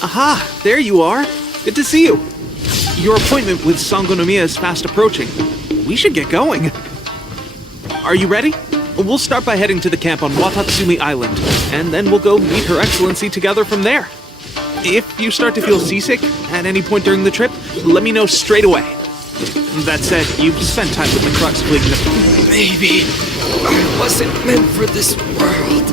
Aha! There you are! Good to see you! Your appointment with Sangonomiya is fast approaching. We should get going. Are you ready? We'll start by heading to the camp on Watatsumi Island, and then we'll go meet Her Excellency together from there. If you start to feel seasick at any point during the trip, let me know straight away. That said, you've spent time with the Crux Fleet in the... Maybe I wasn't meant for this world.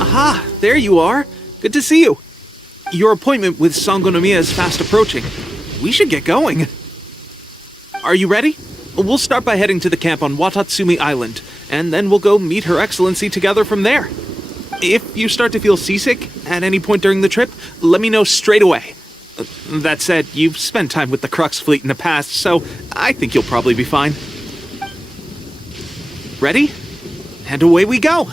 Aha! There you are! Good to see you! Your appointment with Sangonomiya is fast approaching. We should get going. Are you ready? We'll start by heading to the camp on Watatsumi Island, and then we'll go meet Her Excellency together from there. If you start to feel seasick at any point during the trip, let me know straight away. That said, you've spent time with the Crux Fleet in the past, so I think you'll probably be fine. Ready? And away we go!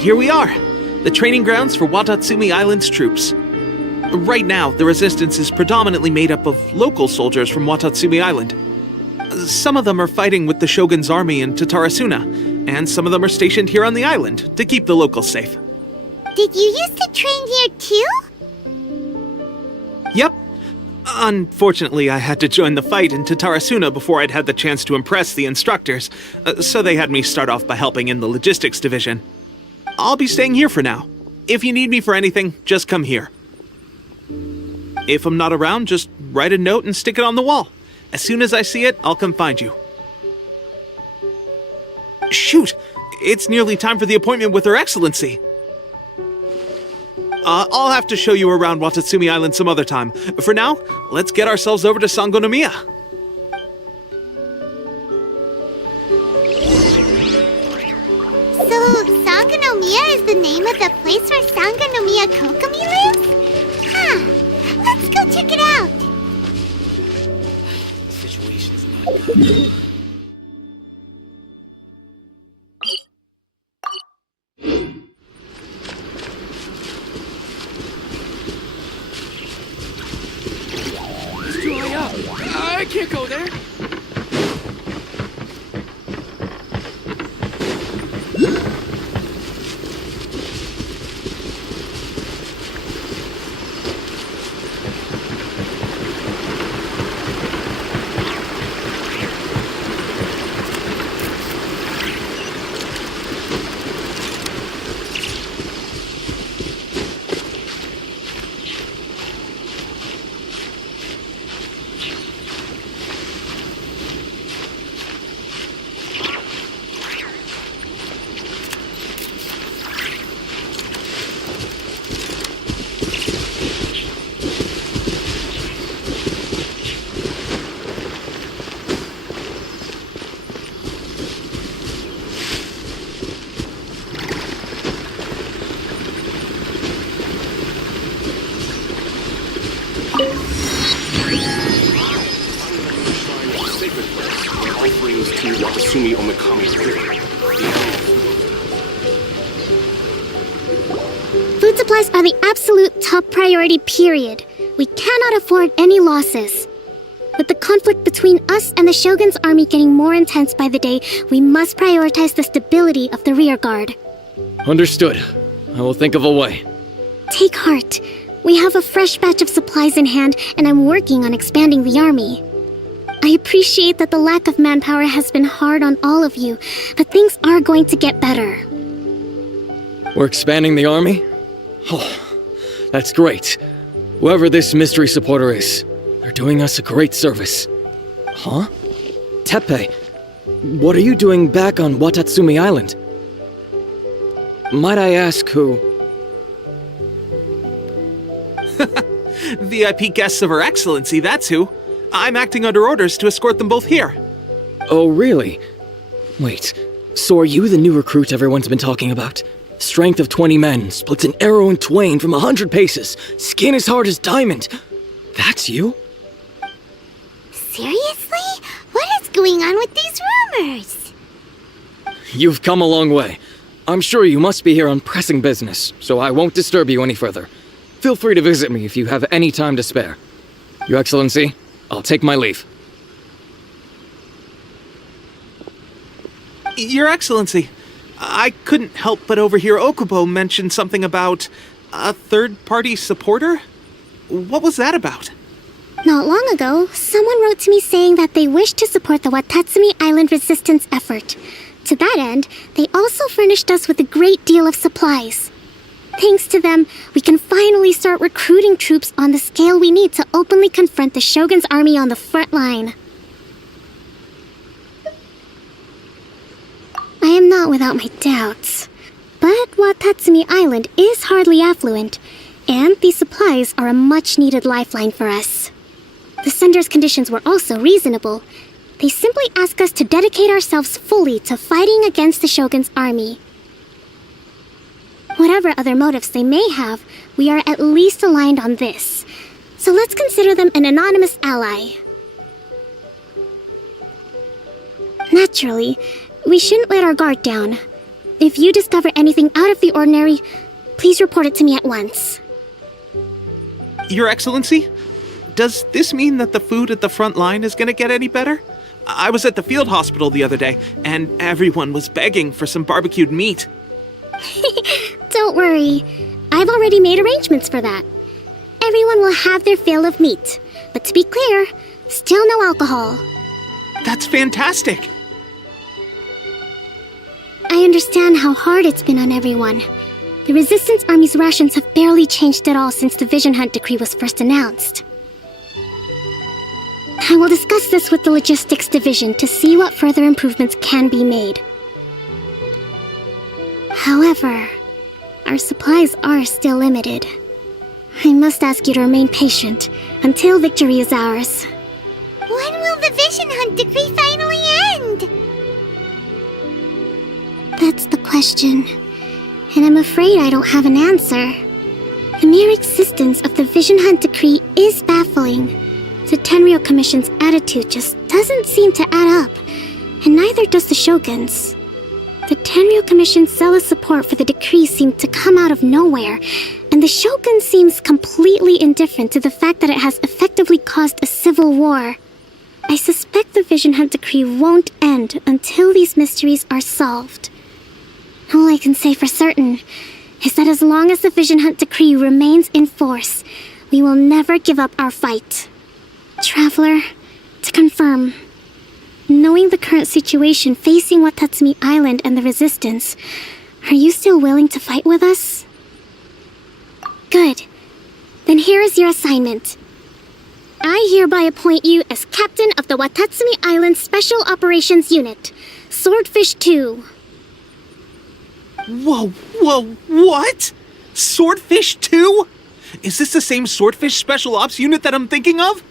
Here we are, the training grounds for Watatsumi Island's troops. Right now, the resistance is predominantly made up of local soldiers from Watatsumi Island. Some of them are fighting with the Shogun's army in Tatarasuna, and some of them are stationed here on the island to keep the locals safe. Did you used to train here too? Yep. Unfortunately, I had to join the fight in Tatarasuna before I'd had the chance to impress the instructors, so they had me start off by helping in the logistics division. I'll be staying here for now. If you need me for anything, just come here. If I'm not around, just write a note and stick it on the wall. As soon as I see it, I'll come find you. Shoot! It's nearly time for the appointment with Her Excellency. I'll have to show you around Watatsumi Island some other time. For now, let's get ourselves over to Sangonomiya. So, Sangonomiya is the name of the place where Sangonomiya Kokomi lives? Huh. Let's go check it out. Situation's not good. It's too high up. I can't go there. Offerings to Watatsumi Omikami's given. Food supplies are the absolute top priority, period. We cannot afford any losses. With the conflict between us and the Shogun's army getting more intense by the day, we must prioritize the stability of the rear guard. Understood. I will think of a way. Take heart. We have a fresh batch of supplies in hand, and I'm working on expanding the army. I appreciate that the lack of manpower has been hard on all of you, but things are going to get better. We're expanding the army? Oh, that's great. Whoever this mystery supporter is, they're doing us a great service. Huh? Teppei, what are you doing back on Watatsumi Island? Might I ask who? VIP guests of Her Excellency, that's who. I'm acting under orders to escort them both here. Oh, really? Wait, so are you the new recruit everyone's been talking about? Strength of 20 men, splits an arrow in twain from 100 paces, skin as hard as diamond. That's you? Seriously? What is going on with these rumors? You've come a long way. I'm sure you must be here on pressing business, so I won't disturb you any further. Feel free to visit me if you have any time to spare. Your Excellency, I'll take my leave. Your Excellency, I couldn't help but overhear Okubo mention something about a third-party supporter? What was that about? Not long ago, someone wrote to me saying that they wished to support the Watatsumi Island resistance effort. To that end, they also furnished us with a great deal of supplies. Thanks to them, we can finally start recruiting troops on the scale we need to openly confront the Shogun's army on the front line. I am not without my doubts. But Watatsumi Island is hardly affluent, and these supplies are a much-needed lifeline for us. The sender's conditions were also reasonable. They simply ask us to dedicate ourselves fully to fighting against the Shogun's army. Whatever other motives they may have, we are at least aligned on this. So let's consider them an anonymous ally. Naturally, we shouldn't let our guard down. If you discover anything out of the ordinary, please report it to me at once. Your Excellency, does this mean that the food at the front line is gonna get any better? I was at the field hospital the other day, and everyone was begging for some barbecued meat. Don't worry. I've already made arrangements for that. Everyone will have their fill of meat. But to be clear, still no alcohol. That's fantastic! I understand how hard it's been on everyone. The Resistance Army's rations have barely changed at all since the Vision Hunt decree was first announced. I will discuss this with the Logistics Division to see what further improvements can be made. However, our supplies are still limited. I must ask you to remain patient until victory is ours. When will the Vision Hunt decree finally end? That's the question, and I'm afraid I don't have an answer. The mere existence of the Vision Hunt decree is baffling. The Tenryou Commission's attitude just doesn't seem to add up, and neither does the Shogun's. The Tenryou Commission's zealous support for the decree seemed to come out of nowhere, and the Shogun seems completely indifferent to the fact that it has effectively caused a civil war. I suspect the Vision Hunt decree won't end until these mysteries are solved. All I can say for certain is that as long as the Vision Hunt decree remains in force, we will never give up our fight. Traveler, to confirm, knowing the current situation facing Watatsumi Island and the Resistance, are you still willing to fight with us? Good. Then here is your assignment. I hereby appoint you as captain of the Watatsumi Island Special Operations Unit, Swordfish 2. Whoa, what? Swordfish 2? Is this the same Swordfish Special Ops unit that I'm thinking of?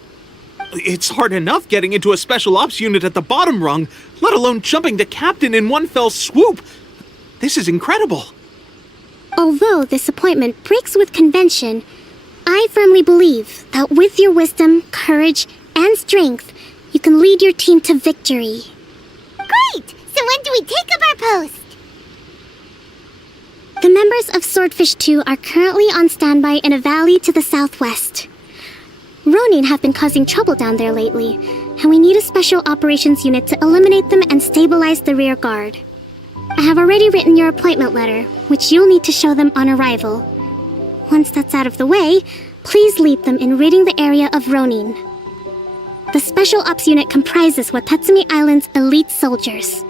It's hard enough getting into a Special Ops unit at the bottom rung, let alone jumping to captain in one fell swoop. This is incredible. Although this appointment breaks with convention, I firmly believe that with your wisdom, courage, and strength, you can lead your team to victory. Great! So when do we take up our post? The members of Swordfish 2 are currently on standby in a valley to the southwest. Ronin have been causing trouble down there lately, and we need a special operations unit to eliminate them and stabilize the rear guard. I have already written your appointment letter, which you'll need to show them on arrival. Once that's out of the way, please lead them in ridding the area of Ronin. The Special Ops unit comprises Watatsumi Island's elite soldiers.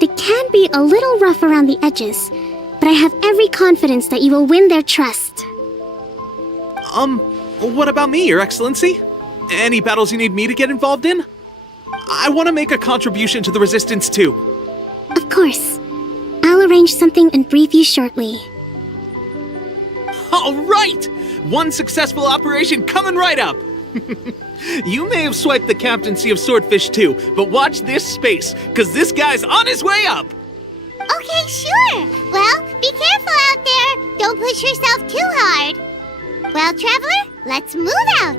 They can be a little rough around the edges, but I have every confidence that you will win their trust. What about me, Your Excellency? Any battles you need me to get involved in? I want to make a contribution to the Resistance too. Of course. I'll arrange something and brief you shortly. All right! One successful operation coming right up! You may have swiped the captaincy of Swordfish 2, but watch this space, because this guy's on his way up! Okay, sure. Well, be careful out there. Don't push yourself too hard. Well, Traveler, let's move out.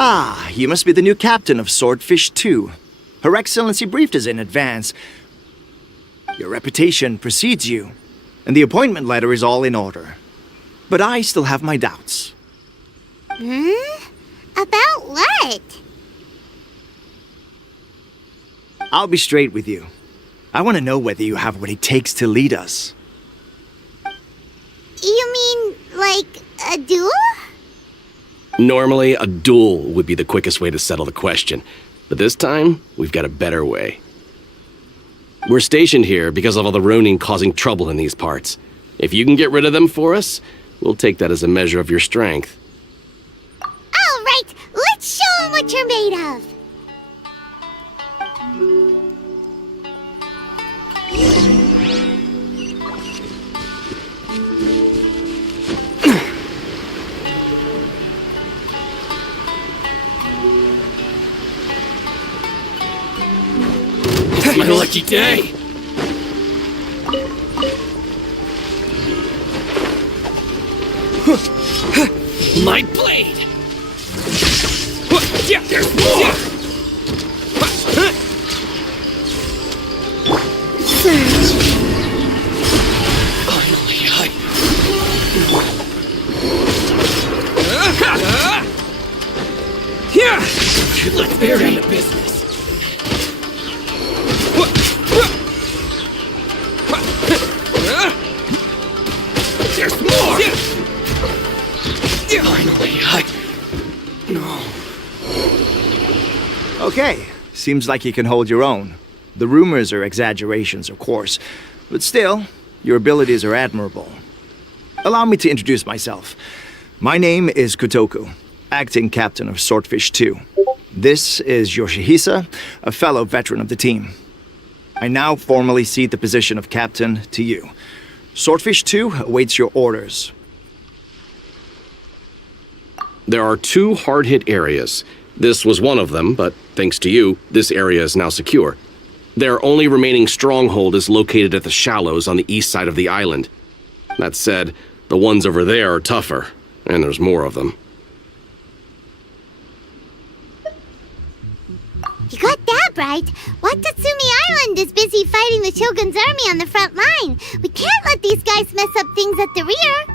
Ah, you must be the new captain of Swordfish 2. Her Excellency briefed us in advance. Your reputation precedes you, and the appointment letter is all in order. But I still have my doubts. About what? I'll be straight with you. I want to know whether you have what it takes to lead us. You mean, like, a duel? Normally, a duel would be the quickest way to settle the question, but this time, we've got a better way. We're stationed here because of all the Ronin causing trouble in these parts. If you can get rid of them for us, we'll take that as a measure of your strength. All right, let's show 'em what you're made of. My lucky day! My blade! Yeah, there's more! Surge. To the ferry business. There's more! Finally, No. Okay, seems like you can hold your own. The rumors are exaggerations, of course, but still, your abilities are admirable. Allow me to introduce myself. My name is Kotoku, acting captain of Swordfish 2. This is Yoshihisa, a fellow veteran of the team. I now formally cede the position of captain to you. Swordfish 2 awaits your orders. There are 2 hard-hit areas. This was one of them, but thanks to you, this area is now secure. Their only remaining stronghold is located at the shallows on the east side of the island. That said, the ones over there are tougher, and there's more of them. You got that right. Watatsumi Island is busy fighting the Shogun's army on the front line. We can't let these guys mess up things at the rear.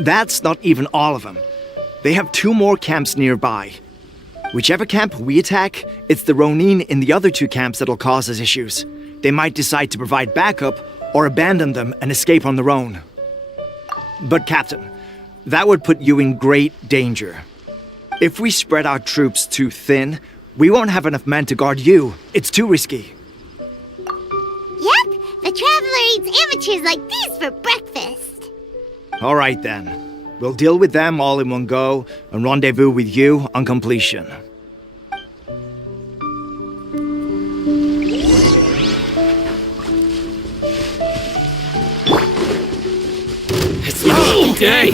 That's not even all of them. They have 2 more camps nearby. Whichever camp we attack, it's the Ronin in the other 2 camps that'll cause us issues. They might decide to provide backup or abandon them and escape on their own. But Captain, that would put you in great danger. If we spread our troops too thin, we won't have enough men to guard you. It's too risky. Yep, the Traveler eats amateurs like these for breakfast. All right then. We'll deal with them all in one go and rendezvous with you on completion. It's the whole day!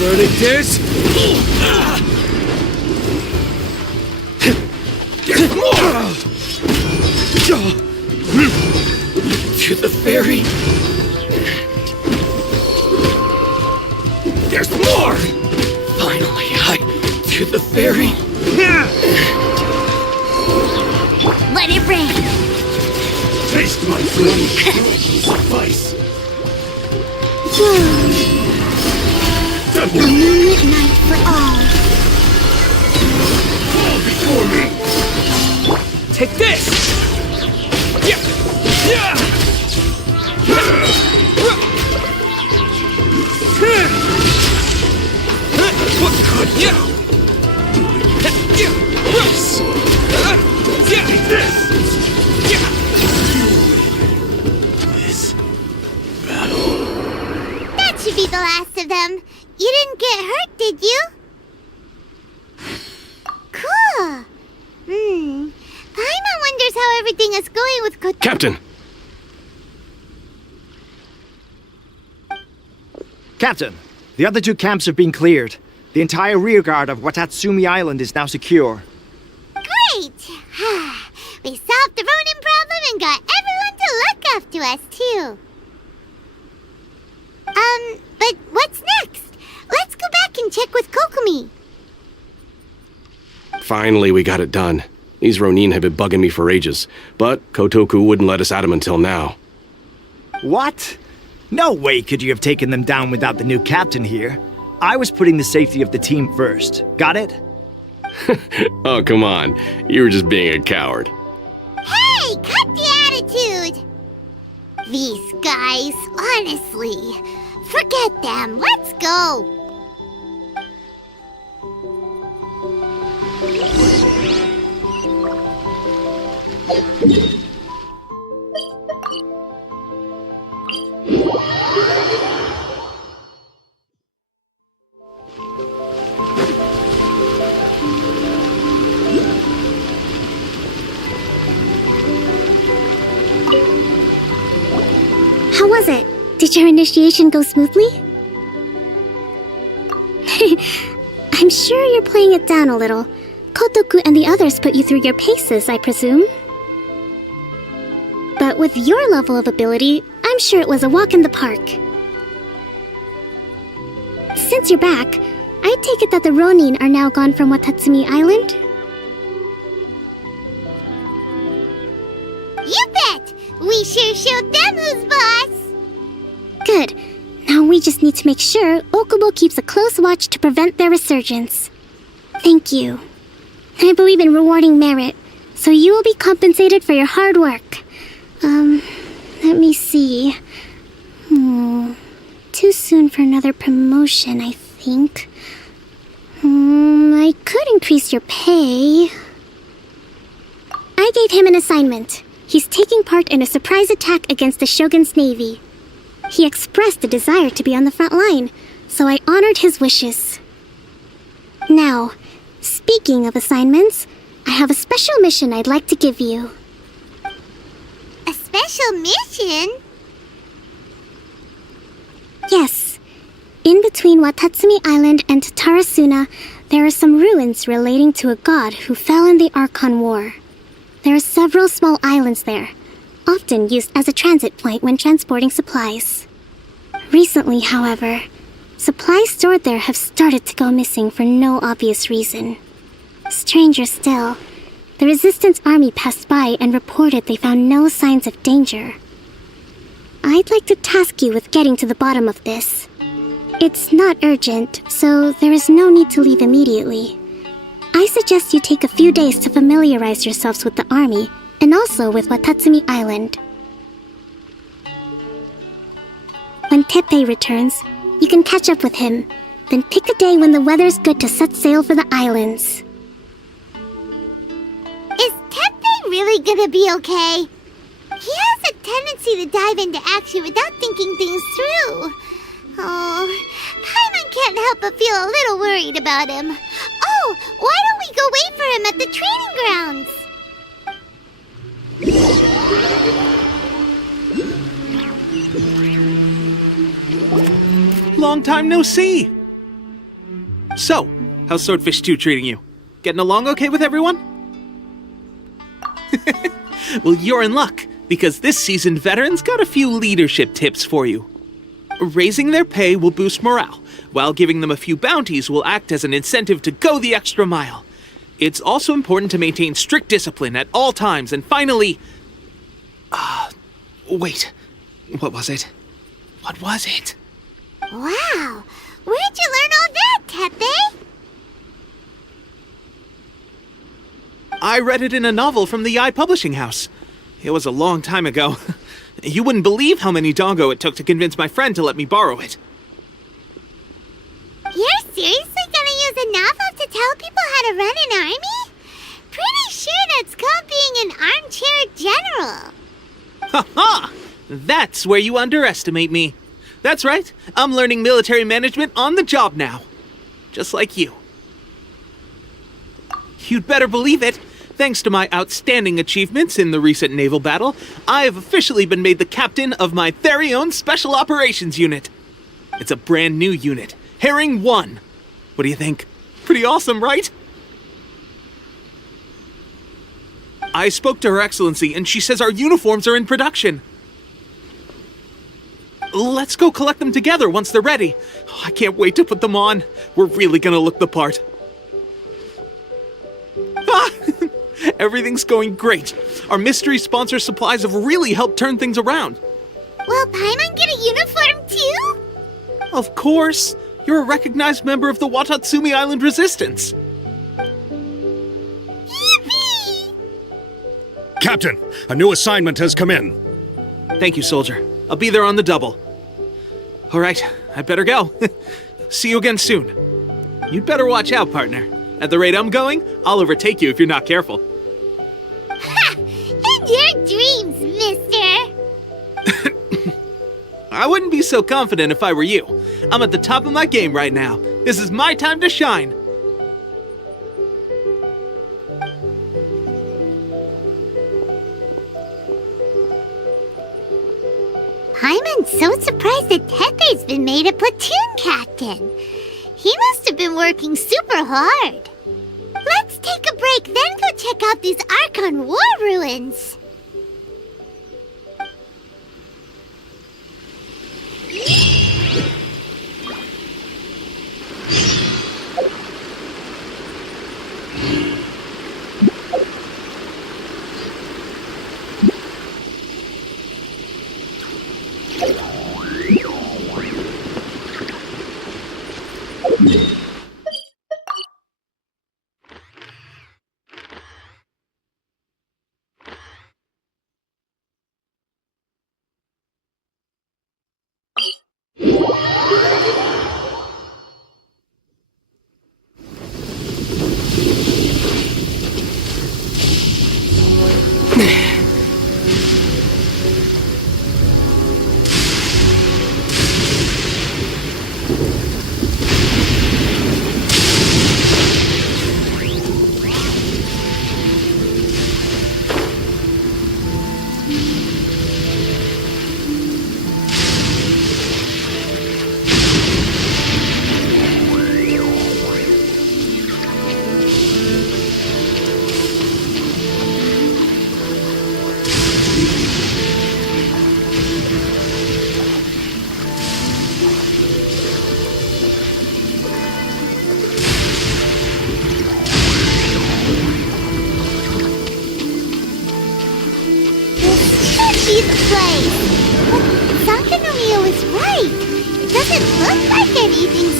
Verdict is... There's more! To the ferry! There's more! Finally, to the ferry! Let it rain! Taste my food! Suffice! moonlit night for all. Take this! Yeah! Yeah! What could you? Take this! That should be the last of them. You didn't get hurt, did you? Cool. Paimon wonders how everything is going with Captain! Captain, the other two camps have been cleared. The entire rearguard of Watatsumi Island is now secure. Great! We solved the Ronin problem and got everyone to look after us, too. But what's next? Let's go back and check with Kokumi. Finally, we got it done. These Ronin have been bugging me for ages, but Kotoku wouldn't let us at them until now. What? No way could you have taken them down without the new captain here. I was putting the safety of the team first. Got it? Oh, come on. You were just being a coward. Hey, cut the attitude! These guys, honestly. Forget them. Let's go. How was it? Did your initiation go smoothly? I'm sure you're playing it down a little. Kotoku and the others put you through your paces, I presume. But with your level of ability, I'm sure it was a walk in the park. Since you're back, I take it that the Ronin are now gone from Watatsumi Island? You bet! We sure showed them who's boss! Good. Now we just need to make sure Okubo keeps a close watch to prevent their resurgence. Thank you. I believe in rewarding merit, so you will be compensated for your hard work. Let me see. Too soon for another promotion, I think. I could increase your pay. I gave him an assignment. He's taking part in a surprise attack against the Shogun's navy. He expressed a desire to be on the front line, so I honored his wishes. Now, speaking of assignments, I have a special mission I'd like to give you. A special mission? Yes. In between Watatsumi Island and Tarasuna, there are some ruins relating to a god who fell in the Archon War. There are several small islands there, often used as a transit point when transporting supplies. Recently, however, supplies stored there have started to go missing for no obvious reason. Stranger still, the Resistance Army passed by and reported they found no signs of danger. I'd like to task you with getting to the bottom of this. It's not urgent, so there is no need to leave immediately. I suggest you take a few days to familiarize yourselves with the army, and also with Watatsumi Island. When Teppei returns, you can catch up with him, then pick a day when the weather's good to set sail for the islands. Is Teppei really gonna be okay? He has a tendency to dive into action without thinking things through. Oh, Paimon can't help but feel a little worried about him. Oh, why don't we go wait for him at the training grounds? Long time no see! So, how's Swordfish 2 treating you? Getting along okay with everyone? Well, you're in luck, because this seasoned veteran's got a few leadership tips for you. Raising their pay will boost morale, while giving them a few bounties will act as an incentive to go the extra mile. It's also important to maintain strict discipline at all times, and finally... wait. What was it? What was it? Wow, Where'd you learn all that, Tepe? I read it in a novel from the Yi Publishing House. It was a long time ago. You wouldn't believe how many doggo it took to convince my friend to let me borrow it. You're seriously gonna use a novel to tell people how to run an army? Pretty sure that's called being an armchair general. Ha ha! That's where you underestimate me. That's right, I'm learning military management on the job now. Just like you. You'd better believe it. Thanks to my outstanding achievements in the recent naval battle, I have officially been made the captain of my very own Special Operations Unit. It's a brand new unit, Herring 1. What do you think? Pretty awesome, right? I spoke to Her Excellency, and she says our uniforms are in production. Let's go collect them together once they're ready. Oh, I can't wait to put them on. We're really gonna look the part. Ah! Everything's going great. Our mystery sponsor supplies have really helped turn things around. Will Paimon get a uniform too? Of course. You're a recognized member of the Watatsumi Island Resistance. Yippee! Captain, a new assignment has come in. Thank you, soldier. I'll be there on the double. All right, I better go. See you again soon. You'd better watch out, partner. At the rate I'm going, I'll overtake you if you're not careful. Ha! In your dreams, mister! I wouldn't be so confident if I were you. I'm at the top of my game right now. This is my time to shine. Paimon's so surprised that Tepe's been made a platoon captain. He must have been working super hard. Let's take a break, then go check out these Archon war ruins.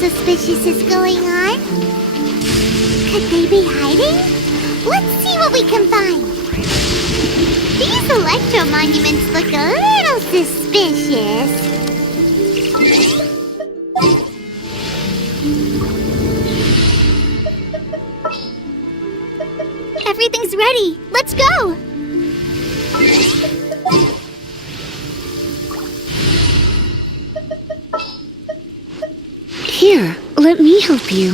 Suspicious is going on? Could they be hiding? Let's see what we can find. These electro monuments look a little suspicious. Everything's ready. Let's go! Here, let me help you.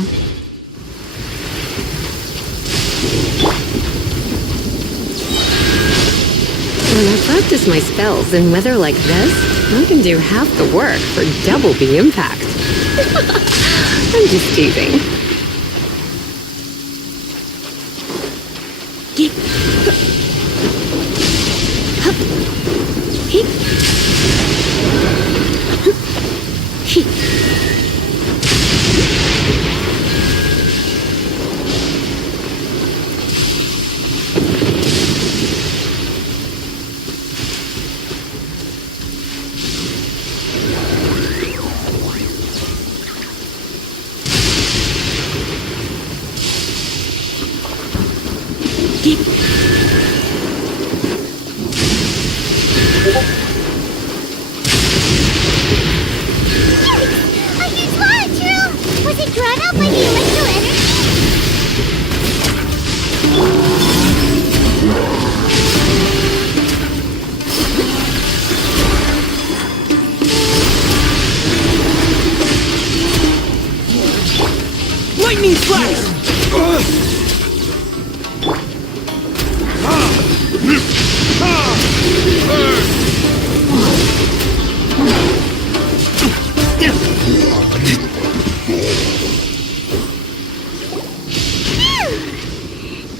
When I practice my spells in weather like this, I can do half the work for double the impact. I'm just teasing.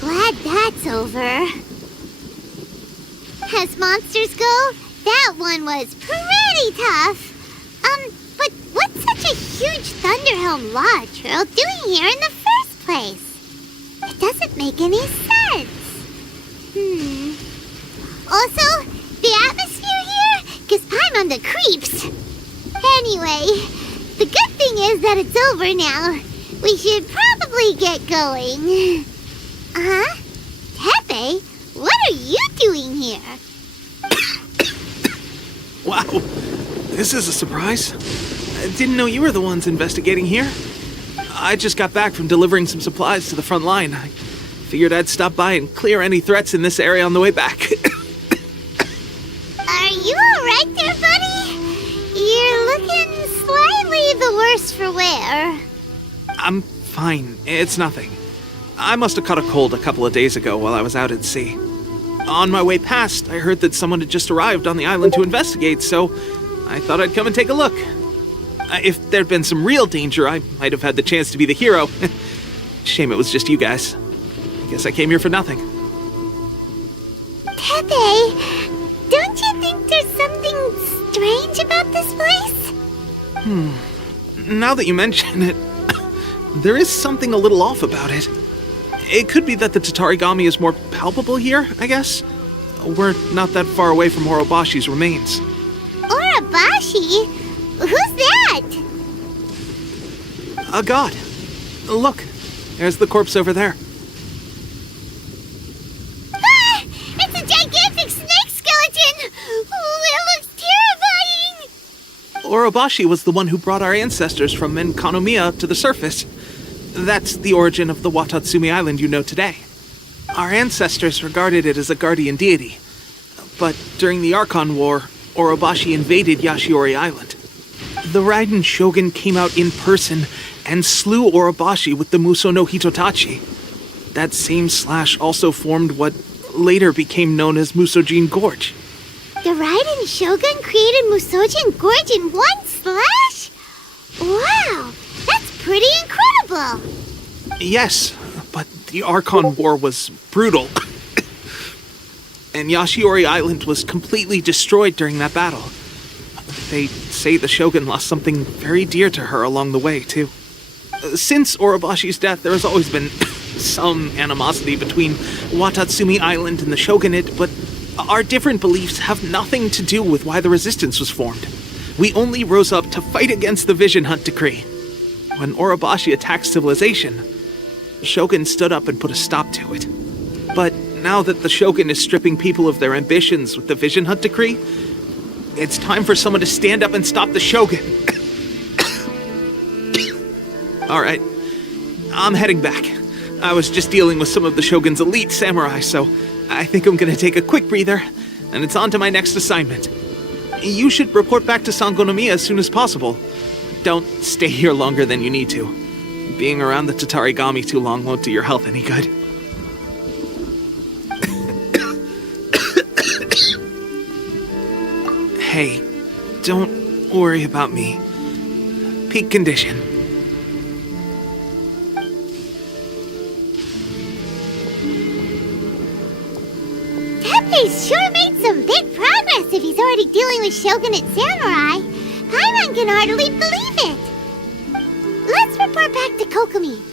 Glad that's over. As monsters go, that one was pretty tough. But what's such a huge Thunderhelm Lodge Earl doing here in the first place? It doesn't make any sense. Also, the atmosphere here gives Paimon the creeps. Anyway, the good thing is that it's over now. We should probably get going. Tepe, what are you doing here? Wow, this is a surprise. I didn't know you were the ones investigating here. I just got back from delivering some supplies to the front line. I figured I'd stop by and clear any threats in this area on the way back. Are you alright there, buddy? You're looking slightly the worse for wear. I'm fine. It's nothing. I must have caught a cold a couple of days ago while I was out at sea. On my way past, I heard that someone had just arrived on the island to investigate, so I thought I'd come and take a look. If there'd been some real danger, I might have had the chance to be the hero. Shame it was just you guys. I guess I came here for nothing. Tepe, don't you think there's something strange about this place? Now that you mention it, there is something a little off about it. It could be that the Tatarigami is more palpable here, I guess. We're not that far away from Orobashi's remains. Orobashi? Who's that? A god. Look, there's the corpse over there. Ah! It's a gigantic snake skeleton! Oh, it looks terrifying! Orobashi was the one who brought our ancestors from Enkanomiya to the surface. That's the origin of the Watatsumi Island you know today. Our ancestors regarded it as a guardian deity. But during the Archon War, Orobashi invaded Yashiori Island. The Raiden Shogun came out in person and slew Orobashi with the Muso no Hitotachi. That same slash also formed what later became known as Musojin Gorge. The Raiden Shogun created Musojin Gorge in one slash? Wow, that's pretty incredible! Yes, but the Archon War was brutal. And Yashiori Island was completely destroyed during that battle. They say the Shogun lost something very dear to her along the way, too. Since Orobashi's death, there has always been some animosity between Watatsumi Island and the Shogunate, but our different beliefs have nothing to do with why the resistance was formed. We only rose up to fight against the Vision Hunt Decree. When Orobashi attacked civilization, the Shogun stood up and put a stop to it. But now that the Shogun is stripping people of their ambitions with the Vision Hunt Decree, it's time for someone to stand up and stop the Shogun. Alright, I'm heading back. I was just dealing with some of the Shogun's elite samurai, so I think I'm gonna take a quick breather, and it's on to my next assignment. You should report back to Sangonomiya as soon as possible. Don't stay here longer than you need to. Being around the Tatarigami too long won't do your health any good. Hey, don't worry about me. Peak condition. Tepe's sure made some big progress if he's already dealing with Shogunate samurai. Paimon can hardly believe it. Let's report back to Kokomi.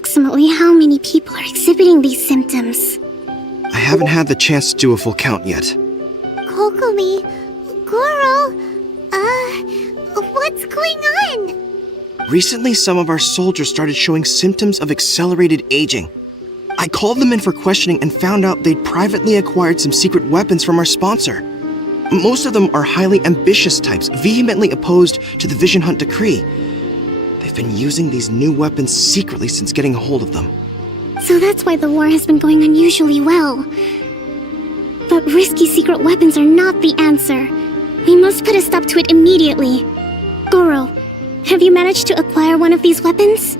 approximately how many people are exhibiting these symptoms? I haven't had the chance to do a full count yet. Kokomi, Goro, what's going on? Recently, some of our soldiers started showing symptoms of accelerated aging. I called them in for questioning and found out they'd privately acquired some secret weapons from our sponsor. Most of them are highly ambitious types, vehemently opposed to the Vision Hunt decree. They've been using these new weapons secretly since getting a hold of them. So that's why the war has been going unusually well. But risky secret weapons are not the answer. We must put a stop to it immediately. Goro, have you managed to acquire one of these weapons?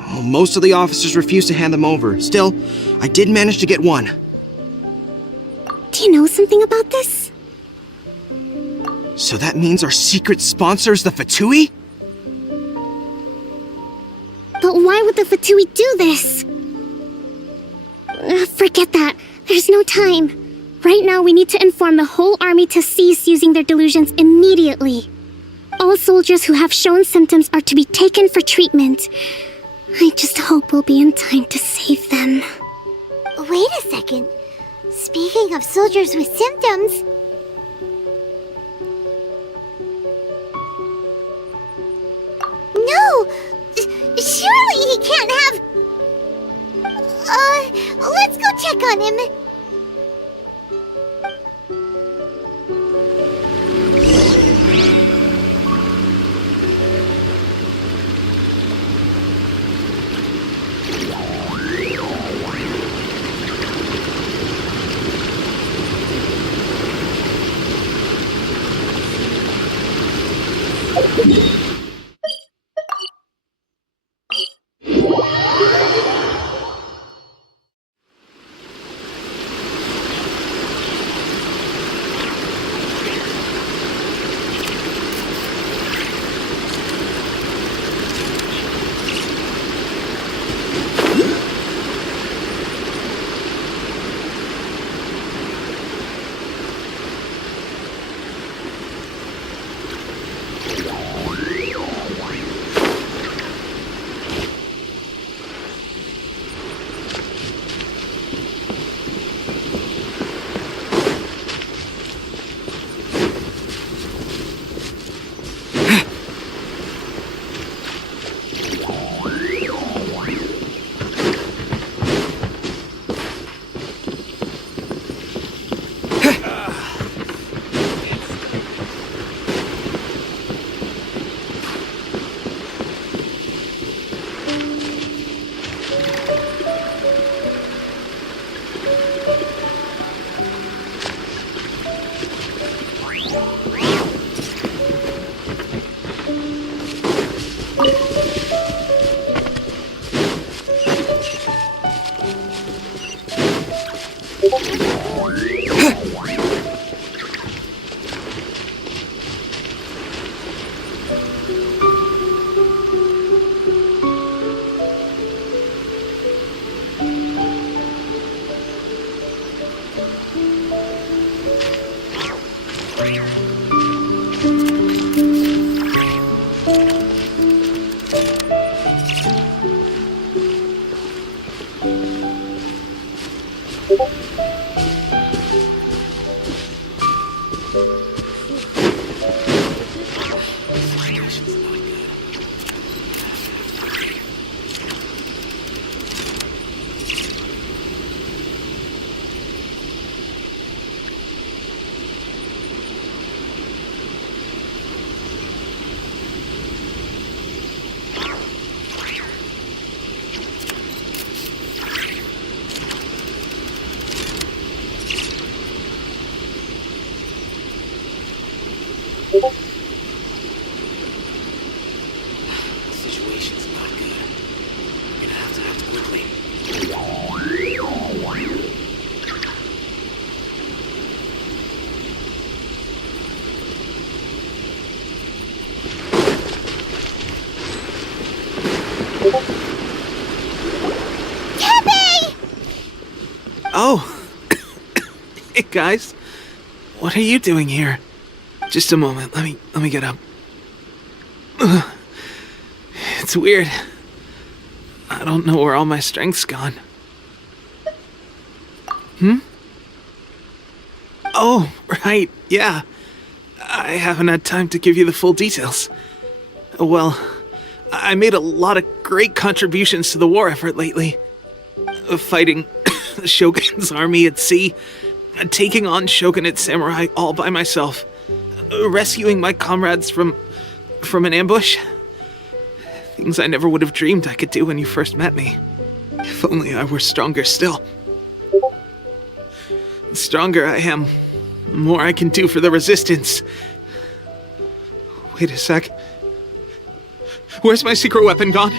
Well, most of the officers refuse to hand them over. Still, I did manage to get one. Do you know something about this? So that means our secret sponsor is the Fatui? But why would the Fatui do this? Forget that. There's no time. Right now, we need to inform the whole army to cease using their delusions immediately. All soldiers who have shown symptoms are to be taken for treatment. I just hope we'll be in time to save them. Wait a second. Speaking of soldiers with symptoms... No! Surely he can't have... let's go check on him. Situation's not good. We're gonna have to act quickly. Oh. Hey, guys. What are you doing here? Just a moment. Let me get up. It's weird. I don't know where all my strength's gone. Oh, right, yeah. I haven't had time to give you the full details. Well, I made a lot of great contributions to the war effort lately. Fighting the Shogun's army at sea, taking on Shogunate samurai all by myself, rescuing my comrades from an ambush. Things I never would have dreamed I could do when you first met me. If only I were stronger still. The stronger I am, the more I can do for the Resistance. Wait a sec. Where's my secret weapon gone?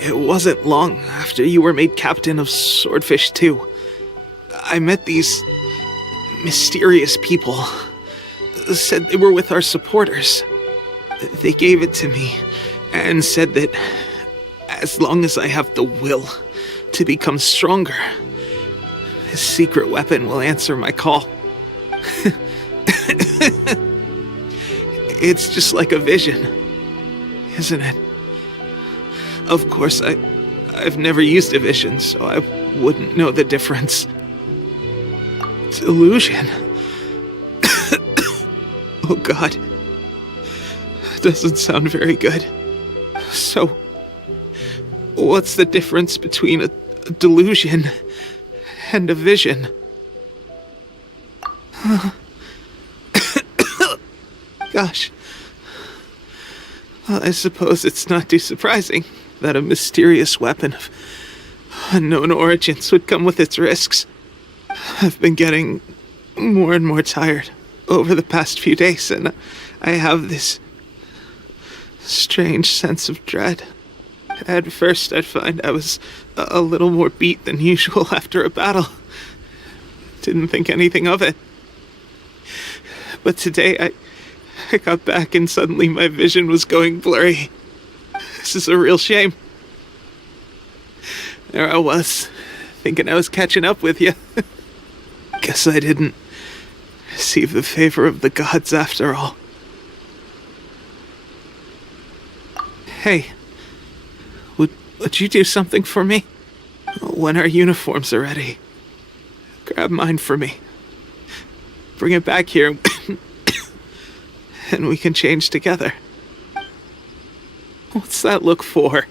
It wasn't long after you were made captain of Swordfish 2. I met these mysterious people. Said they were with our supporters. They gave it to me and said that as long as I have the will to become stronger, this secret weapon will answer my call. It's just like a vision, isn't it? Of course, I've never used a vision, so I wouldn't know the difference. Delusion. Oh God. Doesn't sound very good. So, what's the difference between a delusion and a vision? Gosh. Well, I suppose it's not too surprising that a mysterious weapon of unknown origins would come with its risks. I've been getting more and more tired over the past few days, and I have this strange sense of dread. At first, I'd find I was a little more beat than usual after a battle. Didn't think anything of it. But today, I got back and suddenly my vision was going blurry. This is a real shame. There I was, thinking I was catching up with you. Guess I didn't receive the favor of the gods after all. Hey, would you do something for me? When our uniforms are ready, grab mine for me. Bring it back here, and we can change together. What's that look for?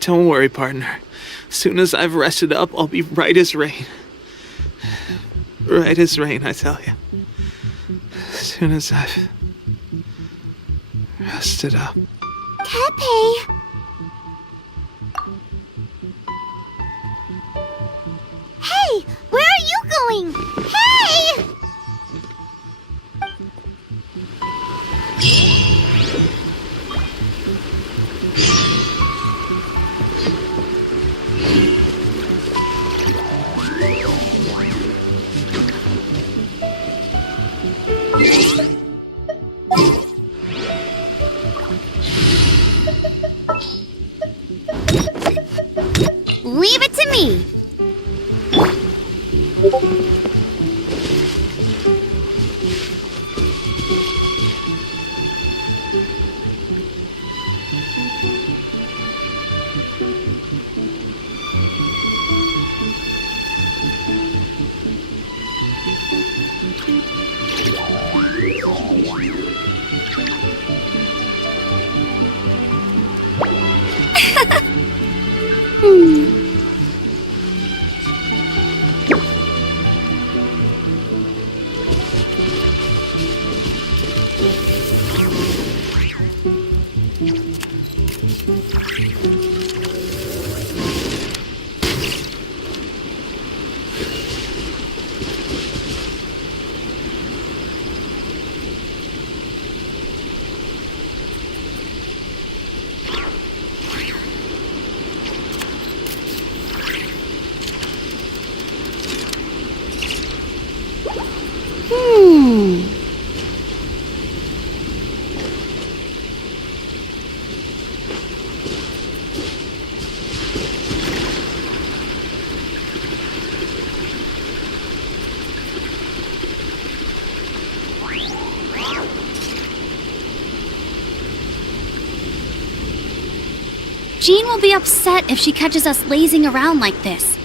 Don't worry, partner. As soon as I've rested up, I'll be right as rain. Right as rain, I tell you. As soon as I've rested up. Tepe! Hey! Where are you going? Hey! Leave it to me! Jean will be upset if she catches us lazing around like this.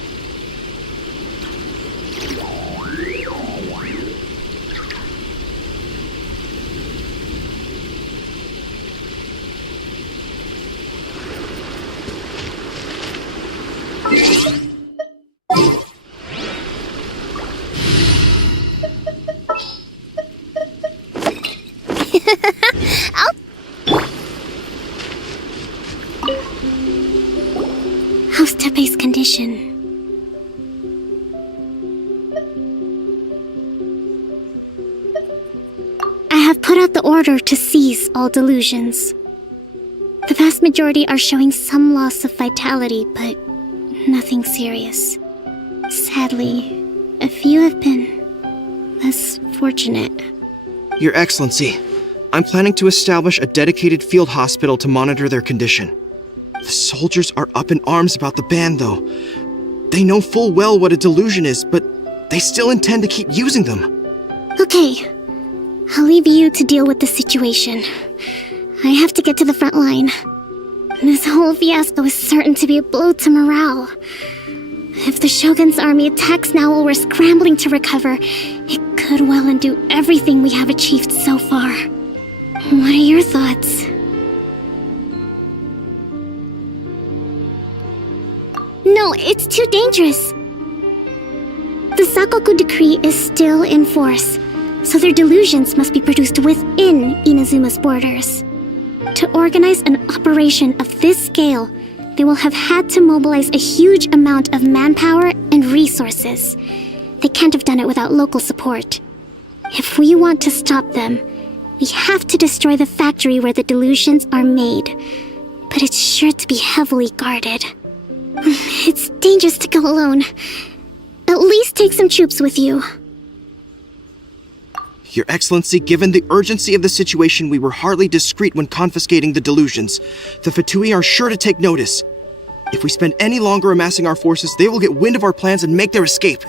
How's Tepe's condition? I have put out the order to seize all delusions. The vast majority are showing some loss of vitality, but nothing serious. Sadly, a few have been less fortunate. Your Excellency, I'm planning to establish a dedicated field hospital to monitor their condition. The soldiers are up in arms about the ban, though. They know full well what a delusion is, but they still intend to keep using them. Okay, I'll leave you to deal with the situation. I have to get to the front line. This whole fiasco is certain to be a blow to morale. If the Shogun's army attacks now while we're scrambling to recover, it could well undo everything we have achieved so far. What are your thoughts? No, it's too dangerous. The Sakoku decree is still in force, so their delusions must be produced within Inazuma's borders. To organize an operation of this scale, they will have had to mobilize a huge amount of manpower and resources. They can't have done it without local support. If we want to stop them, we have to destroy the factory where the delusions are made. But it's sure to be heavily guarded. It's dangerous to go alone. At least take some troops with you. Your Excellency, given the urgency of the situation, we were hardly discreet when confiscating the delusions. The Fatui are sure to take notice. If we spend any longer amassing our forces, they will get wind of our plans and make their escape.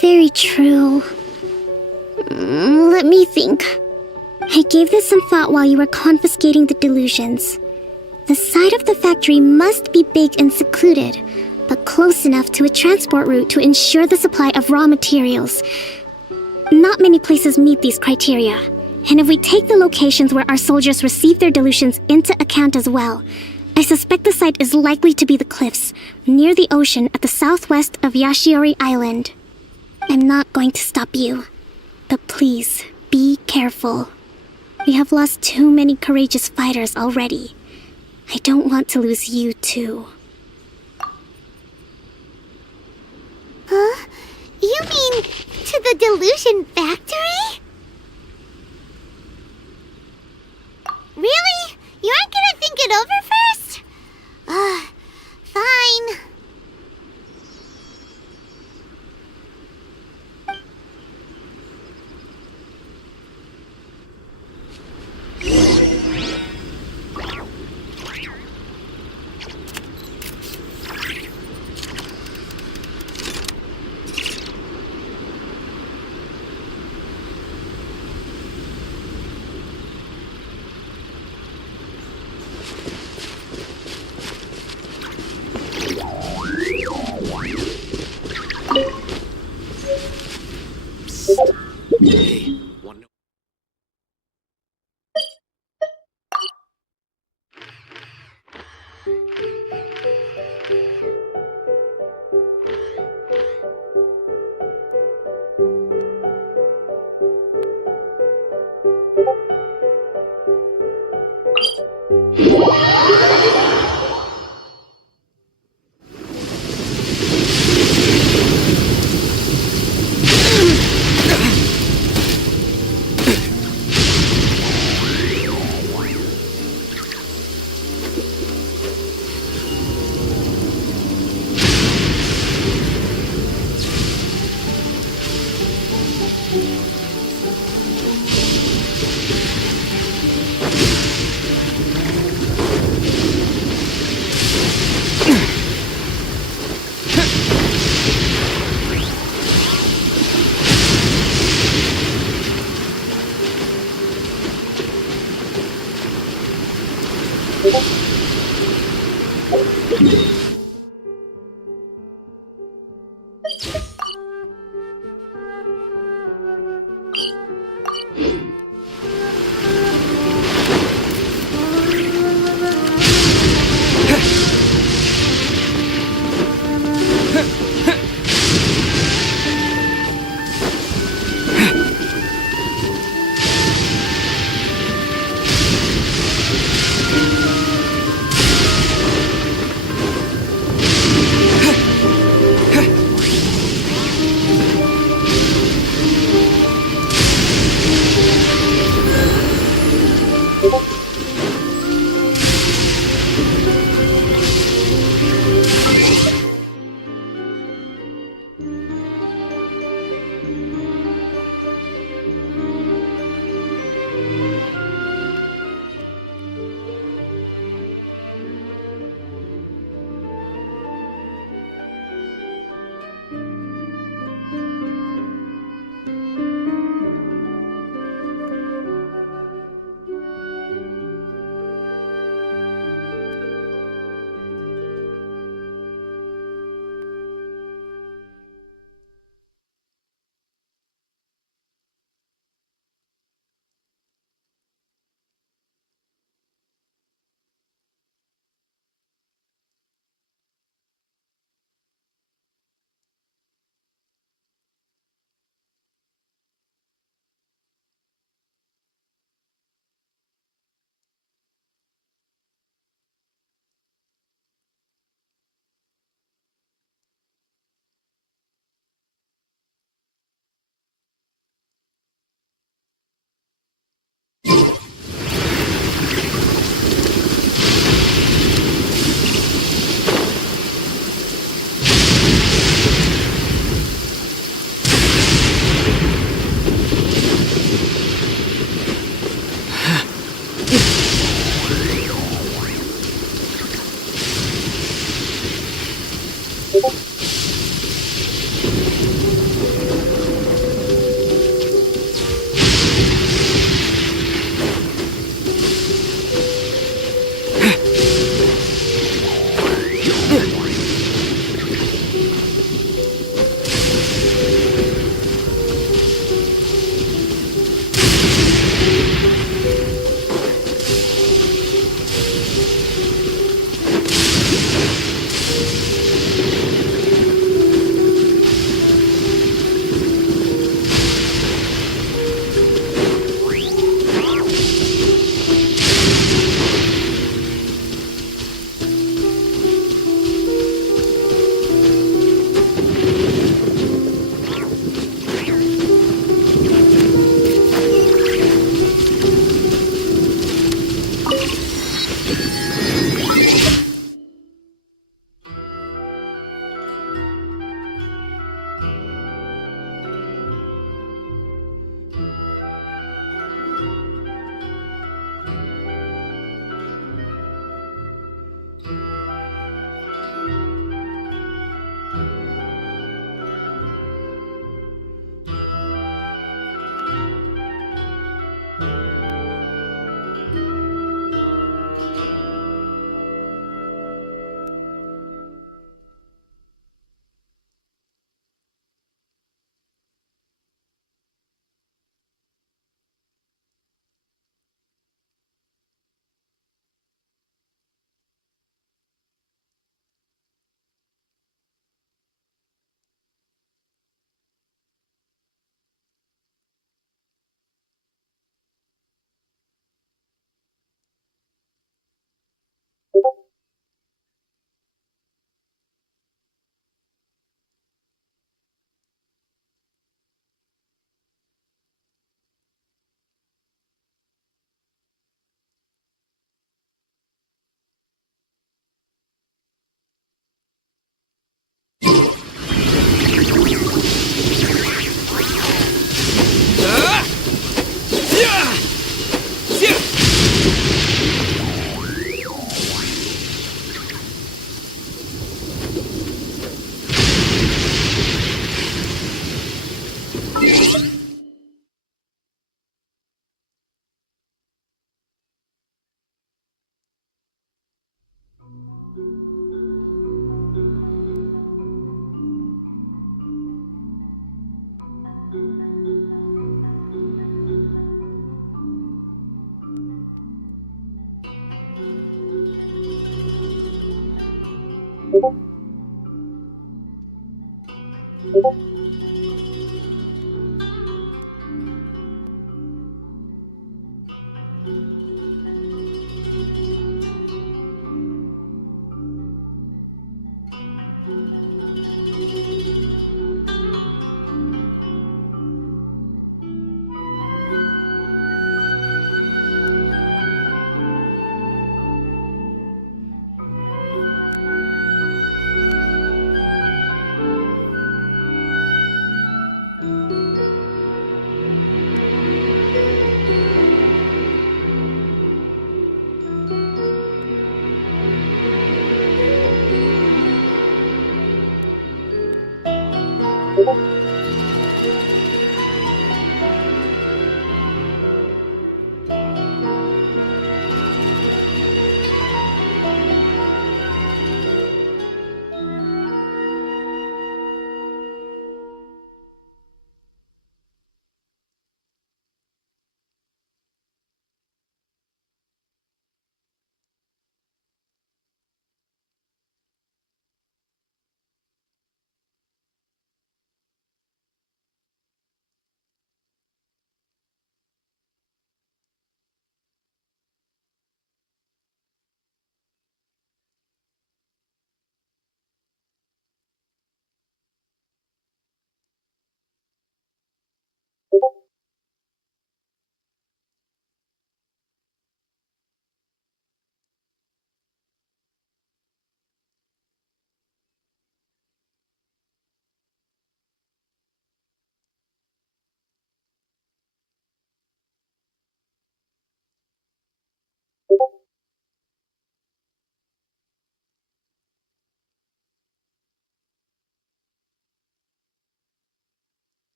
Very true. Let me think. I gave this some thought while you were confiscating the delusions. The side of the factory must be big and secluded, but close enough to a transport route to ensure the supply of raw materials. Not many places meet these criteria, and if we take the locations where our soldiers receive their delusions into account as well, I suspect the site is likely to be the cliffs, near the ocean at the southwest of Yashiori Island. I'm not going to stop you, but please, be careful. We have lost too many courageous fighters already. I don't want to lose you too. Huh? You mean to the delusion factory? Really? You aren't gonna think it over first? Fine. Hey, one.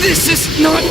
This is not...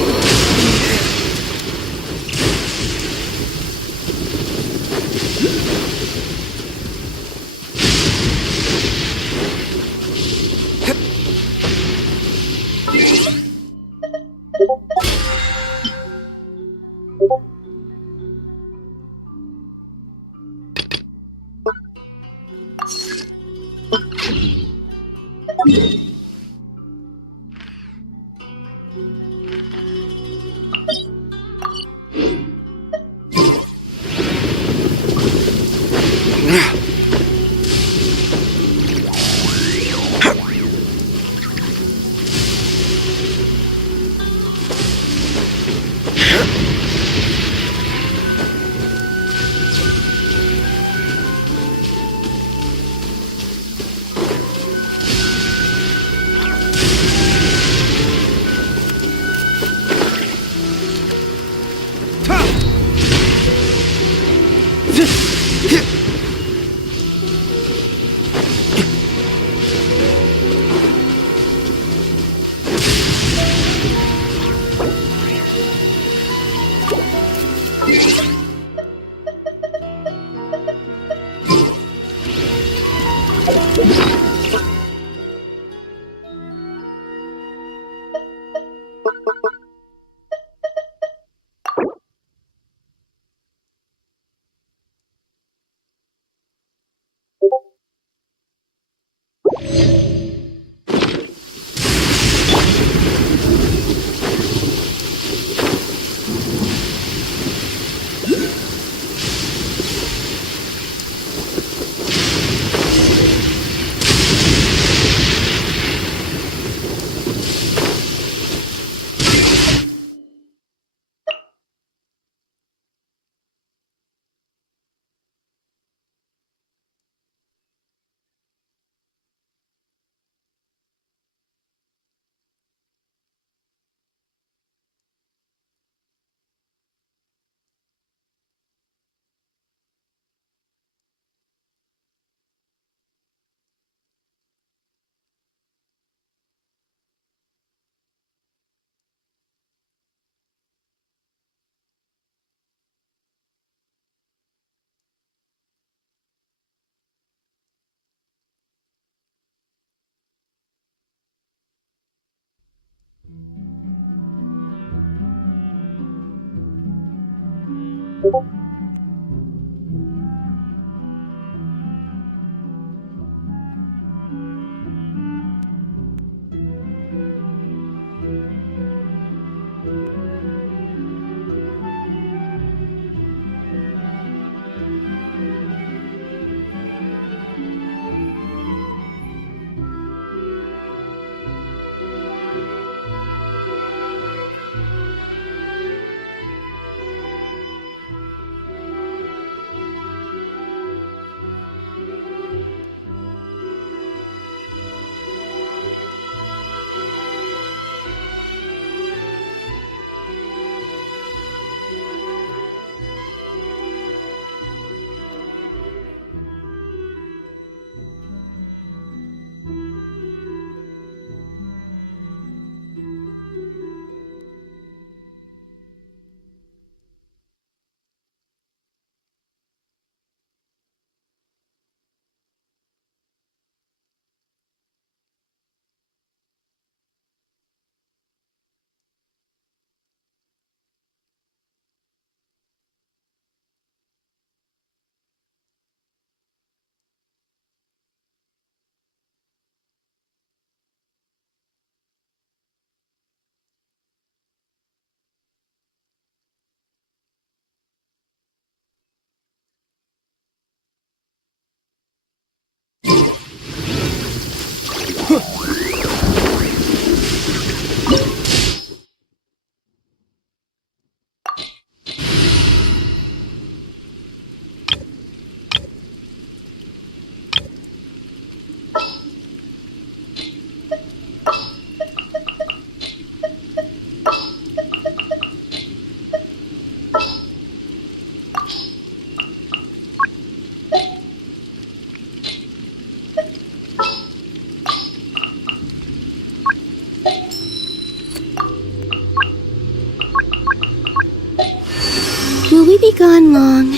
Will we be gone long?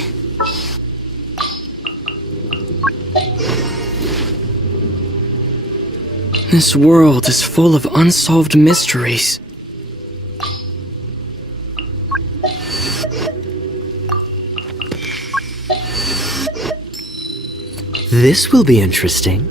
This world is full of unsolved mysteries. This will be interesting.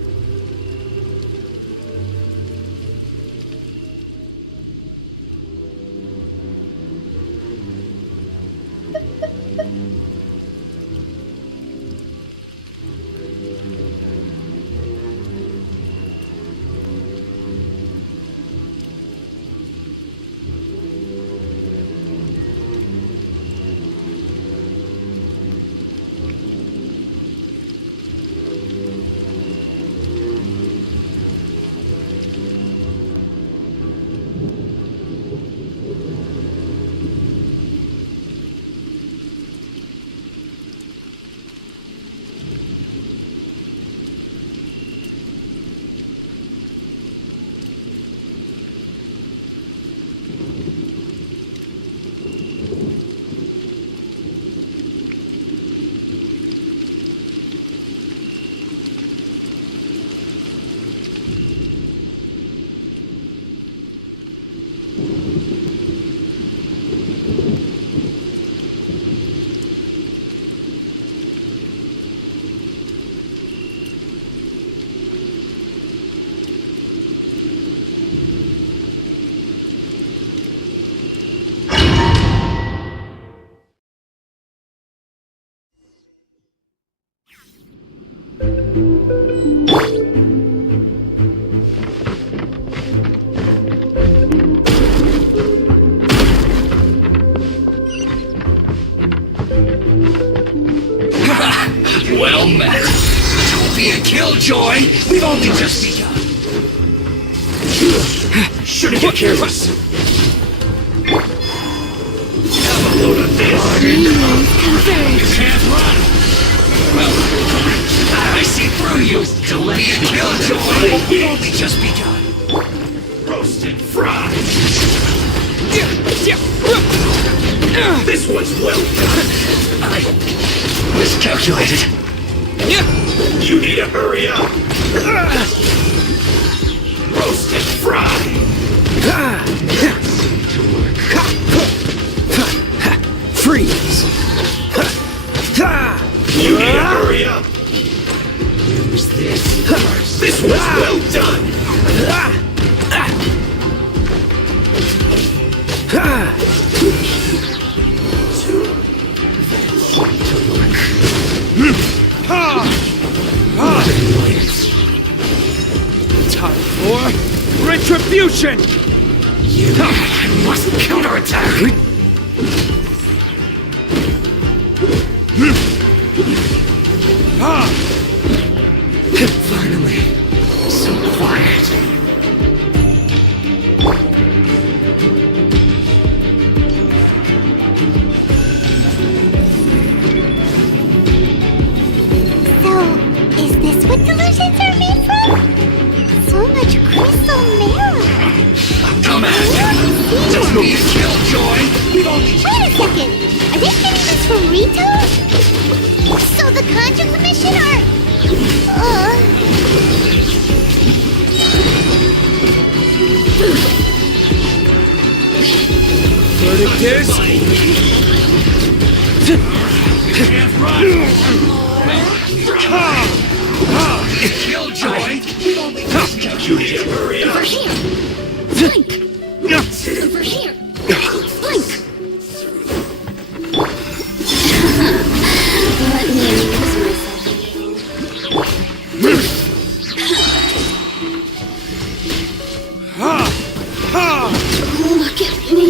Well met. Don't be a killjoy. We've only just begun. Shouldn't get careless. Have a load of this. You can't run. Well, I see through you. Don't be a killjoy. We've only just begun. Roasted fried. This one's well done. I miscalculated. You need to hurry up. Roasted fried. Freeze! Retribution! I must counterattack! Finally, so quiet. So, is this what delusions are made from? So much crystal mirror. Come at him! Don't be a killjoy! We've only Wait a second! Are they getting this from Rito? So the Conjure Commission are... Verdict is... can't run! Killjoy! We've only executed. Hurry up! Over here! Blink! Over here! Blink! Let me amuse myself. Look at me.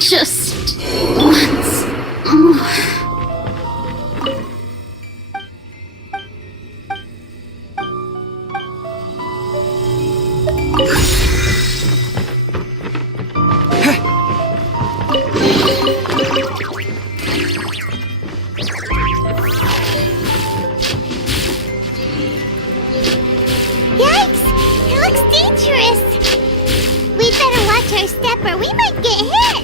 Just once more. Yikes! It looks dangerous! We'd better watch our step or we might get hit!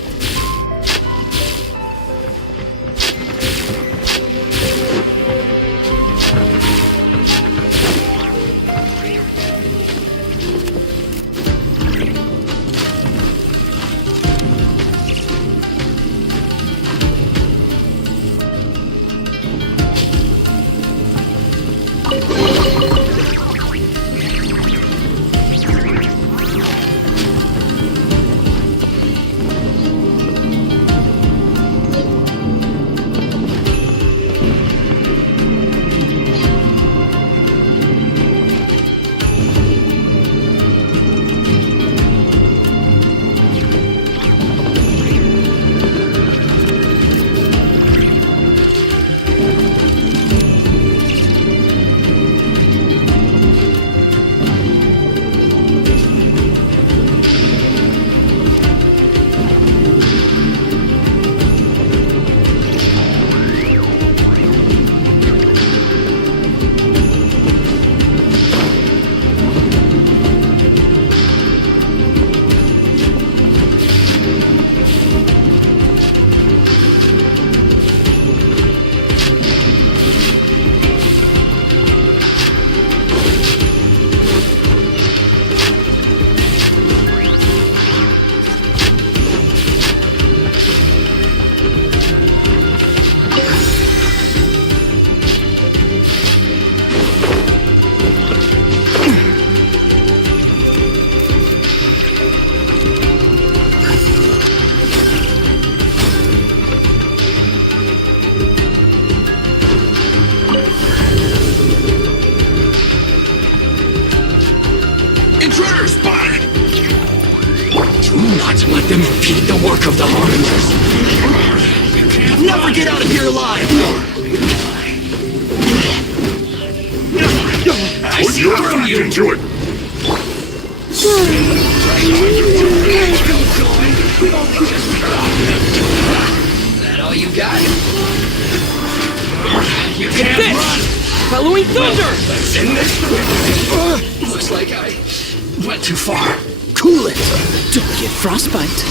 Intruder spotted! Do not let them impede the work of the Harbingers. You can't never get out of here alive! I see through you! Into it! That all you got? You can't run! Halloween Thunder! Let's end this! Looks like I went too far. Cool it! Don't get frostbite.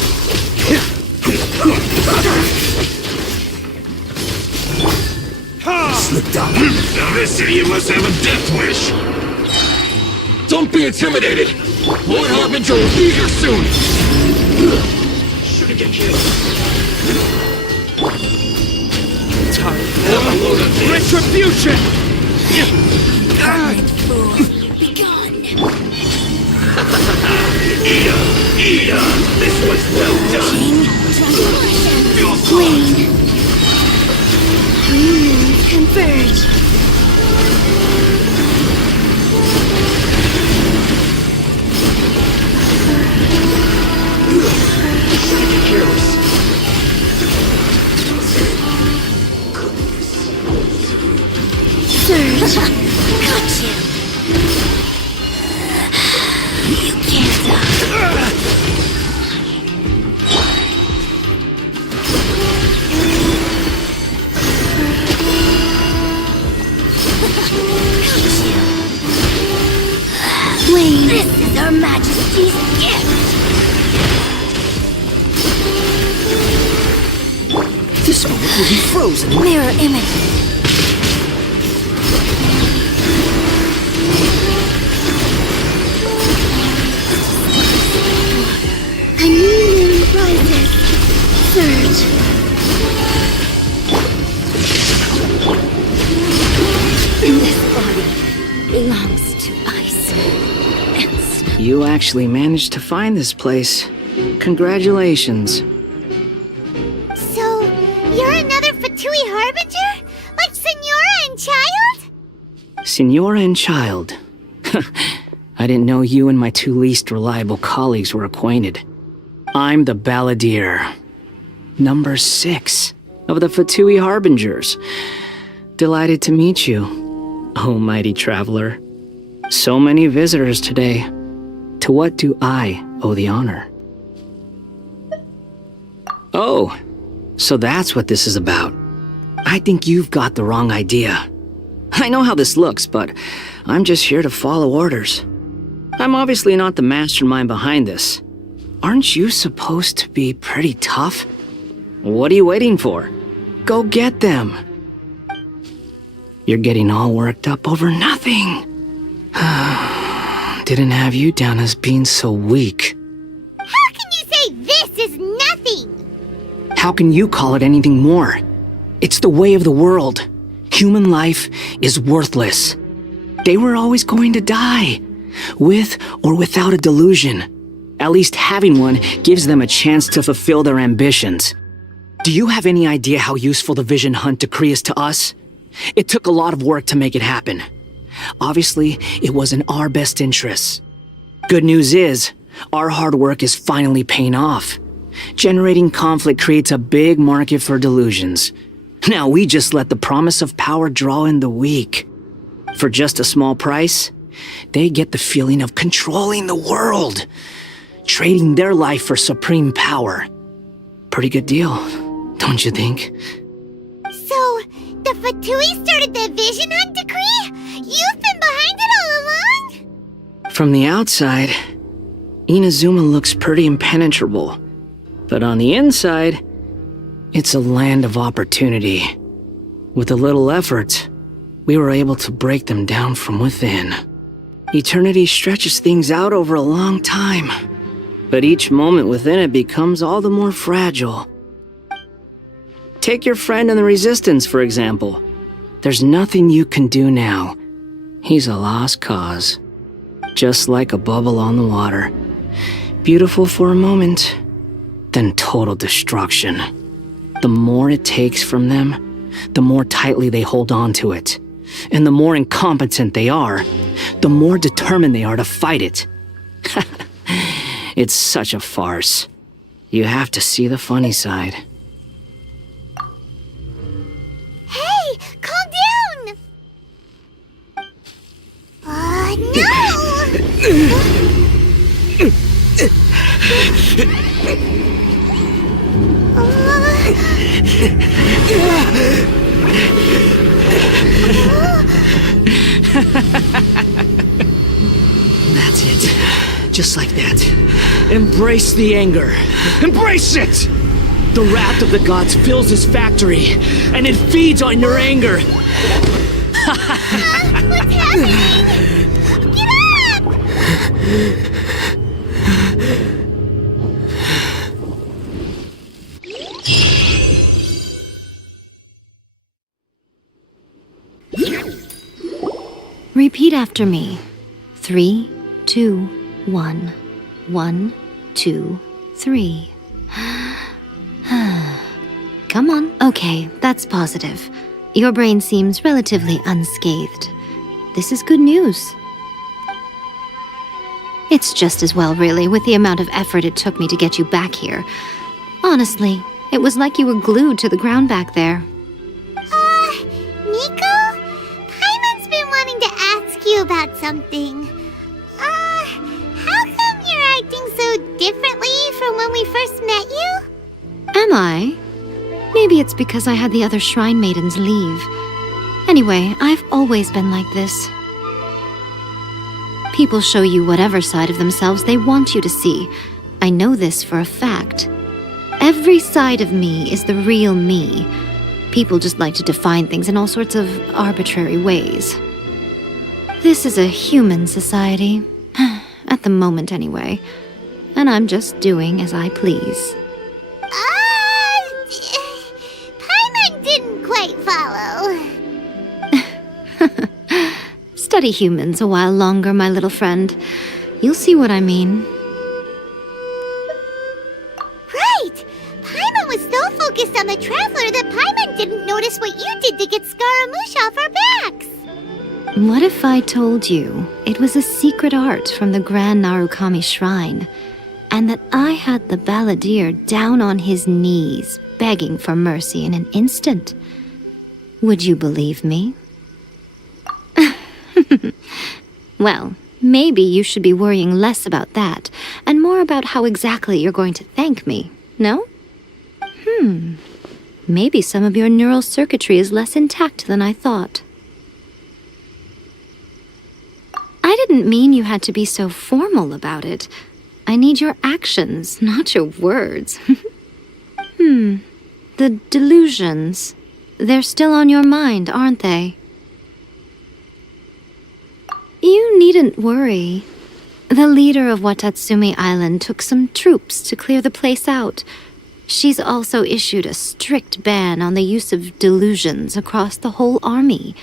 Slipped up. Now this idiot must have a death wish. Don't be intimidated. Lord Harbinger will be here soon. Should've get killed. Time for retribution! Ida, this was well done. Converge. years. Surge. Got you. You can't. Wait. This is Her Majesty's gift. This moment will be frozen. Mirror image. A new moon rises. Surge. This body belongs to ice and snow. You actually managed to find this place. Congratulations. So, you're another Fatui Harbinger? Like Senora and Child? Senora and Child. I didn't know you and my two least reliable colleagues were acquainted. I'm the Balladeer. Number 6 of the Fatui Harbingers. Delighted to meet you, oh mighty traveler. So many visitors today. To what do I owe the honor? Oh, so that's what this is about. I think you've got the wrong idea. I know how this looks, but I'm just here to follow orders. I'm obviously not the mastermind behind this. Aren't you supposed to be pretty tough? What are you waiting for? Go get them. You're getting all worked up over nothing. Didn't have you down as being so weak. How can you say this is nothing? How can you call it anything more? It's the way of the world. Human life is worthless. They were always going to die, with or without a delusion. At least having one gives them a chance to fulfill their ambitions. Do you have any idea how useful the Vision Hunt decree is to us? It took a lot of work to make it happen. Obviously, it was in our best interests. Good news is, our hard work is finally paying off. Generating conflict creates a big market for delusions. Now we just let the promise of power draw in the weak. For just a small price, they get the feeling of controlling the world, trading their life for supreme power. Pretty good deal, don't you think? So, the Fatui started the Vision Hunt decree? You've been behind it all along? From the outside, Inazuma looks pretty impenetrable. But on the inside, it's a land of opportunity. With a little effort, we were able to break them down from within. Eternity stretches things out over a long time, but each moment within it becomes all the more fragile. Take your friend in the Resistance, for example. There's nothing you can do now. He's a lost cause. Just like a bubble on the water. Beautiful for a moment, then total destruction. The more it takes from them, the more tightly they hold on to it. And the more incompetent they are, the more determined they are to fight it. It's such a farce. You have to see the funny side. Hey, calm down! No! That's it. Just like that. Embrace the anger. Embrace it! The wrath of the gods fills this factory, and it feeds on your anger. What's happening? Get up! Repeat after me. 3, 2, 1. 1, 2, 3. Come on. Okay, that's positive. Your brain seems relatively unscathed. This is good news. It's just as well, really, with the amount of effort it took me to get you back here. Honestly, it was like you were glued to the ground back there. Nico? Paimon's been wanting to ask you about something. How come you're acting so differently from when we first met you? Am I? Maybe it's because I had the other shrine maidens leave. Anyway, I've always been like this. People show you whatever side of themselves they want you to see. I know this for a fact. Every side of me is the real me. People just like to define things in all sorts of arbitrary ways. This is a human society. At the moment, anyway. And I'm just doing as I please. Paimon didn't quite follow. Study humans a while longer, my little friend. You'll see what I mean. Right! Paimon was so focused on the Traveler that Paimon didn't notice what you did to get Scaramouche off our backs. What if I told you it was a secret art from the Grand Narukami Shrine, and that I had the balladeer down on his knees, begging for mercy in an instant? Would you believe me? Well, maybe you should be worrying less about that, and more about how exactly you're going to thank me, no? Maybe some of your neural circuitry is less intact than I thought. I didn't mean you had to be so formal about it. I need your actions, not your words. The delusions. They're still on your mind, aren't they? You needn't worry. The leader of Watatsumi Island took some troops to clear the place out. She's also issued a strict ban on the use of delusions across the whole army.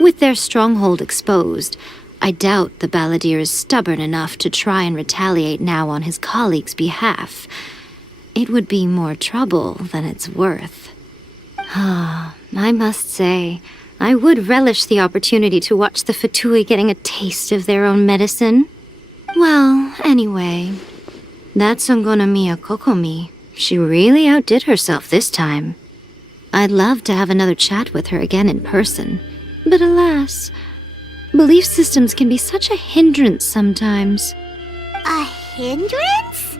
With their stronghold exposed, I doubt the balladeer is stubborn enough to try and retaliate now on his colleague's behalf. It would be more trouble than it's worth. I must say, I would relish the opportunity to watch the Fatui getting a taste of their own medicine. Well, anyway, that Songonomiya Kokomi, she really outdid herself this time. I'd love to have another chat with her again in person, but alas, belief systems can be such a hindrance sometimes. A hindrance?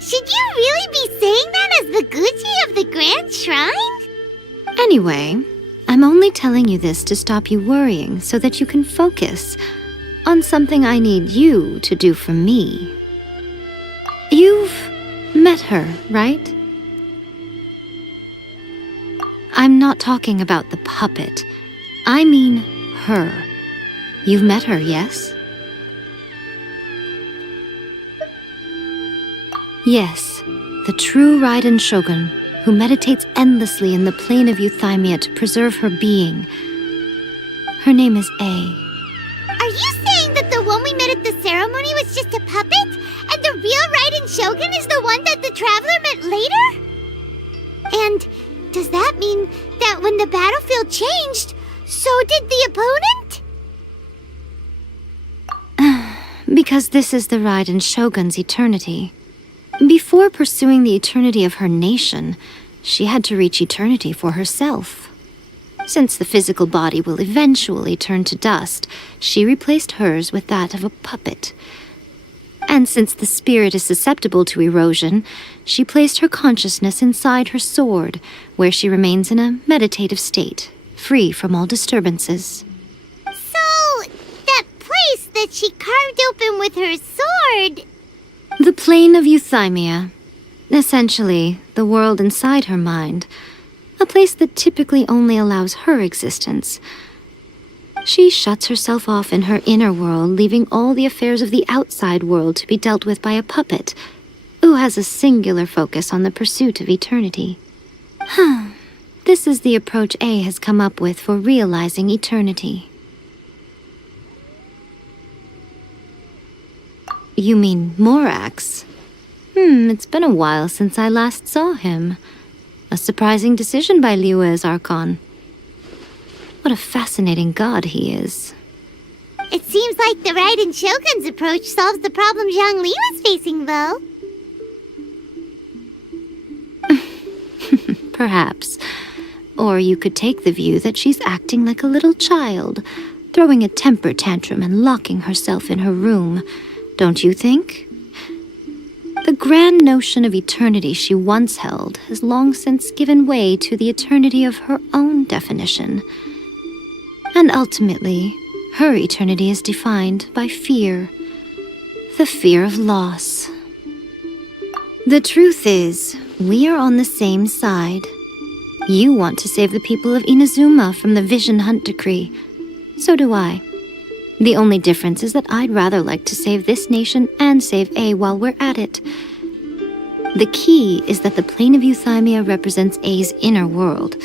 Should you really be saying that as the Gucci of the Grand Shrine? Anyway, I'm only telling you this to stop you worrying so that you can focus on something I need you to do for me. You've met her, right? I'm not talking about the puppet. I mean her. You've met her, yes? Yes, the true Raiden Shogun, who meditates endlessly in the plane of Euthymia to preserve her being. Her name is A. Are you saying that the one we met at the ceremony was just a puppet? And the real Raiden Shogun is the one that the Traveler met later? And does that mean that when the battlefield changed, so did the opponent? Because this is the Raiden Shogun's eternity. Before pursuing the eternity of her nation, she had to reach eternity for herself. Since the physical body will eventually turn to dust, she replaced hers with that of a puppet. And since the spirit is susceptible to erosion, she placed her consciousness inside her sword, where she remains in a meditative state, free from all disturbances. So, that place that she carved open with her sword... The plane of Euthymia. Essentially, the world inside her mind. A place that typically only allows her existence. She shuts herself off in her inner world, leaving all the affairs of the outside world to be dealt with by a puppet, who has a singular focus on the pursuit of eternity. This is the approach A has come up with for realizing eternity. You mean Morax? It's been a while since I last saw him. A surprising decision by Liyue's Archon. What a fascinating god he is. It seems like the Raiden Shogun's approach solves the problem Zhang Li was facing, though. perhaps. Or you could take the view that she's acting like a little child, throwing a temper tantrum and locking herself in her room. Don't you think? The grand notion of eternity she once held has long since given way to the eternity of her own definition. And ultimately, her eternity is defined by fear. The fear of loss. The truth is, we are on the same side. You want to save the people of Inazuma from the Vision Hunt decree. So do I. The only difference is that I'd rather like to save this nation and save A while we're at it. The key is that the plane of Euthymia represents A's inner world.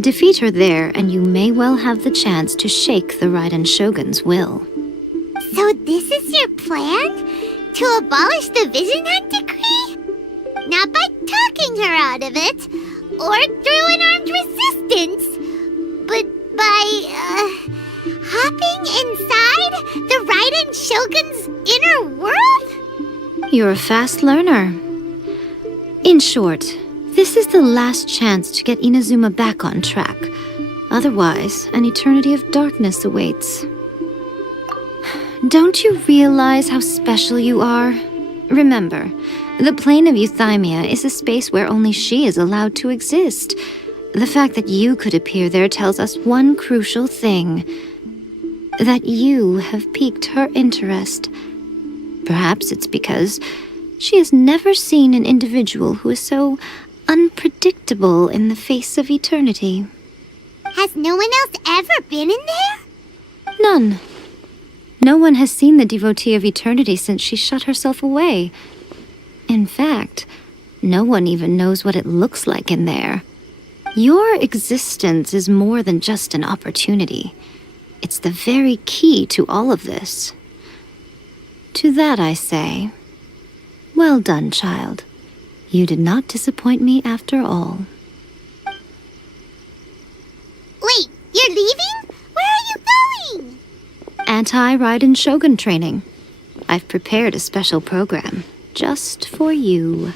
Defeat her there, and you may well have the chance to shake the Raiden Shogun's will. So this is your plan? To abolish the Vision Hunt decree? Not by talking her out of it, or through an armed resistance, but by, hopping inside the Raiden Shogun's inner world? You're a fast learner. In short, this is the last chance to get Inazuma back on track. Otherwise, an eternity of darkness awaits. Don't you realize how special you are? Remember, the plane of Euthymia is a space where only she is allowed to exist. The fact that you could appear there tells us one crucial thing. That you have piqued her interest. Perhaps it's because she has never seen an individual who is so unpredictable in the face of eternity. Has no one else ever been in there? None. No one has seen the devotee of eternity since she shut herself away. In fact, no one even knows what it looks like in there. Your existence is more than just an opportunity. It's the very key to all of this. To that I say, well done, child. You did not disappoint me after all. Wait, you're leaving? Where are you going? Anti-Raiden Shogun training. I've prepared a special program just for you.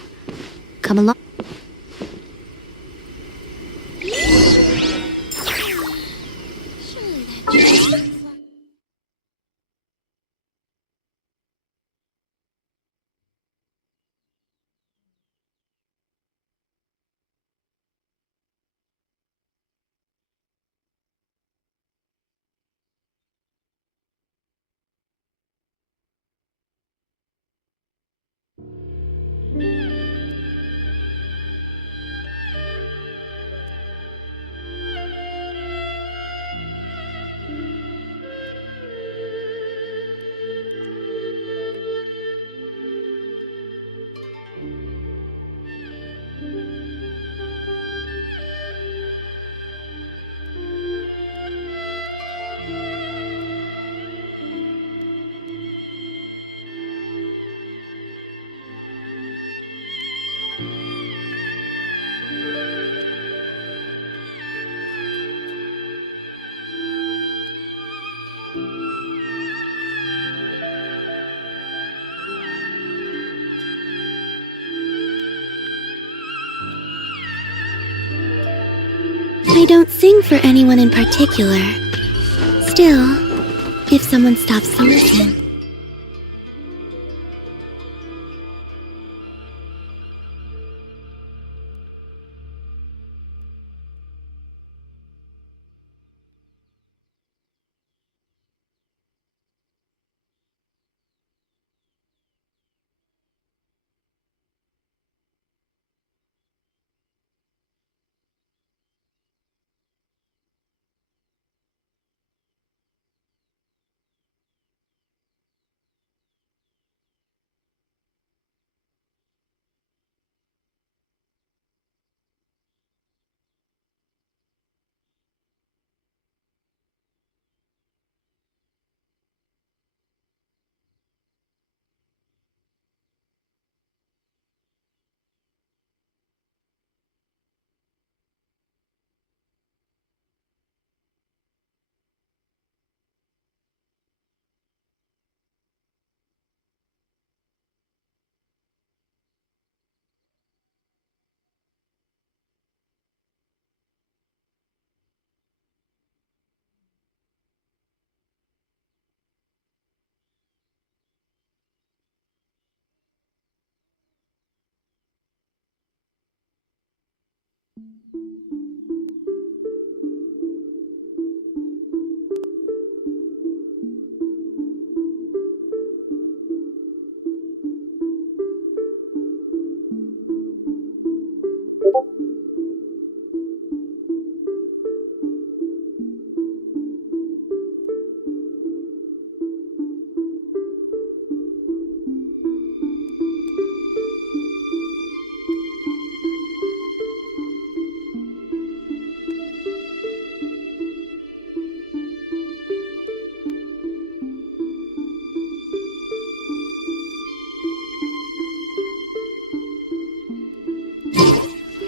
Come along. I don't sing for anyone in particular. Still, if someone stops to listen.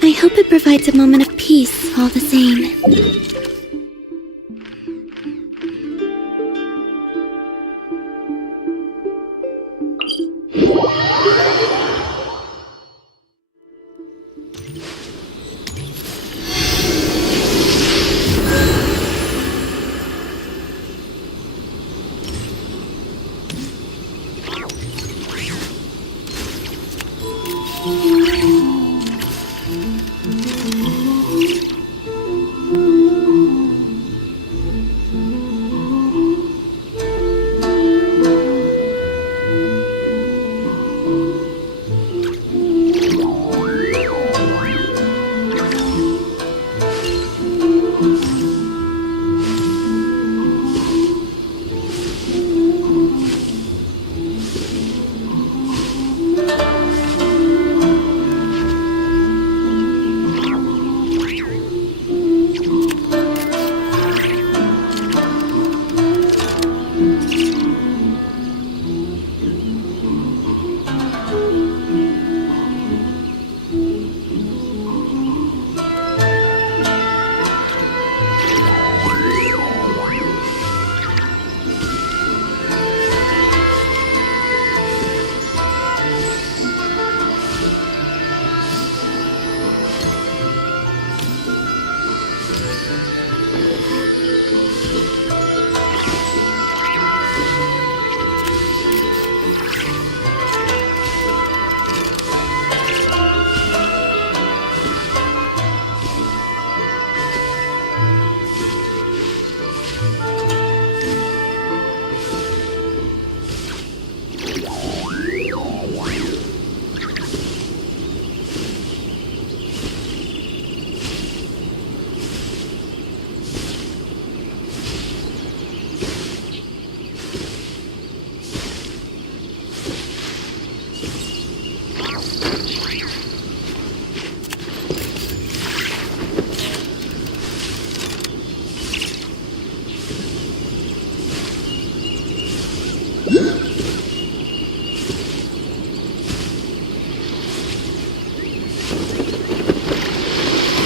I hope it provides a moment of peace all the same.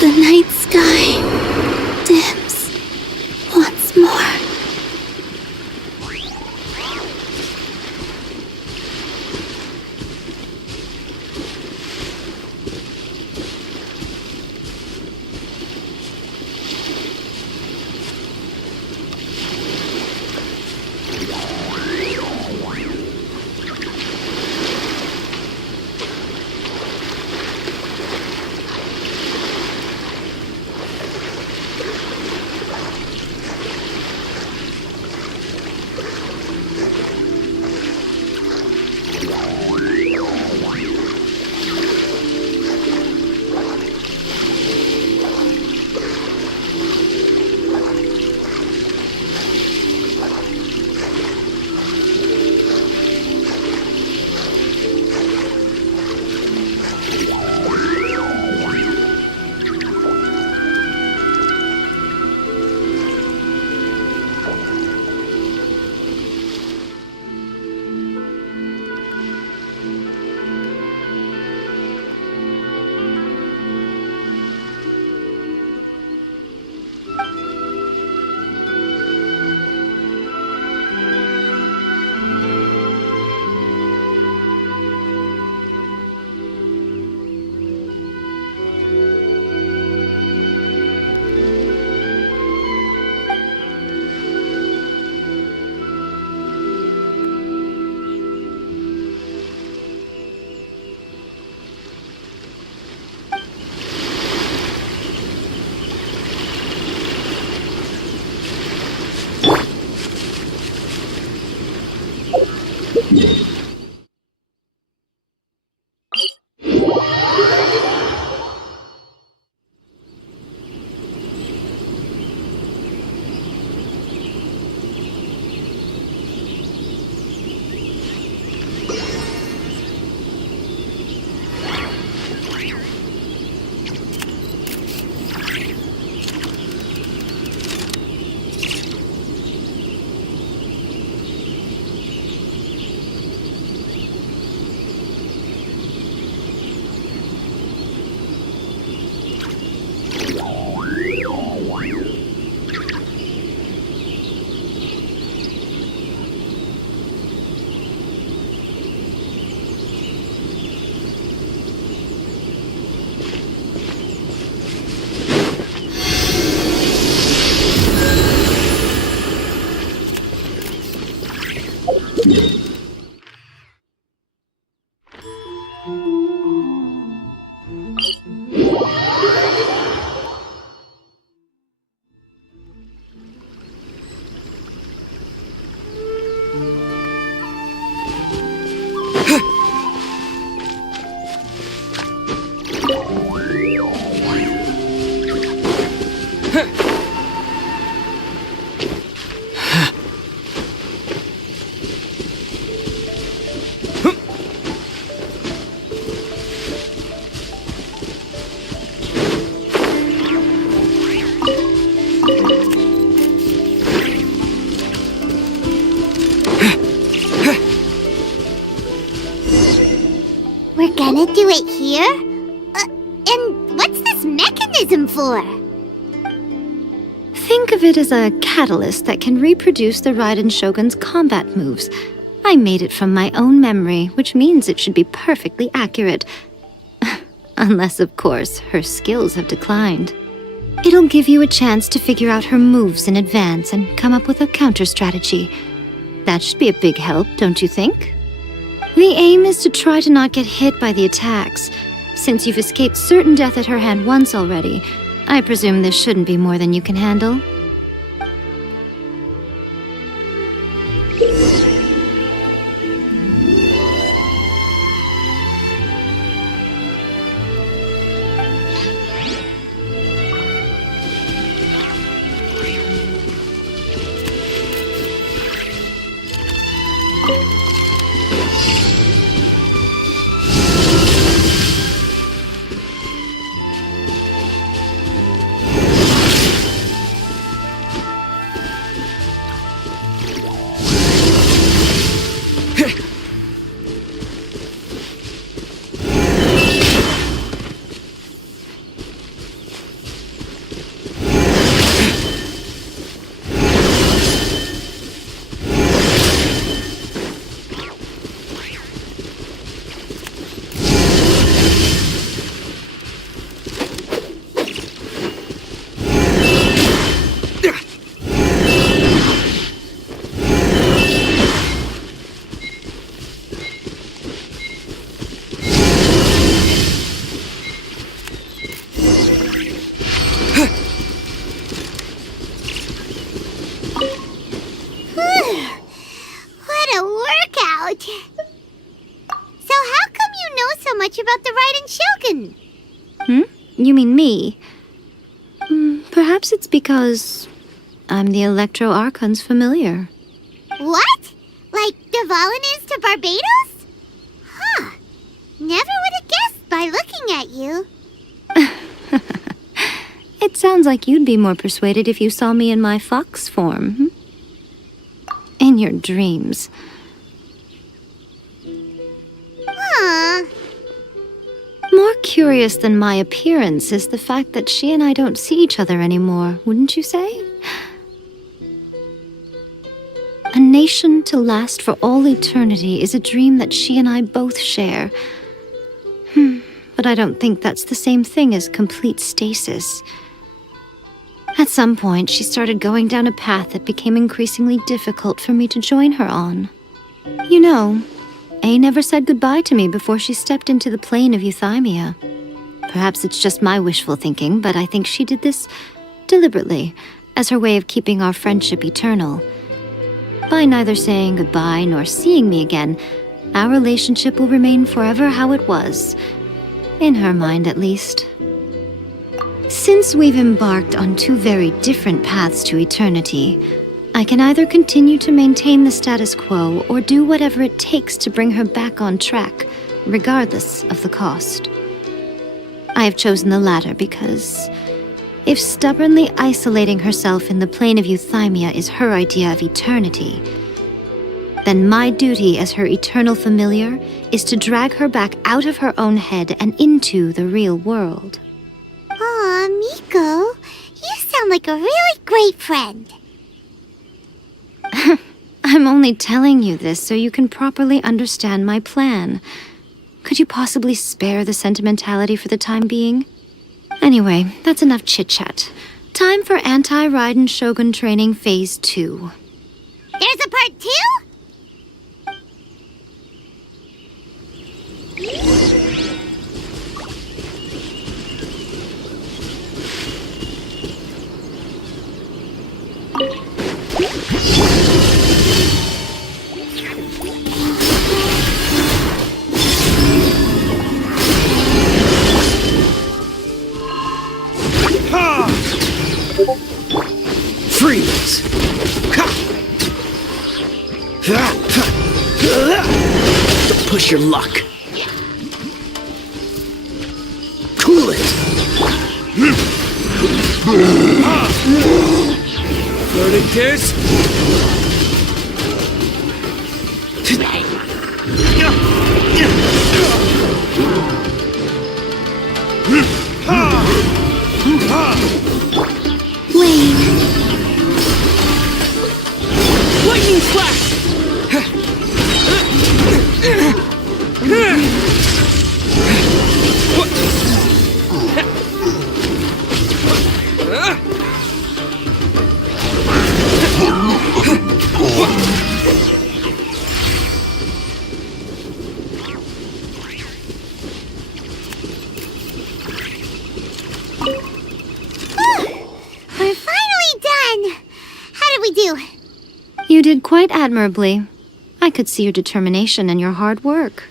The night sky dims once more. We're gonna do it here? And what's this mechanism for? Think of it as a catalyst that can reproduce the Raiden Shogun's combat moves. I made it from my own memory, which means it should be perfectly accurate. Unless, of course, her skills have declined. It'll give you a chance to figure out her moves in advance and come up with a counter strategy. That should be a big help, don't you think? The aim is to try to not get hit by the attacks. Since you've escaped certain death at her hand once already, I presume this shouldn't be more than you can handle. What a workout! So how come you know so much about the Raiden Shogun? You mean me? Perhaps it's because I'm the Electro Archon's familiar. What? Like Devalin is to Barbados? Huh. Never would have guessed by looking at you. It sounds like you'd be more persuaded if you saw me in my fox form. In your dreams. Huh. More curious than my appearance is the fact that she and I don't see each other anymore, wouldn't you say? A nation to last for all eternity is a dream that she and I both share. But I don't think that's the same thing as complete stasis. At some point, she started going down a path that became increasingly difficult for me to join her on. You know, A never said goodbye to me before she stepped into the plane of Euthymia. Perhaps it's just my wishful thinking, but I think she did this deliberately, as her way of keeping our friendship eternal. By neither saying goodbye nor seeing me again, our relationship will remain forever how it was. In her mind, at least. Since we've embarked on two very different paths to eternity, I can either continue to maintain the status quo or do whatever it takes to bring her back on track, regardless of the cost. I have chosen the latter because if stubbornly isolating herself in the plane of Euthymia is her idea of eternity, then my duty as her eternal familiar is to drag her back out of her own head and into the real world. Aw, Miko, you sound like a really great friend. I'm only telling you this so you can properly understand my plan. Could you possibly spare the sentimentality for the time being? Anyway, that's enough chit-chat. Time for Anti-Raiden Shogun Training Phase 2. There's a part 2? Freeze! Don't push your luck. Cool it! Learning this? We're finally done! How did we do? You did quite admirably. I could see your determination and your hard work.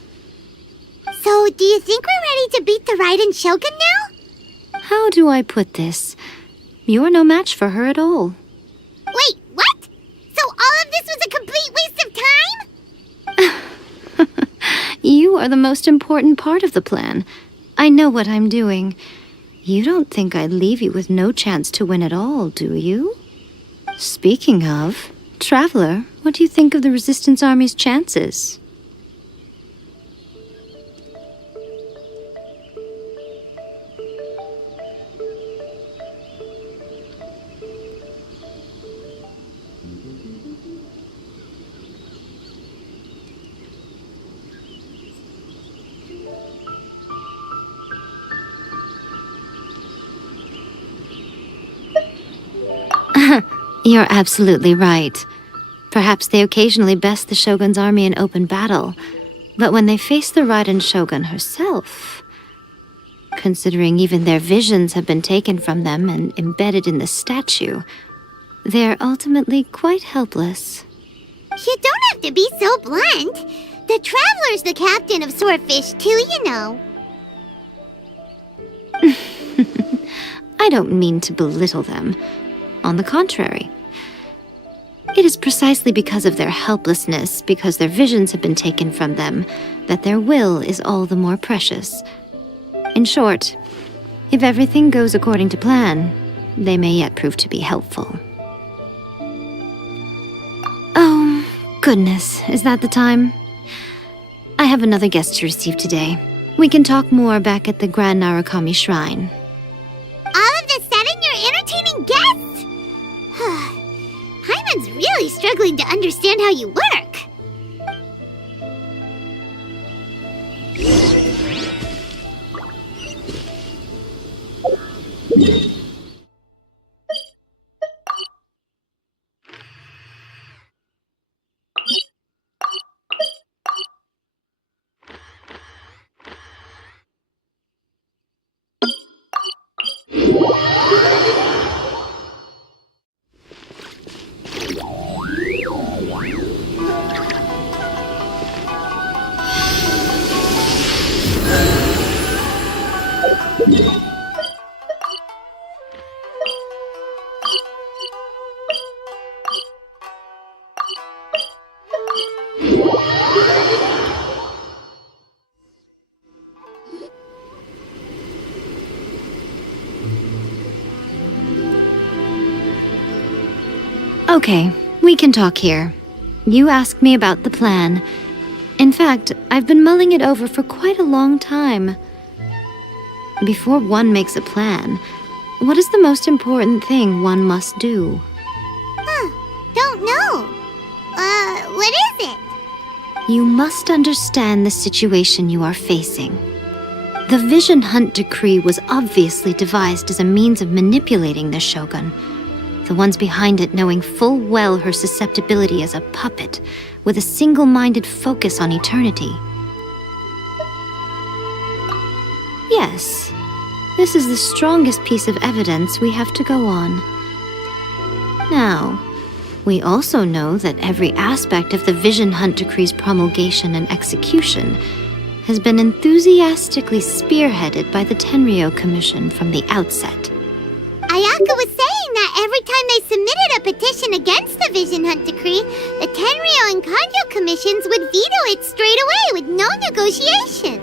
So, do you think we're ready to beat the Raiden Shogun now? How do I put this? You're no match for her at all. Wait, what? So all of this was a complete waste of time? You are the most important part of the plan. I know what I'm doing. You don't think I'd leave you with no chance to win at all, do you? Speaking of, Traveler, what do you think of the Resistance Army's chances? You're absolutely right. Perhaps they occasionally best the Shogun's army in open battle, but when they face the Raiden Shogun herself, considering even their visions have been taken from them and embedded in the statue, they're ultimately quite helpless. You don't have to be so blunt. The Traveler's the captain of Swordfish too, you know. I don't mean to belittle them. On the contrary. It is precisely because of their helplessness, because their visions have been taken from them, that their will is all the more precious. In short, if everything goes according to plan, they may yet prove to be helpful. Oh, goodness, is that the time? I have another guest to receive today. We can talk more back at the Grand Narukami Shrine. All of a sudden you're entertaining guests? Hyman's really struggling to understand how you work. Okay, we can talk here. You asked me about the plan. In fact, I've been mulling it over for quite a long time. Before one makes a plan, what is the most important thing one must do? Don't know. What is it? You must understand the situation you are facing. The Vision Hunt Decree was obviously devised as a means of manipulating the Shogun. The ones behind it knowing full well her susceptibility as a puppet, with a single-minded focus on eternity. Yes, this is the strongest piece of evidence we have to go on. Now, we also know that every aspect of the Vision Hunt Decree's promulgation and execution has been enthusiastically spearheaded by the Tenryou Commission from the outset. Ayaka was saying that every time they submitted a petition against the Vision Hunt Decree, the Tenryou and Kanjo commissions would veto it straight away with no negotiation.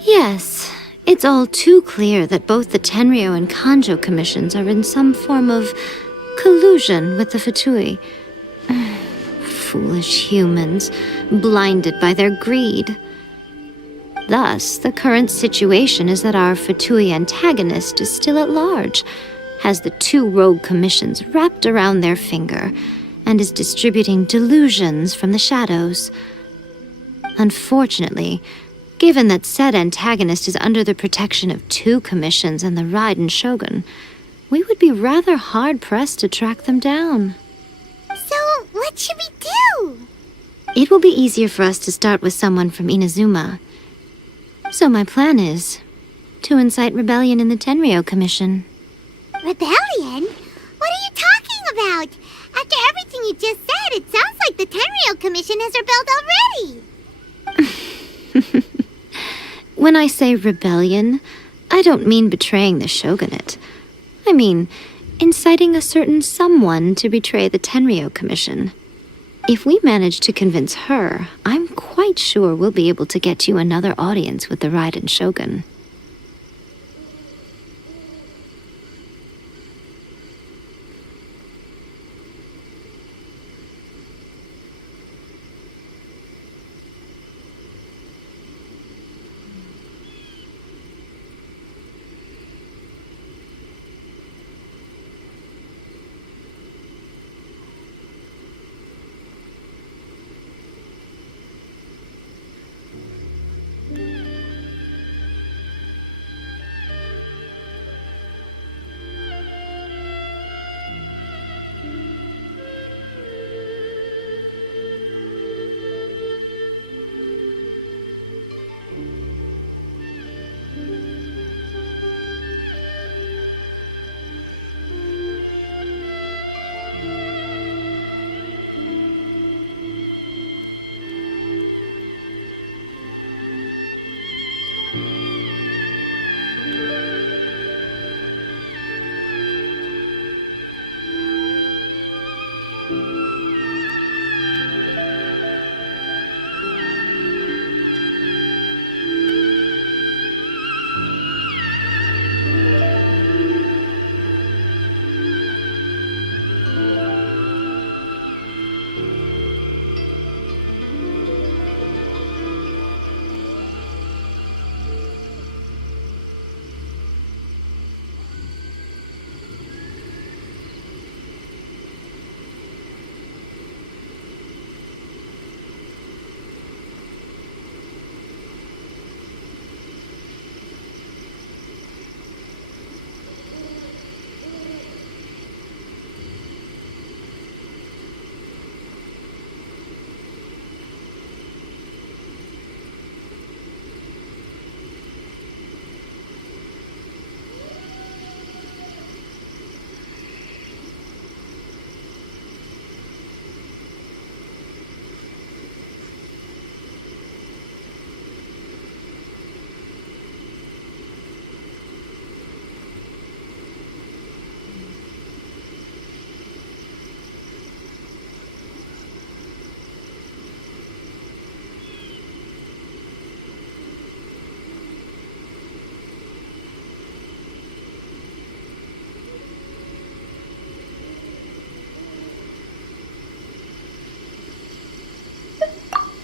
Yes, it's all too clear that both the Tenryou and Kanjo commissions are in some form of collusion with the Fatui. Foolish humans, blinded by their greed. Thus, the current situation is that our Fatui antagonist is still at large, has the two rogue commissions wrapped around their finger, and is distributing delusions from the shadows. Unfortunately, given that said antagonist is under the protection of 2 commissions and the Raiden Shogun, we would be rather hard-pressed to track them down. So, what should we do? It will be easier for us to start with someone from Inazuma. So my plan is to incite rebellion in the Tenryou Commission. Rebellion? What are you talking about? After everything you just said, it sounds like the Tenryou Commission has rebelled already. When I say rebellion, I don't mean betraying the shogunate. I mean inciting a certain someone to betray the Tenryou Commission. If we manage to convince her, I'm quite sure we'll be able to get you another audience with the Raiden Shogun.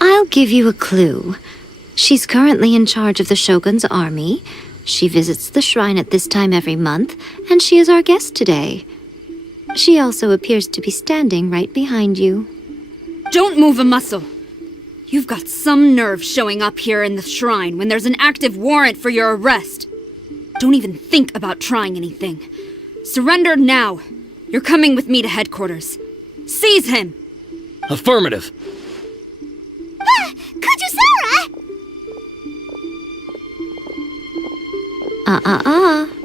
I'll give you a clue. She's currently in charge of the Shogun's army. She visits the shrine at this time every month, and she is our guest today. She also appears to be standing right behind you. Don't move a muscle. You've got some nerve showing up here in the shrine when there's an active warrant for your arrest. Don't even think about trying anything. Surrender now. You're coming with me to headquarters. Seize him! Affirmative. Kujusara!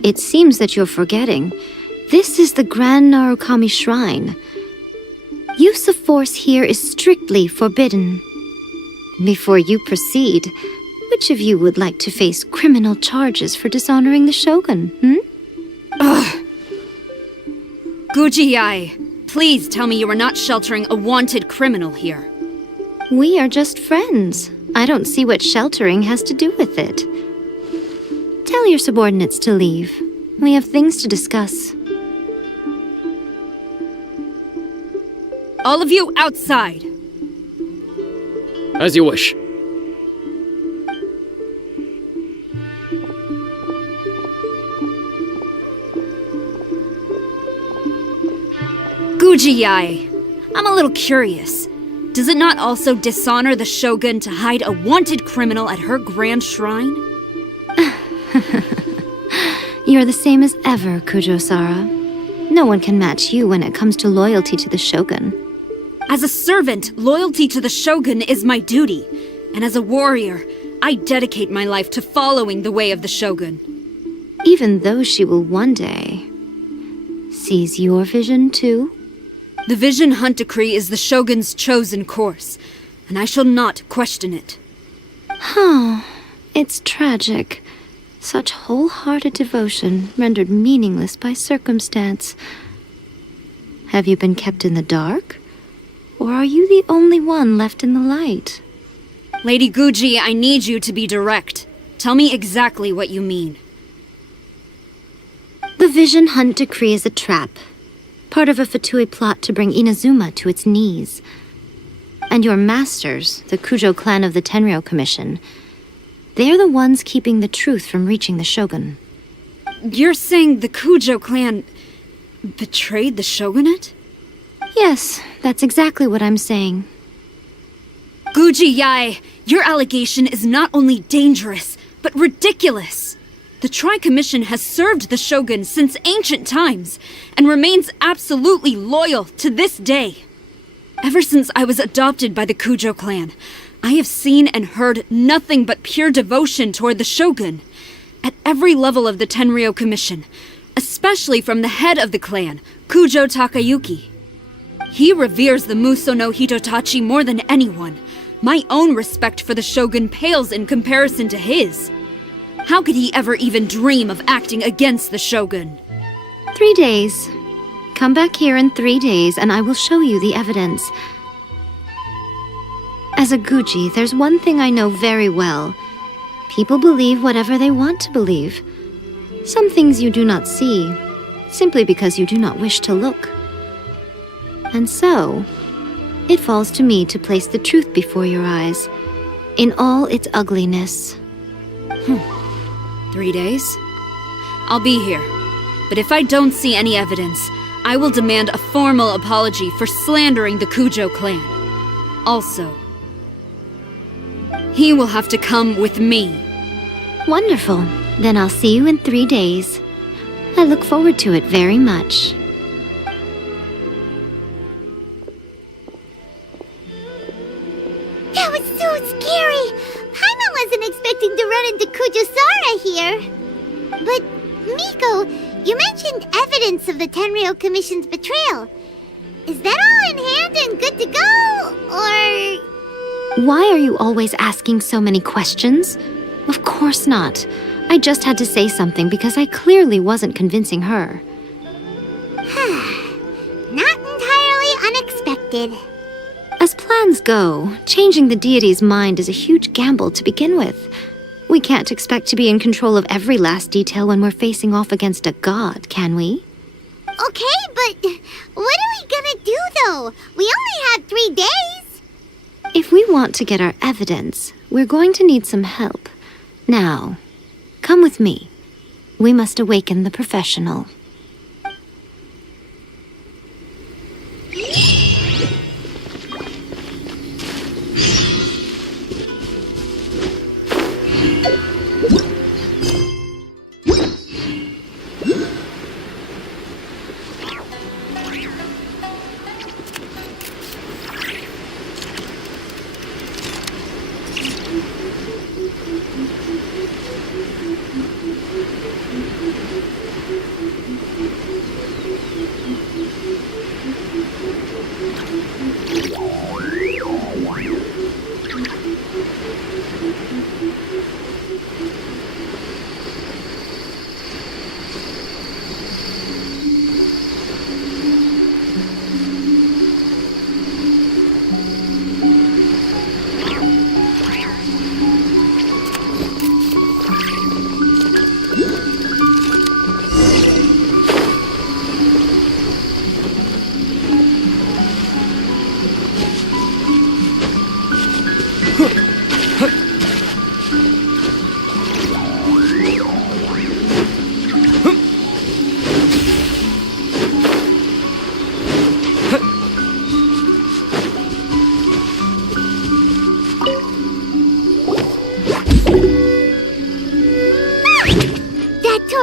It seems that you're forgetting. This is the Grand Narukami Shrine. Use of force here is strictly forbidden. Before you proceed, which of you would like to face criminal charges for dishonoring the Shogun, Ugh! Guji-ai, please tell me you are not sheltering a wanted criminal here. We are just friends. I don't see what sheltering has to do with it. Tell your subordinates to leave. We have things to discuss. All of you outside! As you wish. Guji-ai, I'm a little curious. Does it not also dishonor the Shogun to hide a wanted criminal at her grand shrine? You're the same as ever, Kujo-Sara. No one can match you when it comes to loyalty to the Shogun. As a servant, loyalty to the Shogun is my duty. And as a warrior, I dedicate my life to following the way of the Shogun. Even though she will one day seize your vision too? The Vision Hunt Decree is the Shogun's chosen course, and I shall not question it. It's tragic. Such wholehearted devotion rendered meaningless by circumstance. Have you been kept in the dark? Or are you the only one left in the light? Lady Guji, I need you to be direct. Tell me exactly what you mean. The Vision Hunt Decree is a trap. Part of a Fatui plot to bring Inazuma to its knees. And your masters, the Kujo clan of the Tenryou Commission, they're the ones keeping the truth from reaching the Shogun. You're saying the Kujo clan betrayed the Shogunate? Yes, that's exactly what I'm saying. Guji Yae, your allegation is not only dangerous, but ridiculous. The Tri-Commission has served the Shogun since ancient times, and remains absolutely loyal to this day. Ever since I was adopted by the Kujo clan, I have seen and heard nothing but pure devotion toward the Shogun, at every level of the Tenryou Commission, especially from the head of the clan, Kujo Takayuki. He reveres the Muso no Hitotachi more than anyone. My own respect for the Shogun pales in comparison to his. How could he ever even dream of acting against the Shogun? 3 days. Come back here in 3 days and I will show you the evidence. As a Guji, there's one thing I know very well. People believe whatever they want to believe. Some things you do not see, simply because you do not wish to look. And so, it falls to me to place the truth before your eyes, in all its ugliness. 3 days? I'll be here. But if I don't see any evidence, I will demand a formal apology for slandering the Kujo clan. Also, he will have to come with me. Wonderful. Then I'll see you in 3 days. I look forward to it very much. That was so scary! Paimon wasn't expecting to run into Kujo-Sara here. But, Miko, you mentioned evidence of the Tenryou Commission's betrayal. Is that all in hand and good to go, or...? Why are you always asking so many questions? Of course not. I just had to say something because I clearly wasn't convincing her. Not entirely unexpected. As plans go, changing the deity's mind is a huge gamble to begin with. We can't expect to be in control of every last detail when we're facing off against a god, can we? Okay, but what are we gonna do, though? We only have 3 days. If we want to get our evidence, we're going to need some help. Now, come with me. We must awaken the professional.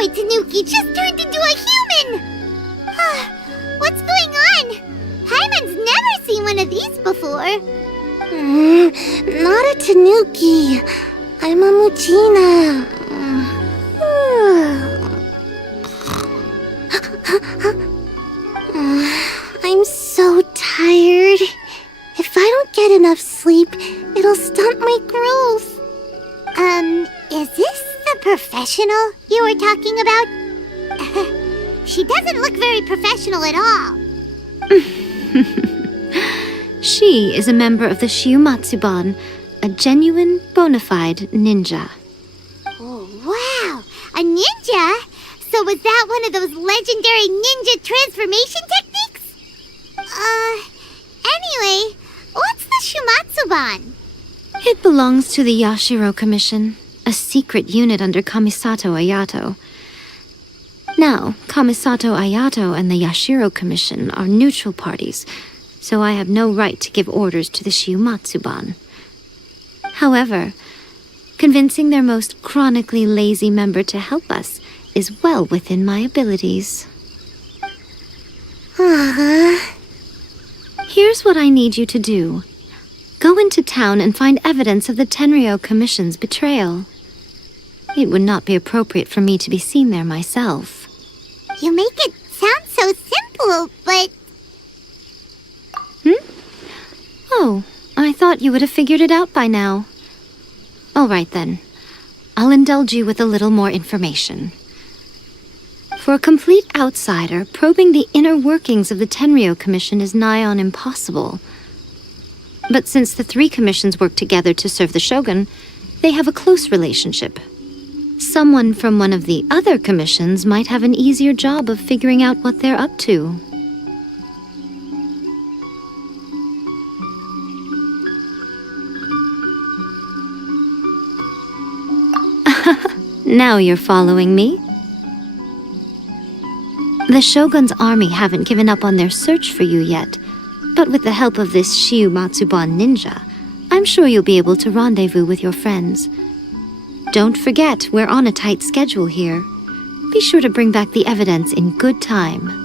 boy Tanuki just turned into a human! What's going on? Paimon's never seen one of these before. Not a Tanuki. I'm a Muchina. I'm so tired. If I don't get enough sleep, it'll stunt my growth. Is this the professional you were talking about? She doesn't look very professional at all. She is a member of the Shiumatsuban, a genuine, bona fide ninja. Oh, wow! A ninja? So was that one of those legendary ninja transformation techniques? Anyway, what's the Shiumatsuban? It belongs to the Yashiro Commission, a secret unit under Kamisato Ayato. Now, Kamisato Ayato and the Yashiro Commission are neutral parties, so I have no right to give orders to the Shiumatsuban. However, convincing their most chronically lazy member to help us is well within my abilities. Here's what I need you to do. Go into town and find evidence of the Tenryou Commission's betrayal. It would not be appropriate for me to be seen there myself. You make it sound so simple, but... Oh, I thought you would have figured it out by now. All right then. I'll indulge you with a little more information. For a complete outsider, probing the inner workings of the Tenryou Commission is nigh on impossible. But since the three commissions work together to serve the Shogun, they have a close relationship. Someone from one of the other commissions might have an easier job of figuring out what they're up to. Now you're following me. The Shogun's army haven't given up on their search for you yet, but with the help of this Shiumatsuban ninja, I'm sure you'll be able to rendezvous with your friends. Don't forget, we're on a tight schedule here. Be sure to bring back the evidence in good time.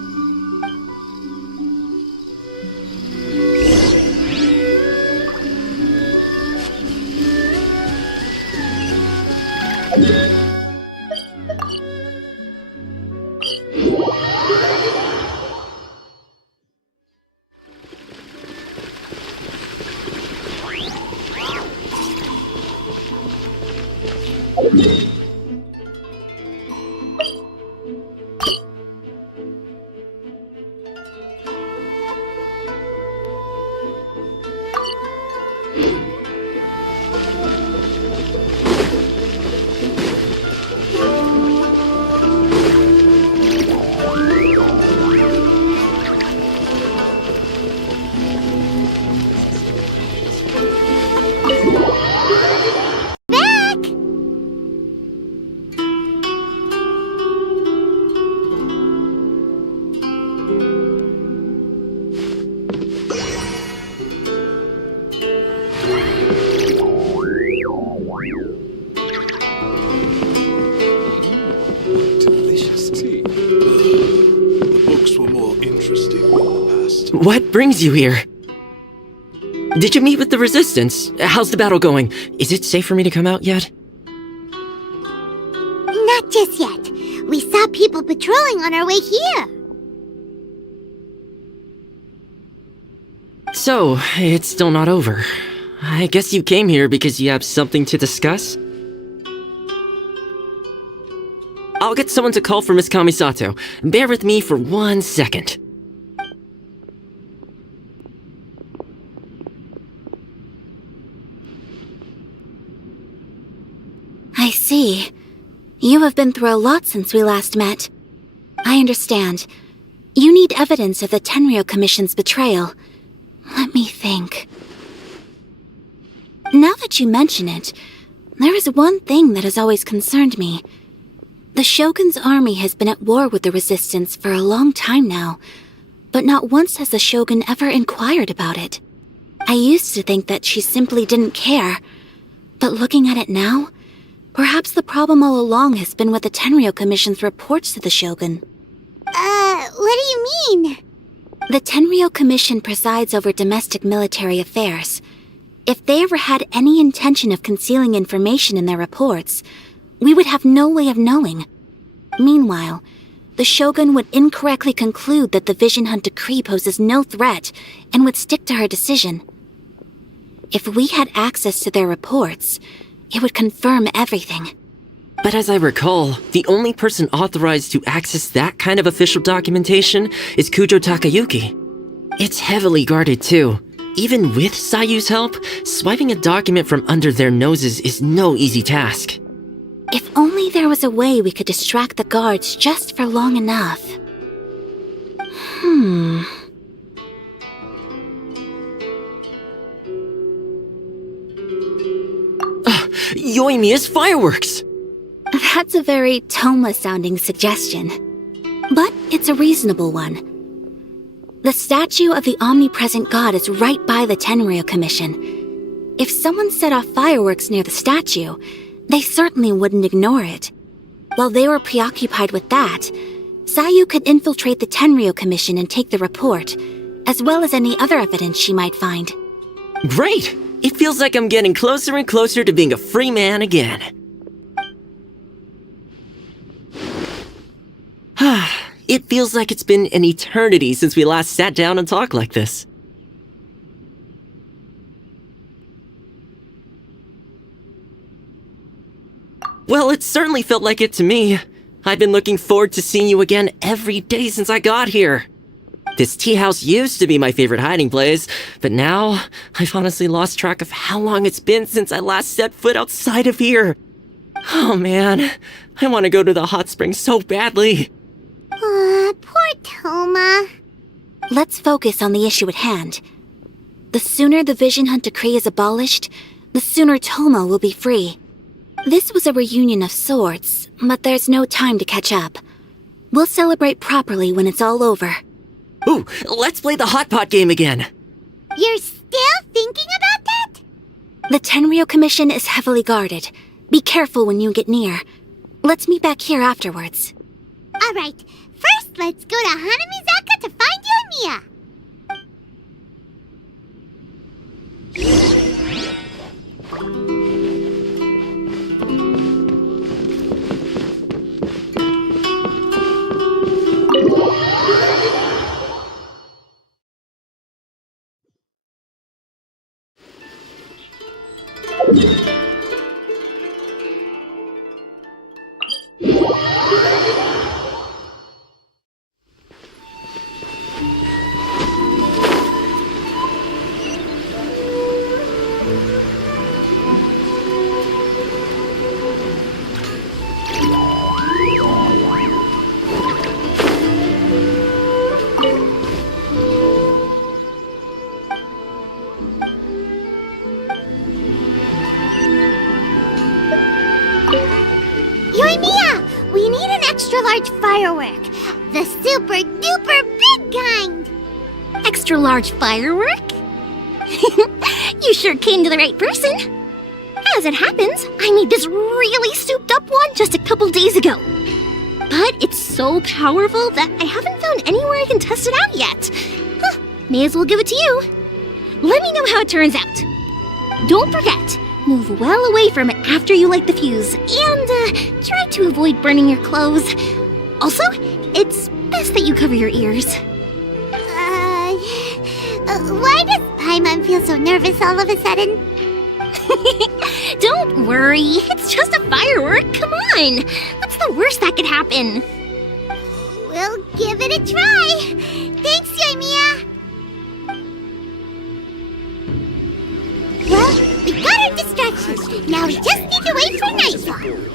What brings you here? Did you meet with the Resistance? How's the battle going? Is it safe for me to come out yet? Not just yet. We saw people patrolling on our way here. So, it's still not over. I guess you came here because you have something to discuss? I'll get someone to call for Miss Kamisato. Bear with me for 1 second. I see. You have been through a lot since we last met. I understand. You need evidence of the Tenryou Commission's betrayal. Let me think. Now that you mention it, there is one thing that has always concerned me. The Shogun's army has been at war with the Resistance for a long time now, but not once has the Shogun ever inquired about it. I used to think that she simply didn't care, but looking at it now, Perhaps the problem all along has been with the Tenryou Commission's reports to the Shogun. What do you mean? The Tenryou Commission presides over domestic military affairs. If they ever had any intention of concealing information in their reports, we would have no way of knowing. Meanwhile, the Shogun would incorrectly conclude that the Vision Hunt decree poses no threat and would stick to her decision. If we had access to their reports, it would confirm everything. But as I recall, the only person authorized to access that kind of official documentation is Kujo Takayuki. It's heavily guarded too. Even with Sayu's help, swiping a document from under their noses is no easy task. If only there was a way we could distract the guards just for long enough. Yoimiya's fireworks! That's a very Toma-sounding suggestion. But it's a reasonable one. The statue of the omnipresent god is right by the Tenryou Commission. If someone set off fireworks near the statue, they certainly wouldn't ignore it. While they were preoccupied with that, Sayu could infiltrate the Tenryou Commission and take the report, as well as any other evidence she might find. Great! It feels like I'm getting closer and closer to being a free man again. It feels like it's been an eternity since we last sat down and talked like this. Well, it certainly felt like it to me. I've been looking forward to seeing you again every day since I got here. This tea house used to be my favorite hiding place, but now I've honestly lost track of how long it's been since I last set foot outside of here. Oh man, I want to go to the hot springs so badly. Poor Toma. Let's focus on the issue at hand. The sooner the Vision Hunt decree is abolished, the sooner Toma will be free. This was a reunion of sorts, but there's no time to catch up. We'll celebrate properly when it's all over. Ooh, let's play the hot pot game again. You're still thinking about that? The Tenryou Commission is heavily guarded. Be careful when you get near. Let's meet back here afterwards. Alright, first let's go to Hanamizaka to find Yoimiya. Yoimiya, we need an extra large firework. The super duper big kind. Extra large firework? You sure came to the right person. As it happens, I made this really souped up one just a couple days ago. But it's so powerful that I haven't found anywhere I can test it out yet. May as well give it to you. Let me know how it turns out. Don't forget, move well away from it after you light the fuse, and try to avoid burning your clothes. Also, it's best that you cover your ears. Why does Paimon feel so nervous all of a sudden? Don't worry, it's just a firework, come on! What's the worst that could happen? We'll give it a try. Thanks, Yoimiya. Well, we got our distraction. Now we just need to wait for nightfall.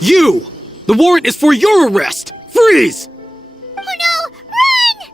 You! The warrant is for your arrest! Freeze! Oh no! Run!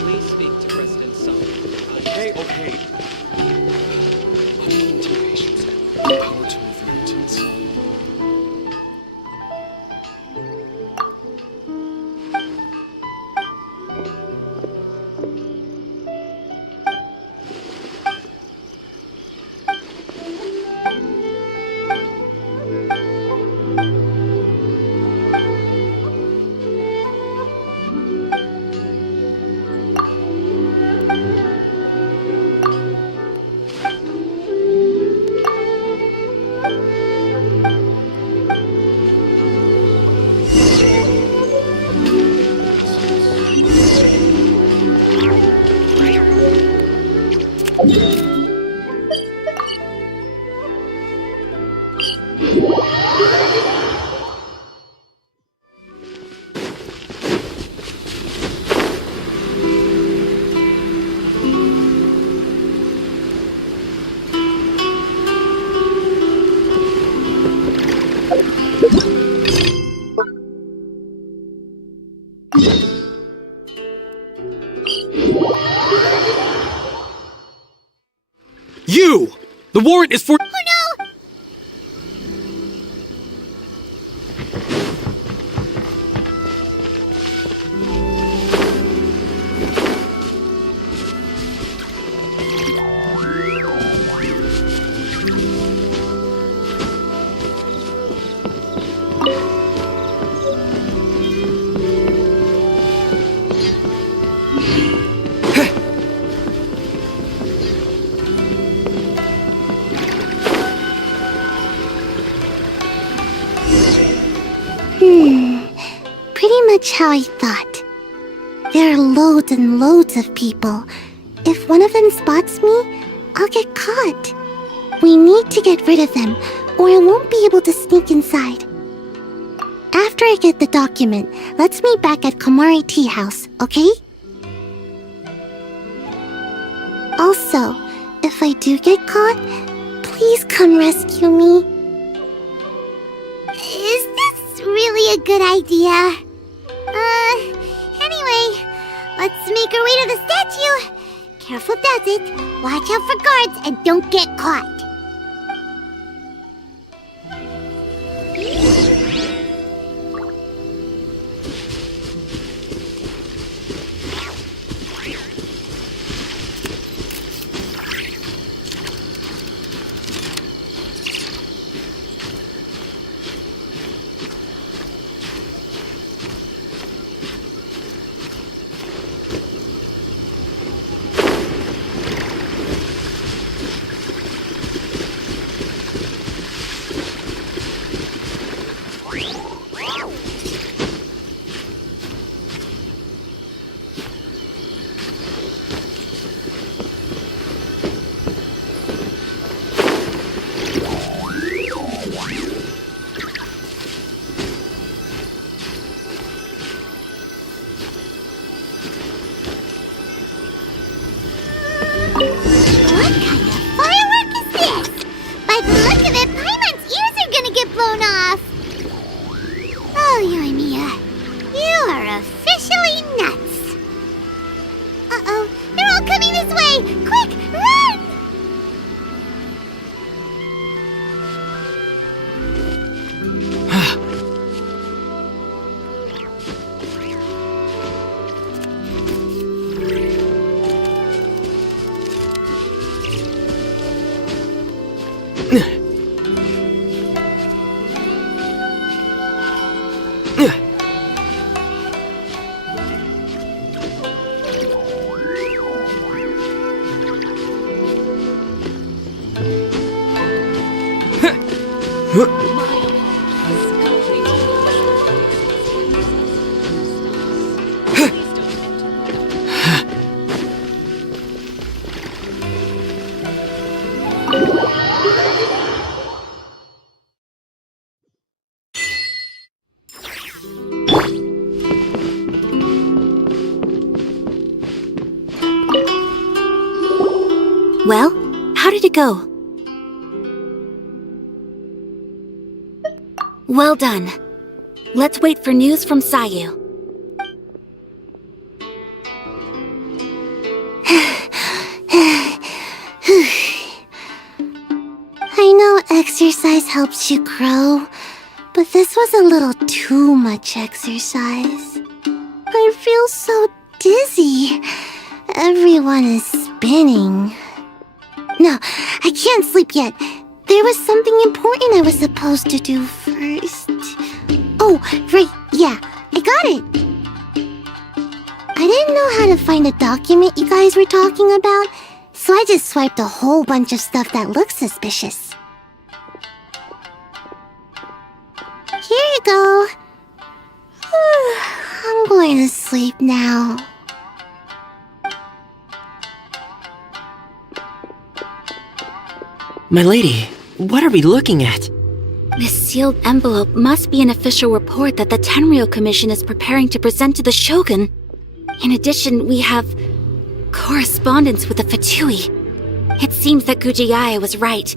Please speak to President Sung. Okay, okay. Patience. Power to mountains. You! The warrant is for— Oh no! Pretty much how I thought. There are loads and loads of people. If one of them spots me, I'll get caught. We need to get rid of them, or I won't be able to sneak inside. After I get the document, let's meet back at Komari Tea House, okay? Also, if I do get caught, please come rescue me. Is this really a good idea? Anyway, let's make our way to the statue. Careful does it. Watch out for guards and don't get caught. Well, how did it go? Well done. Let's wait for news from Sayu. I know exercise helps you grow, but this was a little too much exercise. I feel so dizzy. Everyone is spinning. No, I can't sleep yet. There was something important I was supposed to do first. Oh, right, yeah, I got it. I didn't know how to find a document you guys were talking about, so I just swiped a whole bunch of stuff that looks suspicious. Here you go. I'm going to sleep now. My lady, what are we looking at? This sealed envelope must be an official report that the Tenryou Commission is preparing to present to the Shogun. In addition, we have correspondence with the Fatui. It seems that Gujiaya was right.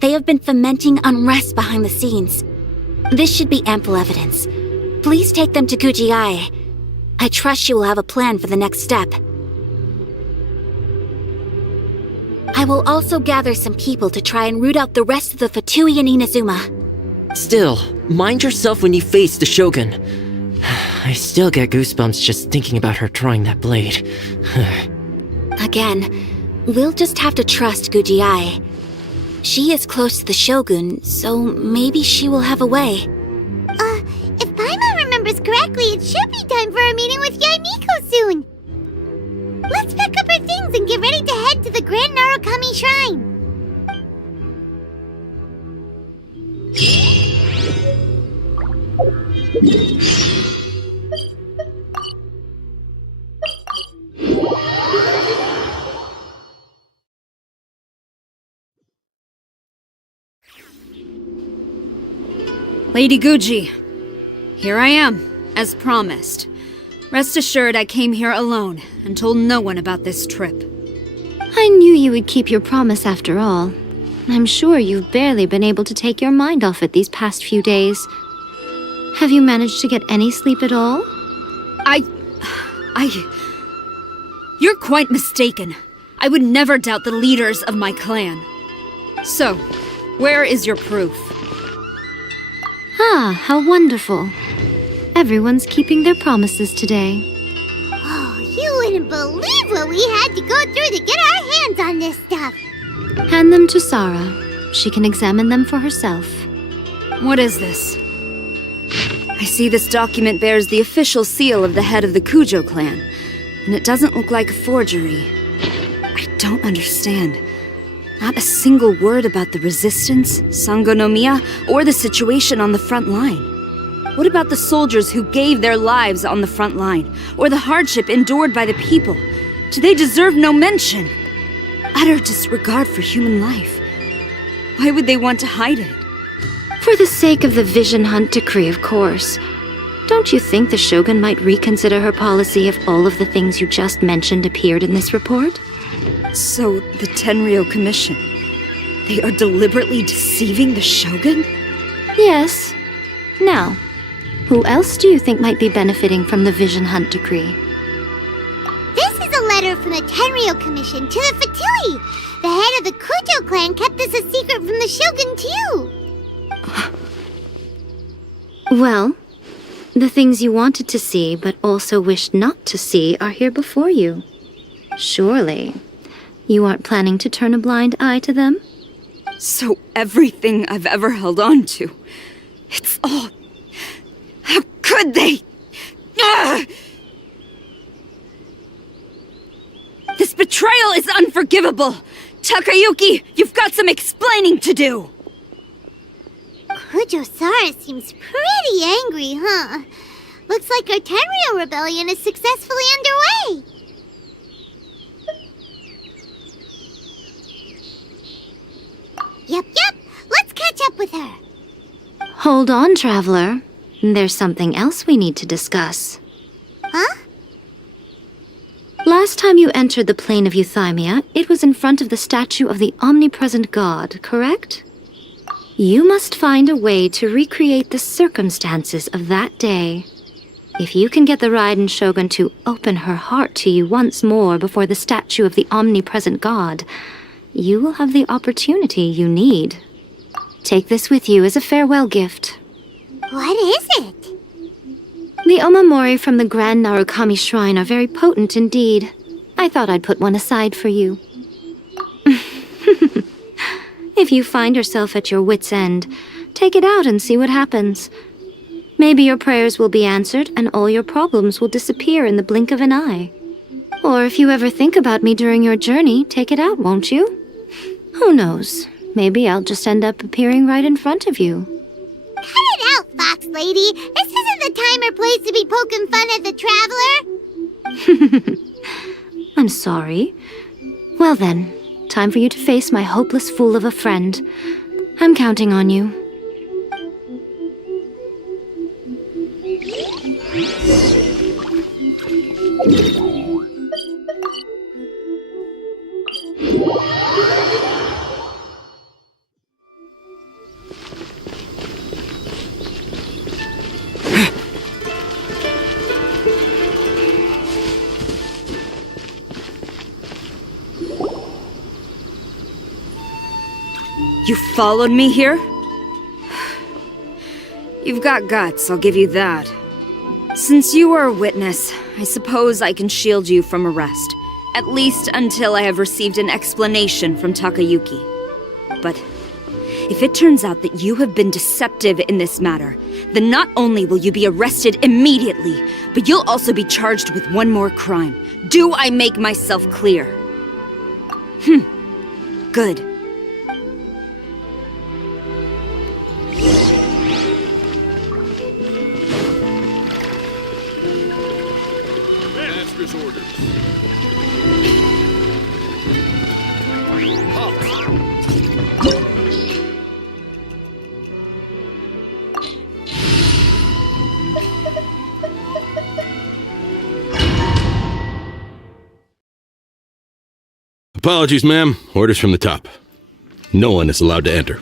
They have been fomenting unrest behind the scenes. This should be ample evidence. Please take them to Gujiaya. I trust she will have a plan for the next step. I will also gather some people to try and root out the rest of the Fatui in Inazuma. Still, mind yourself when you face the Shogun. I still get goosebumps just thinking about her drawing that blade. Again, we'll just have to trust Gujiai. She is close to the Shogun, so maybe she will have a way. If Paimon remembers correctly, it should be time for a meeting with Yaimiko soon. Let's pack up our things and get ready to head to the Grand Narukami Shrine. Lady Guji, here I am, as promised. Rest assured I came here alone and told no one about this trip. I knew you would keep your promise after all. I'm sure you've barely been able to take your mind off it these past few days. Have you managed to get any sleep at all? You're quite mistaken. I would never doubt the leaders of my clan. So, where is your proof? Ah, how wonderful. Everyone's keeping their promises today. Oh, you wouldn't believe what we had to go through to get our hands on this stuff. Hand them to Sarah. She can examine them for herself. What is this? I see this document bears the official seal of the head of the Kujo clan, and it doesn't look like a forgery. I don't understand. Not a single word about the resistance, Sangonomiya, or the situation on the front line. What about the soldiers who gave their lives on the front line, or the hardship endured by the people? Do they deserve no mention? Utter disregard for human life. Why would they want to hide it? For the sake of the Vision Hunt decree, of course. Don't you think the Shogun might reconsider her policy if all of the things you just mentioned appeared in this report? So, the Tenryou Commission, they are deliberately deceiving the Shogun? Yes. Now, who else do you think might be benefiting from the Vision Hunt decree? This is a letter from the Tenryou Commission to the Fatui. The head of the Kujo clan kept this a secret from the Shogun, too. Well, the things you wanted to see but also wished not to see are here before you. Surely, you aren't planning to turn a blind eye to them? So everything I've ever held on to, it's all... How could they? Ugh! This betrayal is unforgivable! Takayuki, you've got some explaining to do! Kujo-Sara seems pretty angry, huh? Looks like our Tenryou rebellion is successfully underway. Yep. Let's catch up with her. Hold on, Traveler. There's something else we need to discuss. Huh? Last time you entered the plane of Euthymia, it was in front of the statue of the omnipresent god, correct? You must find a way to recreate the circumstances of that day. If you can get the Raiden Shogun to open her heart to you once more before the statue of the omnipresent god, you will have the opportunity you need. Take this with you as a farewell gift. What is it? The omamori from the Grand Narukami Shrine are very potent indeed. I thought I'd put one aside for you. If you find yourself at your wit's end, take it out and see what happens. Maybe your prayers will be answered and all your problems will disappear in the blink of an eye. Or if you ever think about me during your journey, take it out, won't you? Who knows? Maybe I'll just end up appearing right in front of you. Cut it out, Fox Lady. This isn't the time or place to be poking fun at the Traveler. I'm sorry. Well then, time for you to face my hopeless fool of a friend. I'm counting on you. You followed me here? You've got guts, I'll give you that. Since you are a witness, I suppose I can shield you from arrest. At least until I have received an explanation from Takayuki. But if it turns out that you have been deceptive in this matter, then not only will you be arrested immediately, but you'll also be charged with one more crime. Do I make myself clear? Good. Master's orders. Apologies, ma'am. Orders from the top. No one is allowed to enter.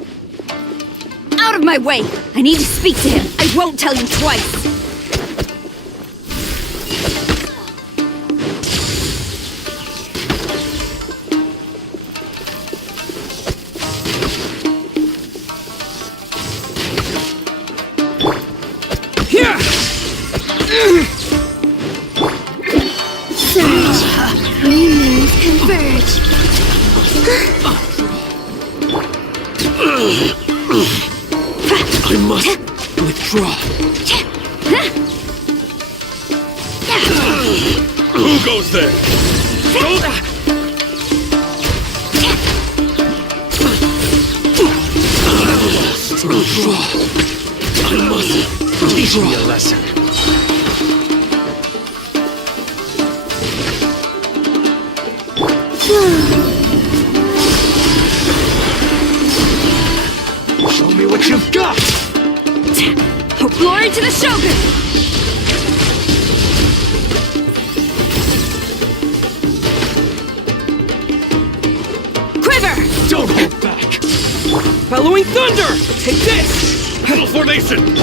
Out of my way! I need to speak to him. I won't tell you twice. Converge. I must withdraw. Who goes there? I must teach me a lesson. Show me what you've got! Oh, glory to the Shogun! Quiver! Don't hold back! Following thunder! Take this! Pedal formation!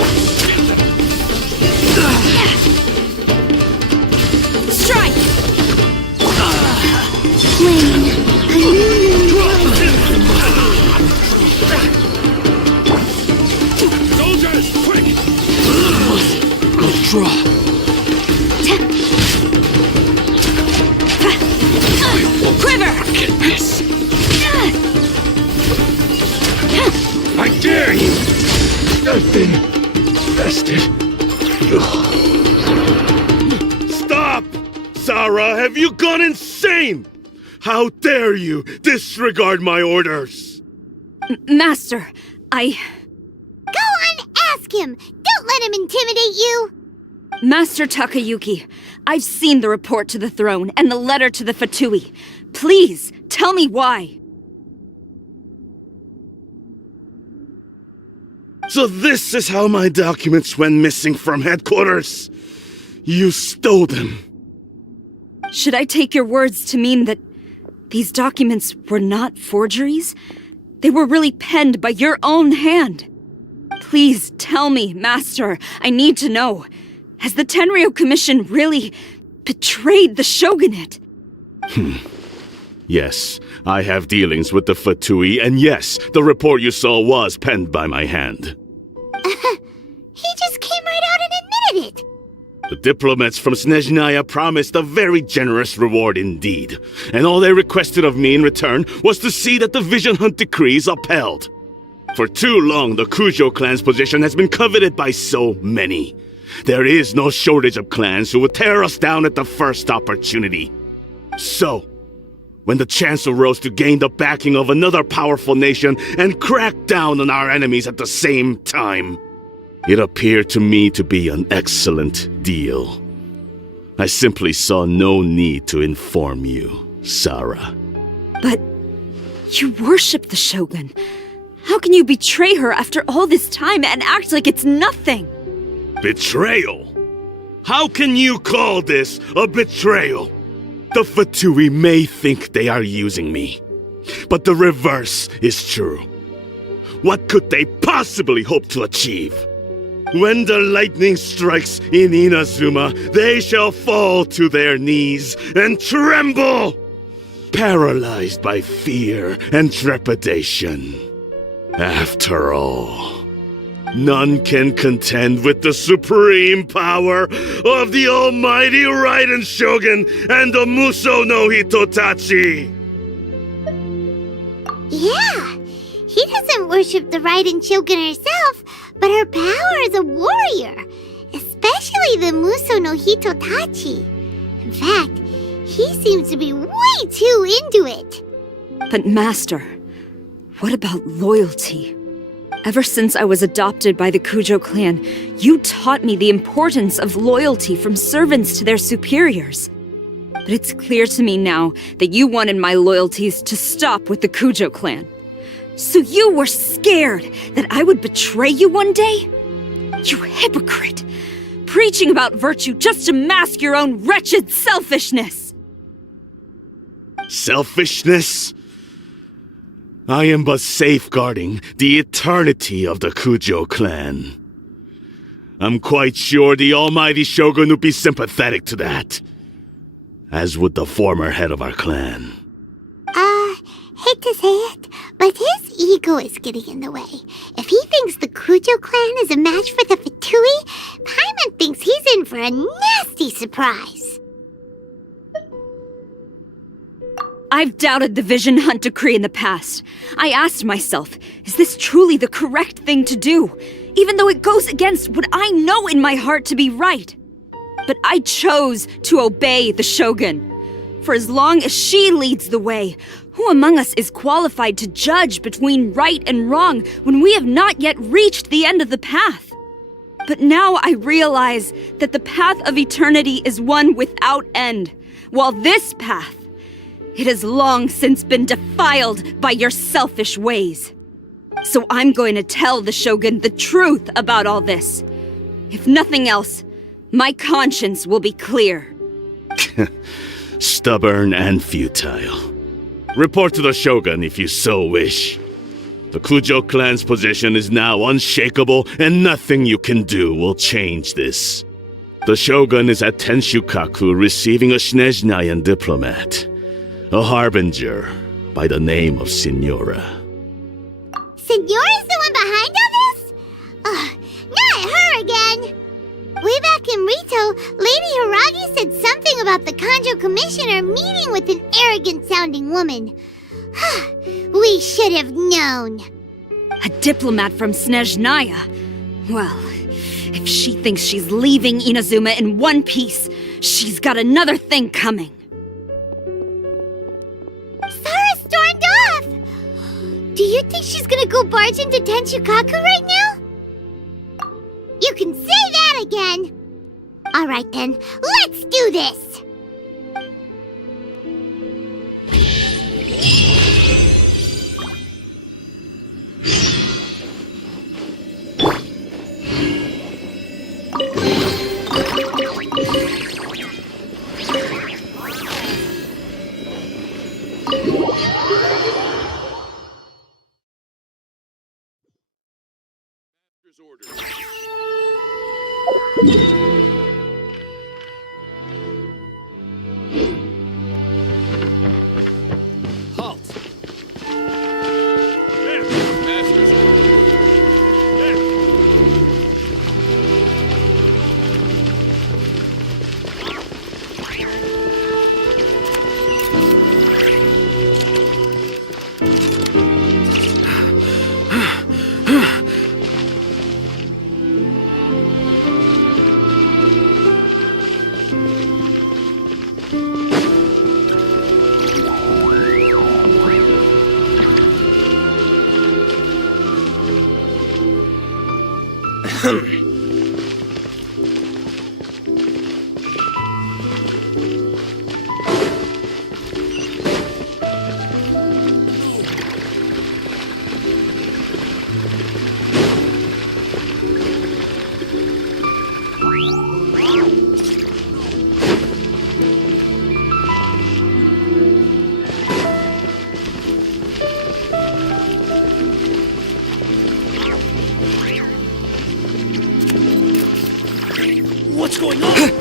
Strike! Flame. Soldiers, quick! Withdraw. Quiver! Get this! I dare you! I've been bested. Stop! Sarah, have you gone insane? How dare you disregard my orders? Master, Go on, ask him! Don't let him intimidate you! Master Takayuki, I've seen the report to the throne and the letter to the Fatui. Please, tell me why. So this is how my documents went missing from headquarters. You stole them. Should I take your words to mean that these documents were not forgeries? They were really penned by your own hand. Please tell me, Master. I need to know. Has the Tenryo Commission really betrayed the Shogunate? Yes, I have dealings with the Fatui, and yes, the report you saw was penned by my hand. He just came right out and admitted it. The diplomats from Snezhnaya promised a very generous reward indeed, and all they requested of me in return was to see that the Vision Hunt decree is upheld. For too long, the Kujo clan's position has been coveted by so many. There is no shortage of clans who would tear us down at the first opportunity. So, when the chance arose to gain the backing of another powerful nation and crack down on our enemies at the same time, it appeared to me to be an excellent deal. I simply saw no need to inform you, Sarah. But you worship the Shogun. How can you betray her after all this time and act like it's nothing? Betrayal? How can you call this a betrayal? The Fatui may think they are using me, but the reverse is true. What could they possibly hope to achieve? When the lightning strikes in Inazuma, they shall fall to their knees and tremble, paralyzed by fear and trepidation. After all, none can contend with the supreme power of the almighty Raiden Shogun and the Muso no Hitotachi! Yeah, he doesn't worship the Raiden Shogun herself, but her power as a warrior, especially the Muso no Hitotachi. In fact, he seems to be way too into it. But Master, what about loyalty? Ever since I was adopted by the Kujo clan, you taught me the importance of loyalty from servants to their superiors. But it's clear to me now that you wanted my loyalties to stop with the Kujo clan. So you were scared that I would betray you one day? You hypocrite! Preaching about virtue just to mask your own wretched selfishness! Selfishness? I am but safeguarding the eternity of the Kujo clan. I'm quite sure the almighty Shogun would be sympathetic to that, as would the former head of our clan. Hate to say it, but his ego is getting in the way. If he thinks the Kujo clan is a match for the Fatui, Paimon thinks he's in for a nasty surprise. I've doubted the Vision Hunt decree in the past. I asked myself, is this truly the correct thing to do? Even though it goes against what I know in my heart to be right. But I chose to obey the Shogun. For as long as she leads the way, who among us is qualified to judge between right and wrong when we have not yet reached the end of the path? But now I realize that the path of eternity is one without end, while this path, it has long since been defiled by your selfish ways. So I'm going to tell the Shogun the truth about all this. If nothing else, my conscience will be clear. Stubborn and futile. Report to the Shogun if you so wish. The Kujo clan's position is now unshakable, and nothing you can do will change this. The Shogun is at Tenshukaku receiving a Snezhnayan diplomat, a harbinger by the name of Signora. Signora's the one behind all this? Not her again! Way back in Rito, Lady Hiragi said something about the Kanjo Commissioner meeting with an arrogant-sounding woman. We should have known. A diplomat from Snezhnaya? Well, if she thinks she's leaving Inazuma in one piece, she's got another thing coming. Sarah stormed off! Do you think she's gonna go barge into Tenshukaku right now? You can say that again! Alright then, let's do this! What's going on?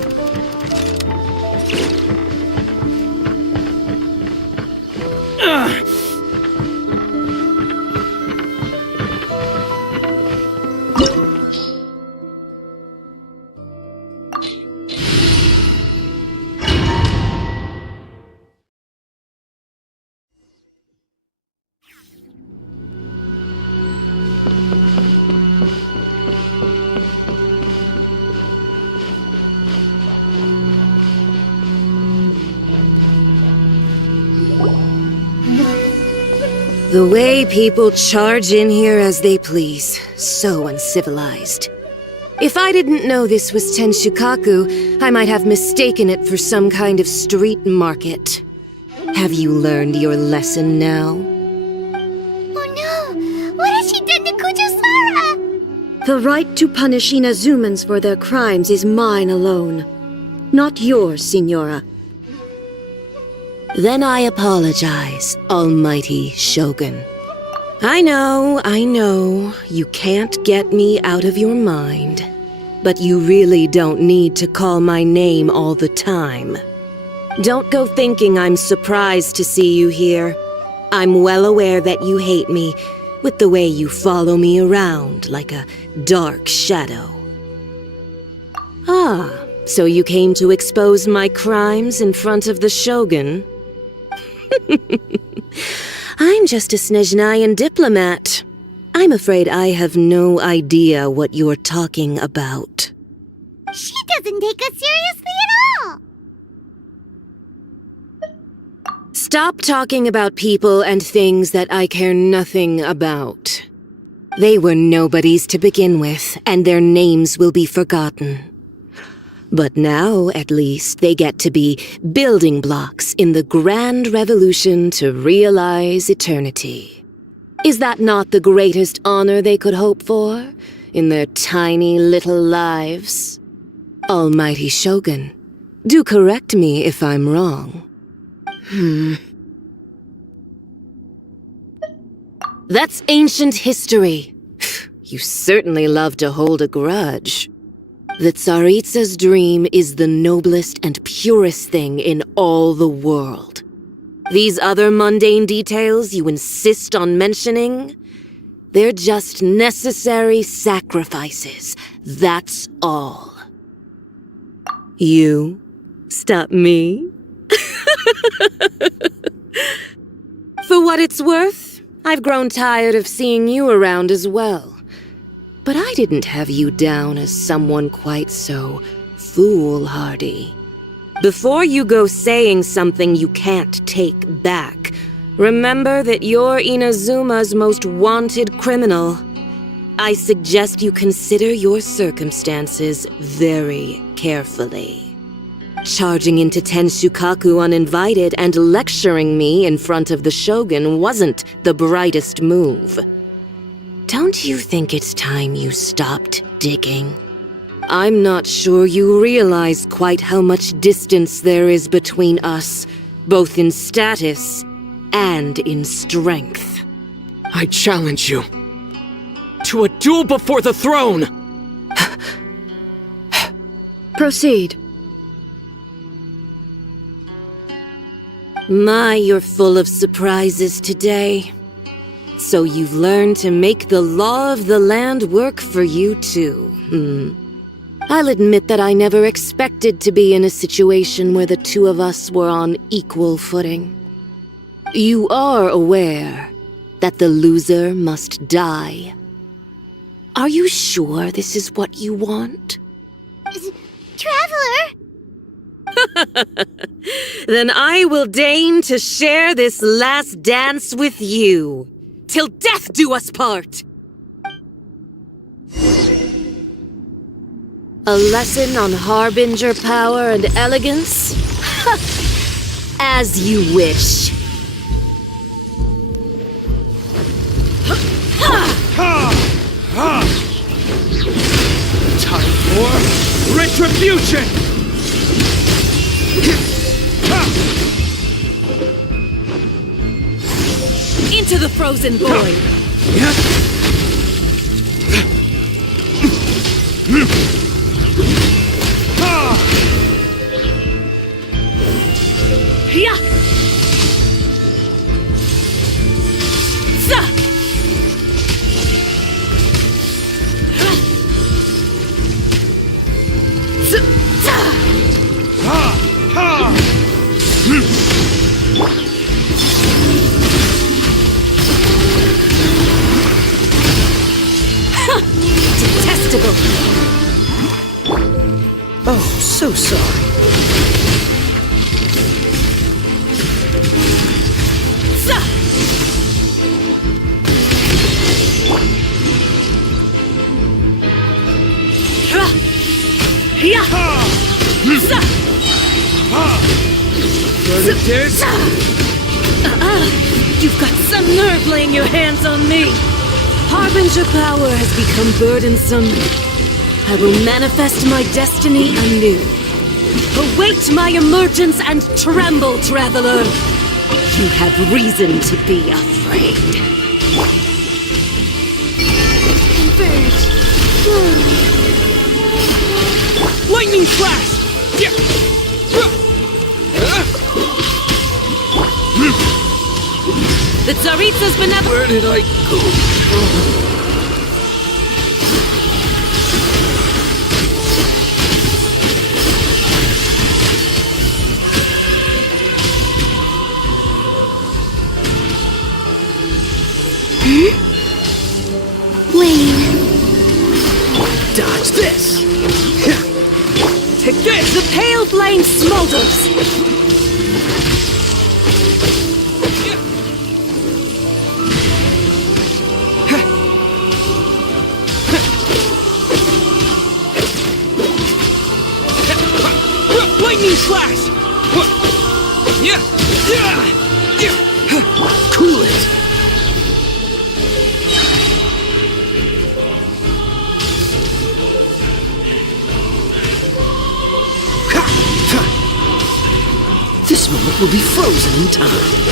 The way people charge in here as they please. So uncivilized. If I didn't know this was Tenshukaku, I might have mistaken it for some kind of street market. Have you learned your lesson now? Oh no! What has she done to Kujusara? The right to punish Inazumans for their crimes is mine alone. Not yours, Signora. Then I apologize, Almighty Shogun. I know, you can't get me out of your mind. But you really don't need to call my name all the time. Don't go thinking I'm surprised to see you here. I'm well aware that you hate me, with the way you follow me around like a dark shadow. Ah, so you came to expose my crimes in front of the Shogun? I'm just a Snezhnayan diplomat. I'm afraid I have no idea what you're talking about. She doesn't take us seriously at all! Stop talking about people and things that I care nothing about. They were nobodies to begin with, and their names will be forgotten. But now, at least, they get to be building blocks in the grand revolution to realize eternity. Is that not the greatest honor they could hope for in their tiny little lives? Almighty Shogun, do correct me if I'm wrong. That's ancient history. You certainly love to hold a grudge. The Tsaritsa's dream is the noblest and purest thing in all the world. These other mundane details you insist on mentioning, they're just necessary sacrifices, that's all. You stop me? For what it's worth, I've grown tired of seeing you around as well. But I didn't have you down as someone quite so foolhardy. Before you go saying something you can't take back, remember that you're Inazuma's most wanted criminal. I suggest you consider your circumstances very carefully. Charging into Tenshukaku uninvited and lecturing me in front of the Shogun wasn't the brightest move. Don't you think it's time you stopped digging? I'm not sure you realize quite how much distance there is between us, both in status and in strength. I challenge you to a duel before the throne! Proceed. My, you're full of surprises today. So you've learned to make the law of the land work for you too, I'll admit that I never expected to be in a situation where the two of us were on equal footing. You are aware that the loser must die. Are you sure this is what you want? Traveler! Then I will deign to share this last dance with you, till death do us part! A lesson on Harbinger power and elegance? As you wish. Time for retribution! Into the frozen void! Detestable! Oh, so sorry. You've got some nerve laying your hands on me! Harbinger power has become burdensome. I will manifest my destiny anew. Await my emergence and tremble, traveler! You have reason to be afraid. Converge! Lightning flash! The Tsaritsa's benevolent. Where did I go? Wayne. Dodge this! Take this! The pale flame smolders! Lightning slash! Cool it! This moment will be frozen in time.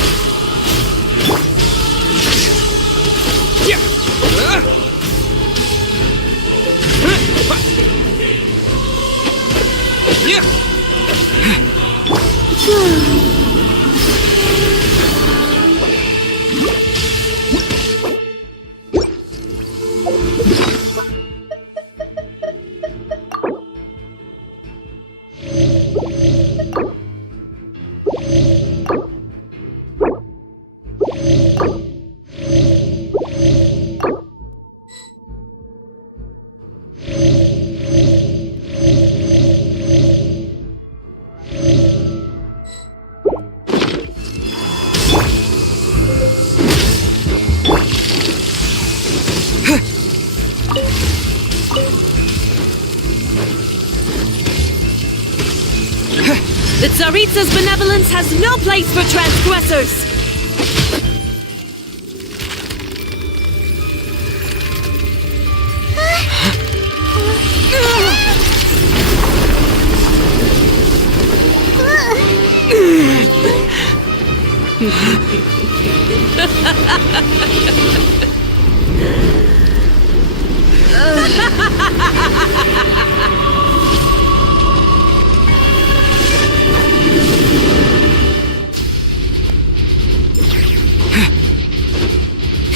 The Tsaritsa's benevolence has no place for transgressors!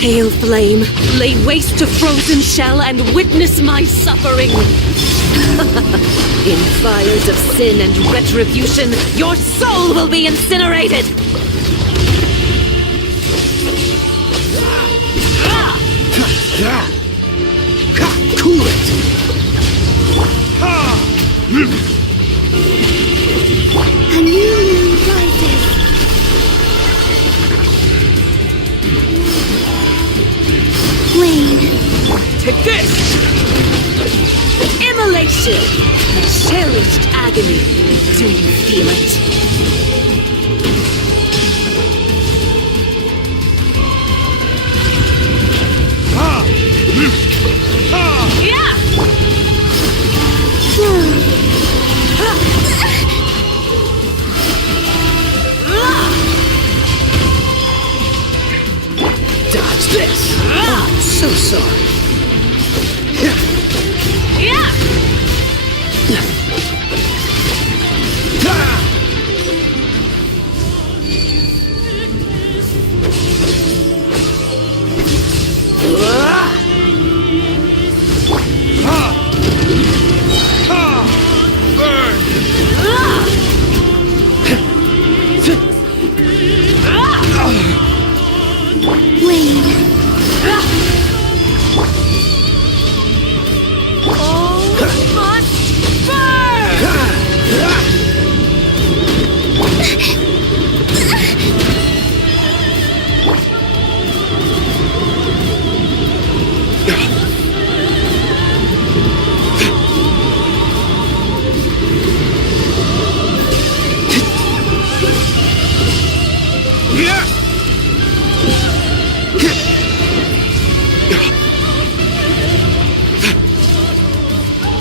Pale flame, lay waste to frozen shell and witness my suffering. In fires of sin and retribution, your soul will be incinerated. Cool it! A new moon rises. Wayne. Take this! Immolation! A cherished agony. Do you feel it? Yeah! Dodge this! Oh, I'm so sorry. Yeah! Wayne.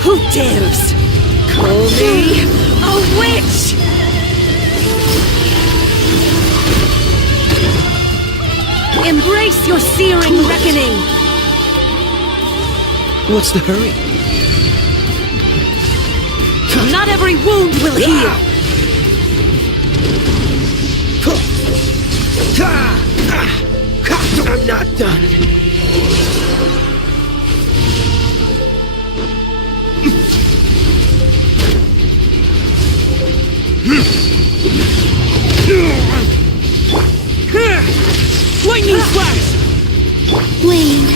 Who dares call me a witch? Embrace your searing reckoning. What's the hurry? Not every wound will heal. I'm not done. Lightning flash! Wayne.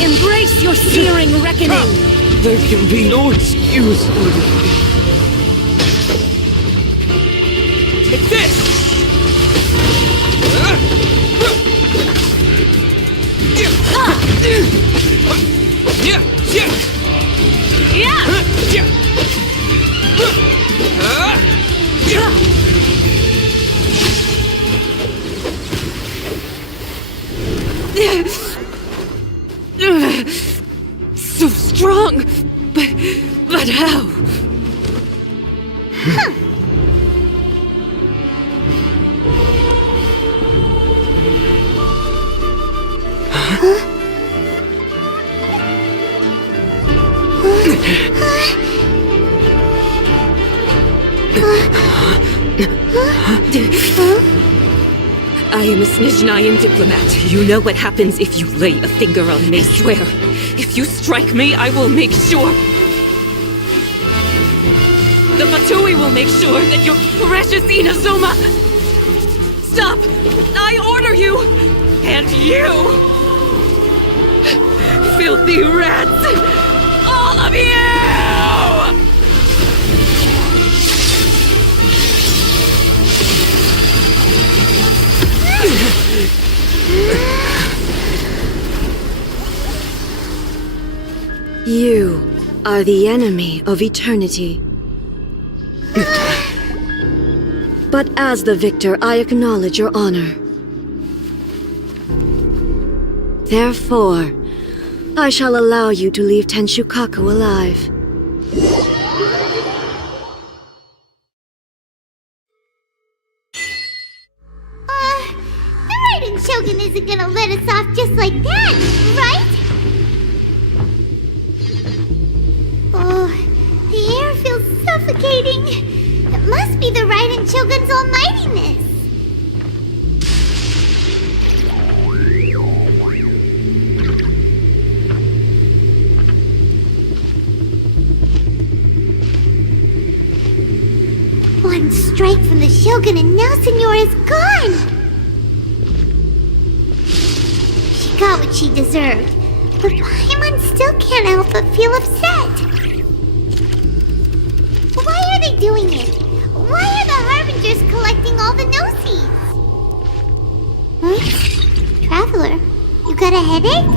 Embrace your searing reckoning. There can be no excuse. Take this! So strong, but how? I am a Snizhnayan diplomat. You know what happens if you lay a finger on me, swear. If you strike me, I will make sure. The Fatui will make sure that your precious Inazuma... Stop! I order you! And you! Filthy rats! All of you! You are the enemy of eternity. But as the victor, I acknowledge your honor. Therefore, I shall allow you to leave Tenshukaku alive. The Raiden Shogun isn't gonna let us off just like that, right? Oh, the air feels suffocating. intoxicating. It must be the Raiden Shogun's almightiness. One strike from the Shogun and now Senyora's gone! She got what she deserved, but Paimon still can't help but feel upset. Why are they doing it? Why are the Harbingers collecting all the no-seeds? Huh? Traveler, you got a headache?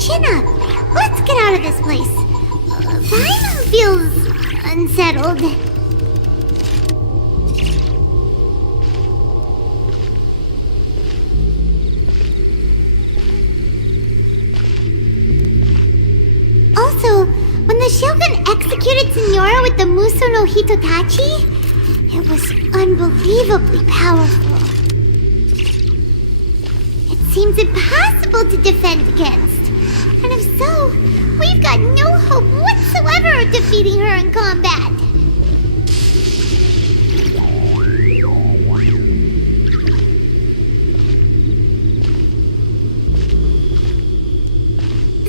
Chin up. Let's get out of this place. Paimon feels unsettled. Also, when the Shogun executed Senyora with the Muso no Hitotachi, it was unbelievably powerful. It seems impossible to defend against. And if so, we've got no hope whatsoever of defeating her in combat.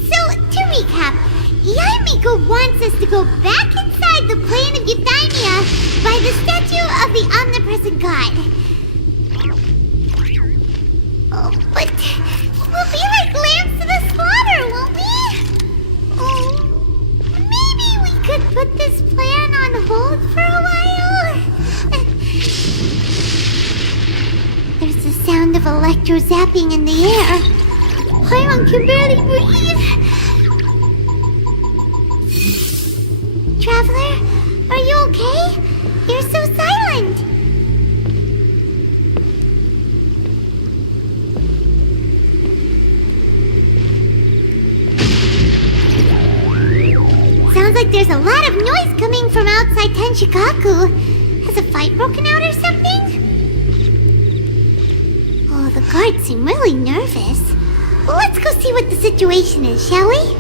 So, to recap, Yaemiko wants us to go back inside the plane of Euthymia by the statue of the Omnipresent God. Oh, but we'll be like lambs to the slaughter, won't we? Oh, maybe we could put this plan on hold for a while? There's the sound of electro zapping in the air. Paimon can barely breathe. Traveler, are you okay? You're so silent. Sounds like there's a lot of noise coming from outside Tenshikaku. Has a fight broken out or something? Oh, the guards seem really nervous. Well, let's go see what the situation is, shall we?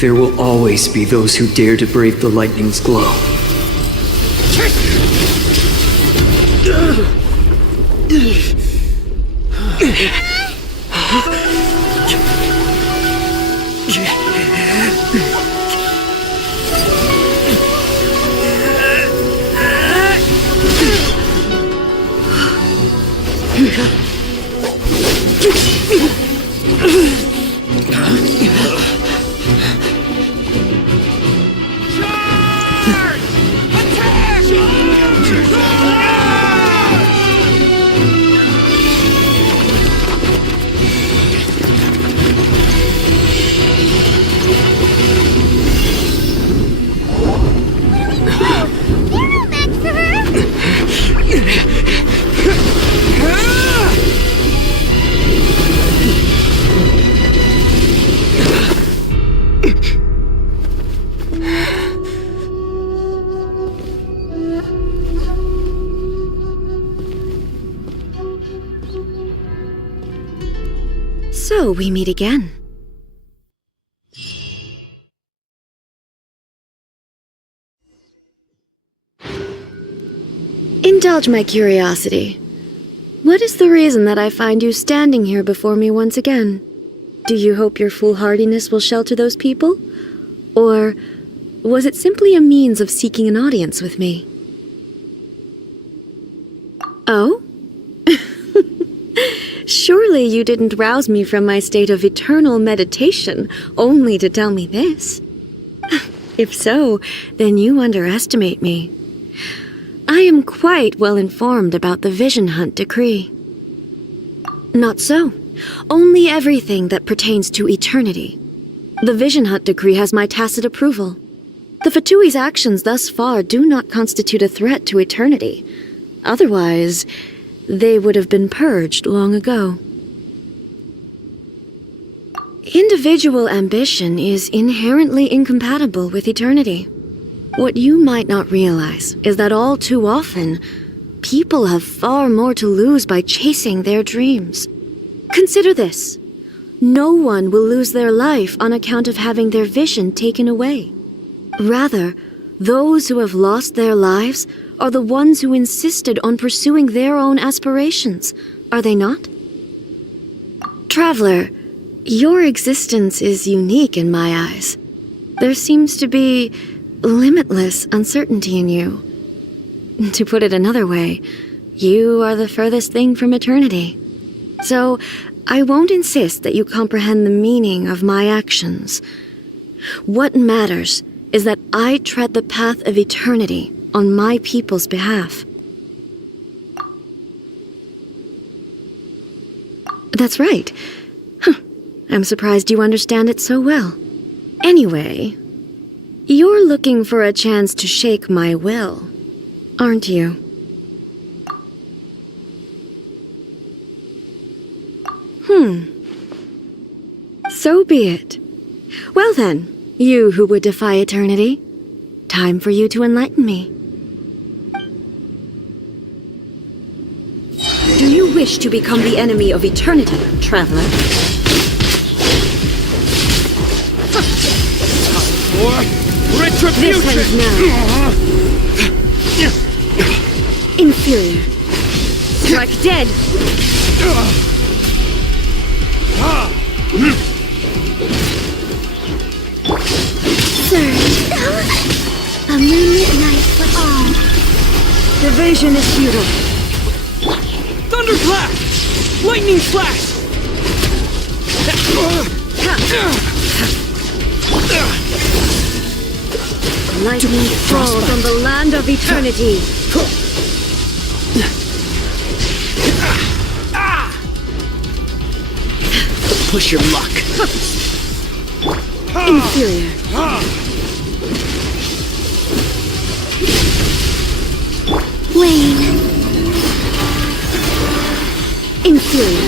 There will always be those who dare to brave the lightning's glow. So we meet again. Indulge my curiosity. What is the reason that I find you standing here before me once again? Do you hope your foolhardiness will shelter those people? Or was it simply a means of seeking an audience with me? Oh? Surely you didn't rouse me from my state of eternal meditation only to tell me this. If so, then you underestimate me. I am quite well informed about the Vision Hunt decree. Not so. Only everything that pertains to eternity. The Vision Hunt decree has my tacit approval. The Fatui's actions thus far do not constitute a threat to eternity. Otherwise, they would have been purged long ago. Individual ambition is inherently incompatible with eternity. What you might not realize is that all too often, people have far more to lose by chasing their dreams. Consider this. No one will lose their life on account of having their vision taken away. Rather, those who have lost their lives are the ones who insisted on pursuing their own aspirations, are they not? Traveler, your existence is unique in my eyes. There seems to be limitless uncertainty in you. To put it another way, you are the furthest thing from eternity. So, I won't insist that you comprehend the meaning of my actions. What matters is that I tread the path of eternity on my people's behalf. That's right. I'm surprised you understand it so well. Anyway, you're looking for a chance to shake my will, aren't you? So be it. Well then, you who would defy eternity, time for you to enlighten me. Do you wish to become the enemy of eternity, traveler? Retribution! This ends now. Inferior. Strike dead! Surge. A moonlit night for all. Evasion is futile. Thunderclap! Lightning flash! Lightning falls on the land of eternity. Push your luck. Inferior. Wane. Inferior.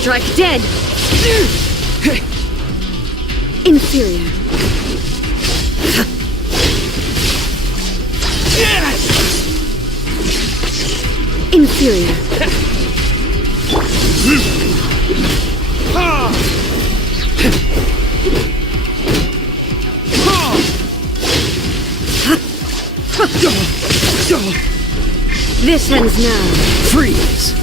Strike dead! Inferior. Inferior. This ends now. Freeze!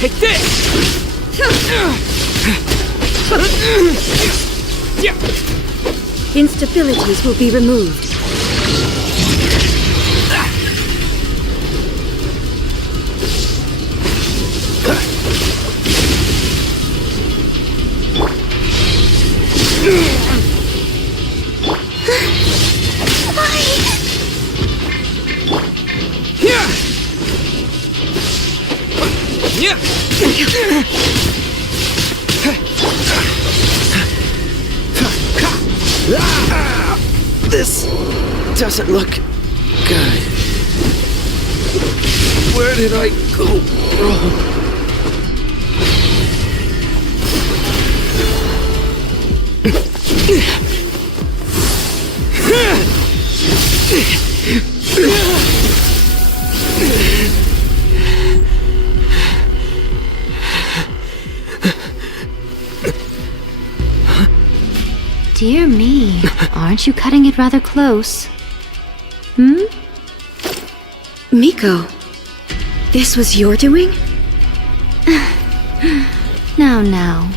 Take this! Instabilities will be removed. This doesn't look good. Where did I go wrong? Dear me, aren't you cutting it rather close? Miko, this was your doing? Now.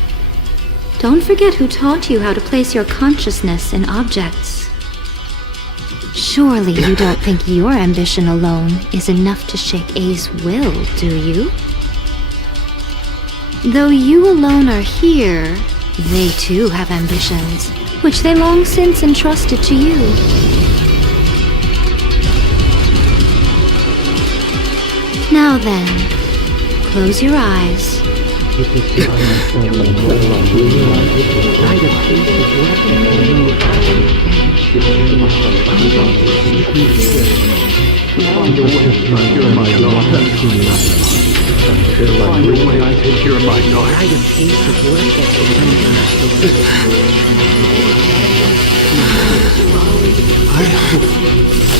Don't forget who taught you how to place your consciousness in objects. Surely you don't think your ambition alone is enough to shake A's will, do you? Though you alone are here, they too have ambitions, which they long since entrusted to you. Now then, close your eyes. I hope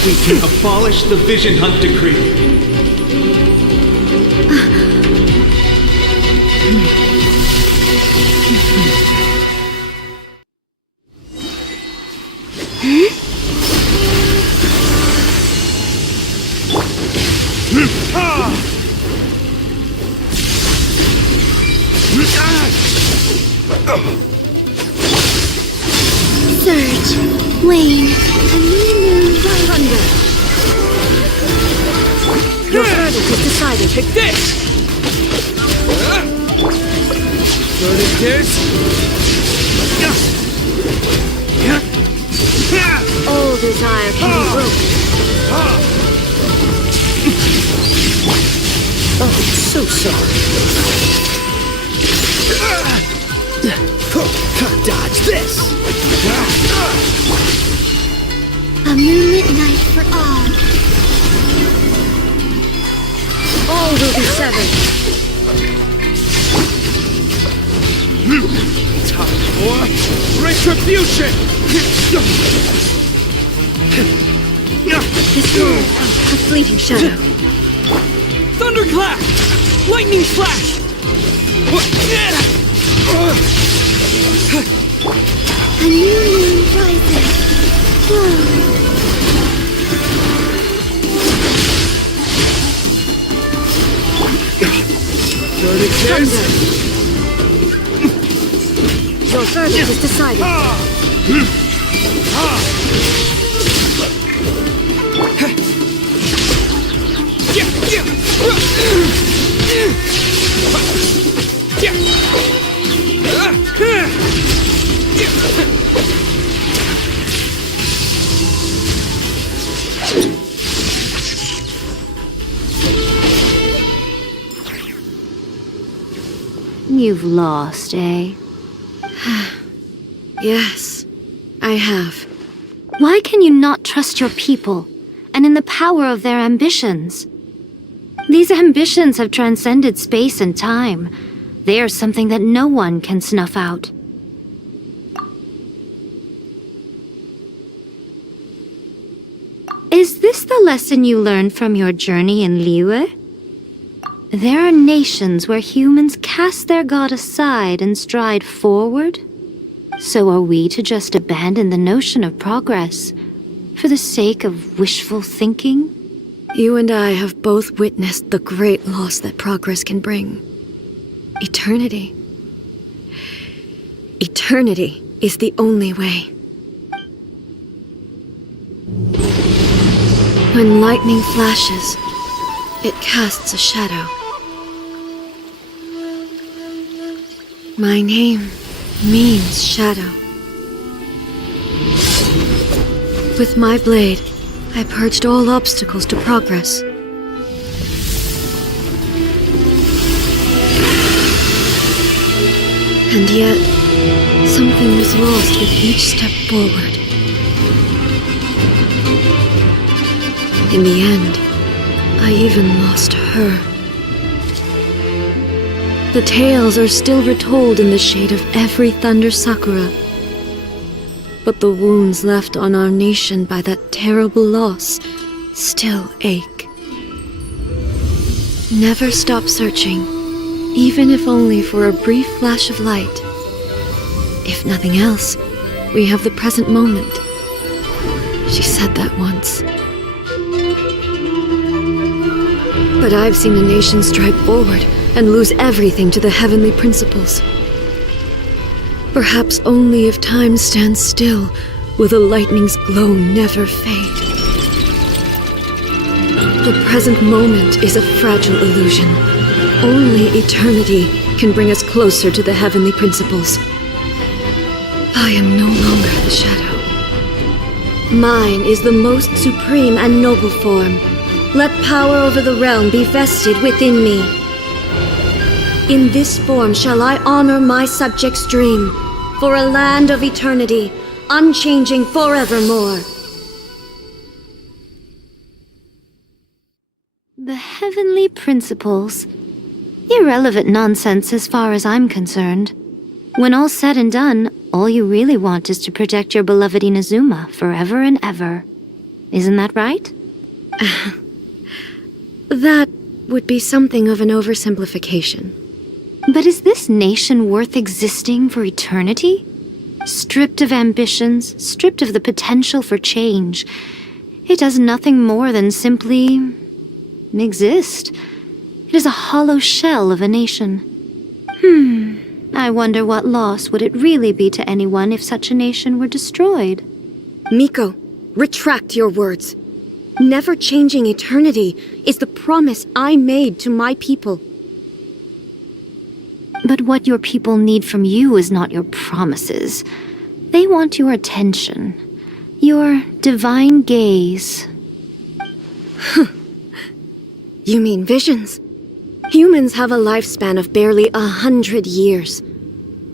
we can abolish the Vision Hunt Decree. Surge, wane, a new moon, thunder. Your verdict is decided. Take this! Verdict is... All desire can be broken. Oh, so sorry. Dodge this! A moonlit night for all. All will be severed. Time for retribution! This world, a fleeting shadow. Thunderclap! Lightning flash! A new moon rises. Glow. Verdict is... Your verdict is decided. You've lost, eh? Yes, I have. Why can you not trust your people, and in the power of their ambitions? These ambitions have transcended space and time. They are something that no one can snuff out. Is this the lesson you learned from your journey in Liyue? There are nations where humans cast their god aside and stride forward. So are we to just abandon the notion of progress for the sake of wishful thinking? You and I have both witnessed the great loss that progress can bring. Eternity. Eternity is the only way. When lightning flashes, it casts a shadow. My name means shadow. With my blade, I purged all obstacles to progress. And yet, something was lost with each step forward. In the end, I even lost her. The tales are still retold in the shade of every thunder sakura. But the wounds left on our nation by that terrible loss still ache. Never stop searching, even if only for a brief flash of light. If nothing else, we have the present moment. She said that once. But I've seen a nation stride forward and lose everything to the heavenly principles. Perhaps only if time stands still will the lightning's glow never fade. The present moment is a fragile illusion. Only eternity can bring us closer to the heavenly principles. I am no longer the shadow. Mine is the most supreme and noble form. Let power over the realm be vested within me. In this form shall I honor my subjects' dream, for a land of eternity, unchanging forevermore. The heavenly principles. Irrelevant nonsense as far as I'm concerned. When all's said and done, all you really want is to protect your beloved Inazuma forever and ever. Isn't that right? That would be something of an oversimplification. But is this nation worth existing for eternity? Stripped of ambitions, stripped of the potential for change, it does nothing more than simply exist. It is a hollow shell of a nation. I wonder what loss would it really be to anyone if such a nation were destroyed? Miko, retract your words. Never changing eternity is the promise I made to my people. But what your people need from you is not your promises. They want your attention, your divine gaze. You mean visions? Humans have a lifespan of barely 100 years.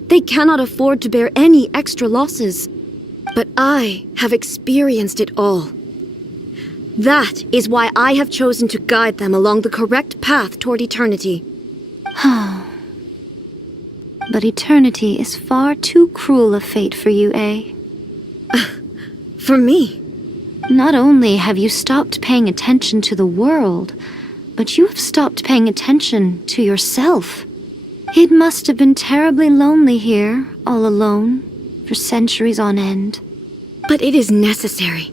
They cannot afford to bear any extra losses. But I have experienced it all. That is why I have chosen to guide them along the correct path toward eternity. But eternity is far too cruel a fate for you, eh? For me? Not only have you stopped paying attention to the world, but you have stopped paying attention to yourself. It must have been terribly lonely here, all alone, for centuries on end. But it is necessary.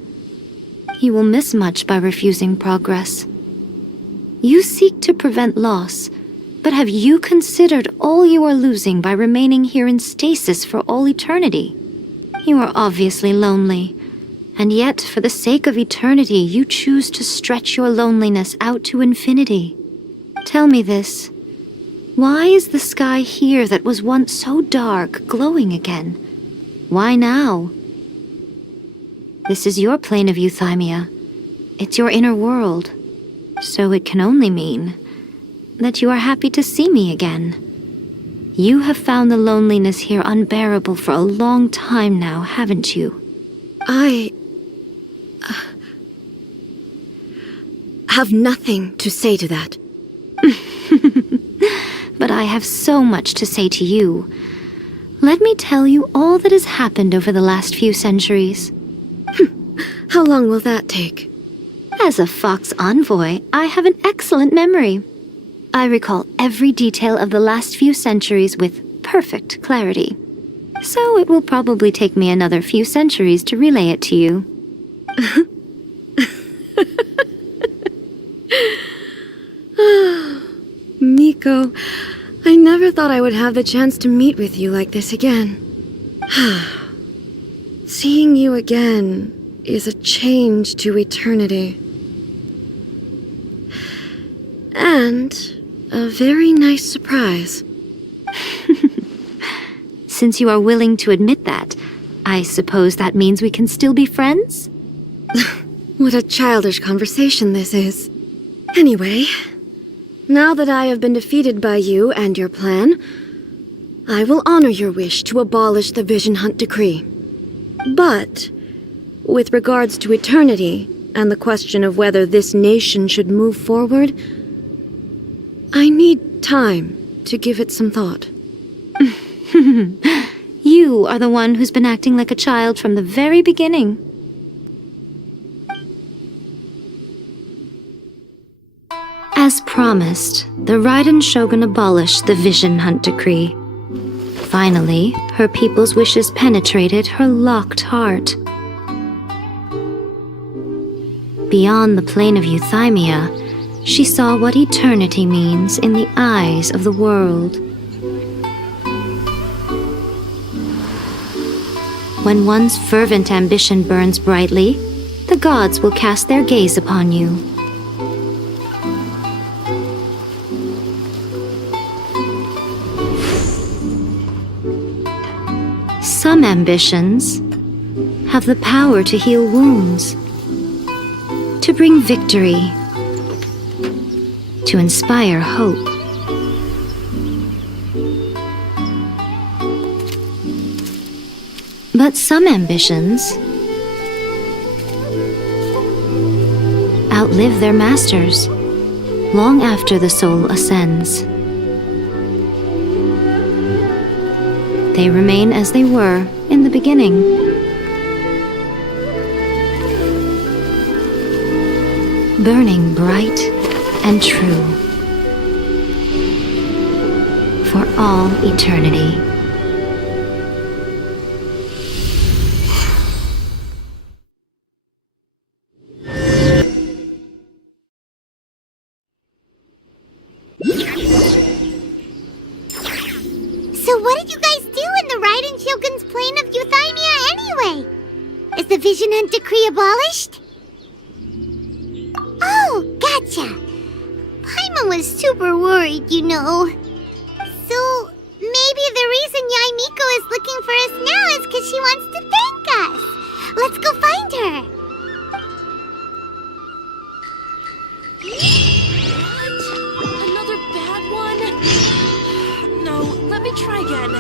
You will miss much by refusing progress. You seek to prevent loss, but have you considered all you are losing by remaining here in stasis for all eternity? You are obviously lonely, and yet for the sake of eternity you choose to stretch your loneliness out to infinity. Tell me this. Why is the sky here that was once so dark glowing again? Why now? This is your plane of euthymia. It's your inner world. So it can only mean that you are happy to see me again. You have found the loneliness here unbearable for a long time now, haven't you? I have nothing to say to that. But I have so much to say to you. Let me tell you all that has happened over the last few centuries. How long will that take? As a Fox envoy, I have an excellent memory. I recall every detail of the last few centuries with perfect clarity. So it will probably take me another few centuries to relay it to you. Miko, I never thought I would have the chance to meet with you like this again. Seeing you again is a change to eternity. And a very nice surprise. Since you are willing to admit that, I suppose that means we can still be friends? What a childish conversation this is. Anyway, now that I have been defeated by you and your plan, I will honor your wish to abolish the Vision Hunt Decree. But, with regards to eternity and the question of whether this nation should move forward, I need time to give it some thought. You are the one who's been acting like a child from the very beginning. As promised, the Raiden Shogun abolished the Vision Hunt Decree. Finally, her people's wishes penetrated her locked heart. Beyond the plane of euthymia, she saw what eternity means in the eyes of the world. When one's fervent ambition burns brightly, the gods will cast their gaze upon you. Some ambitions have the power to heal wounds, to bring victory, to inspire hope. But some ambitions outlive their masters long after the soul ascends. They remain as they were in the beginning. Burning bright and true for all eternity. So what did you guys do in the Raiden Shogun's plane of Euthymia anyway? Is the Vision Hunt decree abolished? Oh, gotcha. Paimon was super worried, you know. So maybe the reason Yaimiko is looking for us now is because she wants to thank us. Let's go find her. What? Another bad one? No, let me try again.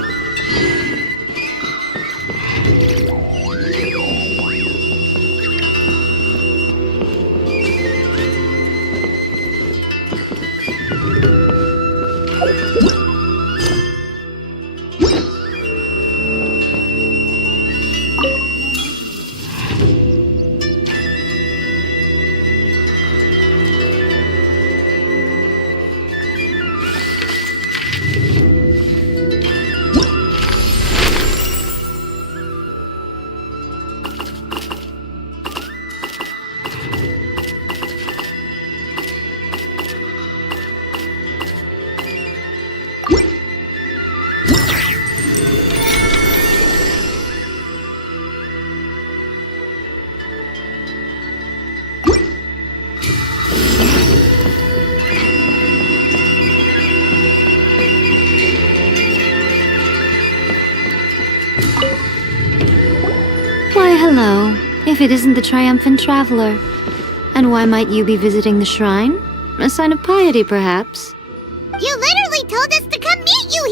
Hello, if it isn't the triumphant traveler. And why might you be visiting the shrine? A sign of piety, perhaps? You literally told us to come meet you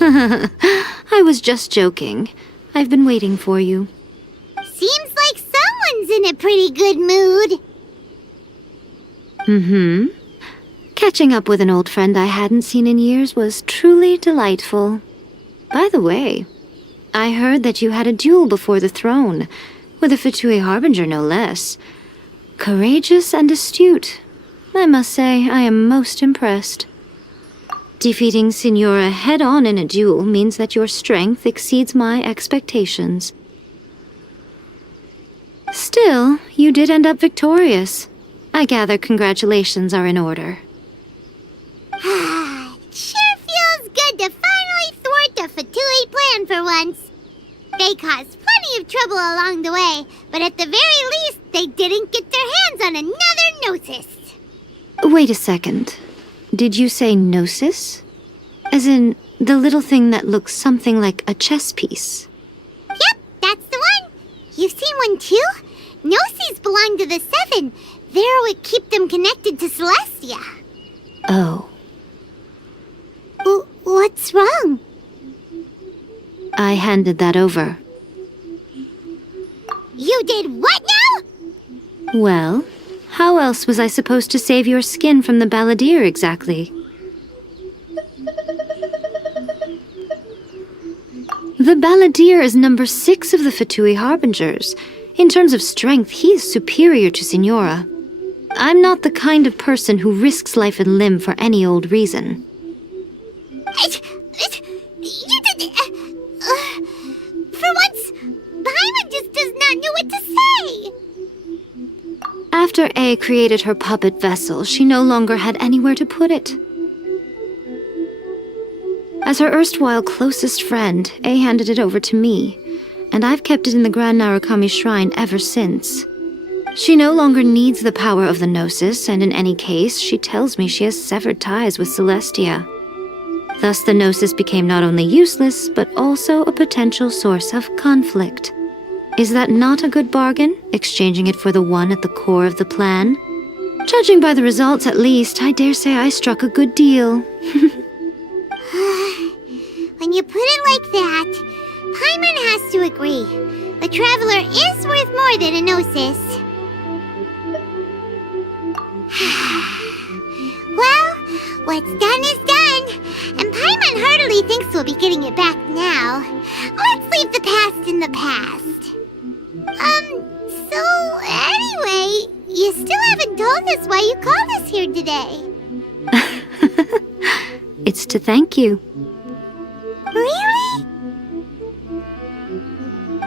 here! I was just joking. I've been waiting for you. Seems like someone's in a pretty good mood. Mm-hmm. Catching up with an old friend I hadn't seen in years was truly delightful. By the way, I heard that you had a duel before the throne, with a Fatui Harbinger no less. Courageous and astute. I must say, I am most impressed. Defeating Signora head-on in a duel means that your strength exceeds my expectations. Still, you did end up victorious. I gather congratulations are in order. Sure feels good to finally thwart the Fatui plan for once. They caused plenty of trouble along the way, but at the very least, they didn't get their hands on another Gnosis. Wait a second. Did you say Gnosis? As in, the little thing that looks something like a chess piece? Yep, that's the one. You've seen one too? Gnosis belong to the Seven. They're what keep them connected to Celestia. Oh. What's wrong? I handed that over. You did what now? Well, how else was I supposed to save your skin from the balladeer exactly? The balladeer is number 6 of the Fatui Harbingers. In terms of strength, he is superior to Signora. I'm not the kind of person who risks life and limb for any old reason. You did... for once, Paimon just does not know what to say. After A created her puppet vessel, she no longer had anywhere to put it. As her erstwhile closest friend, A handed it over to me, and I've kept it in the Grand Narukami Shrine ever since. She no longer needs the power of the Gnosis, and in any case, she tells me she has severed ties with Celestia. Thus the Gnosis became not only useless, but also a potential source of conflict. Is that not a good bargain, exchanging it for the one at the core of the plan? Judging by the results at least, I dare say I struck a good deal. When you put it like that, Paimon has to agree. The Traveler is worth more than a Gnosis. Well, what's done is done, and Paimon heartily thinks we'll be getting it back now. Let's leave the past in the past. So anyway, you still haven't told us why you called us here today. It's to thank you. Really?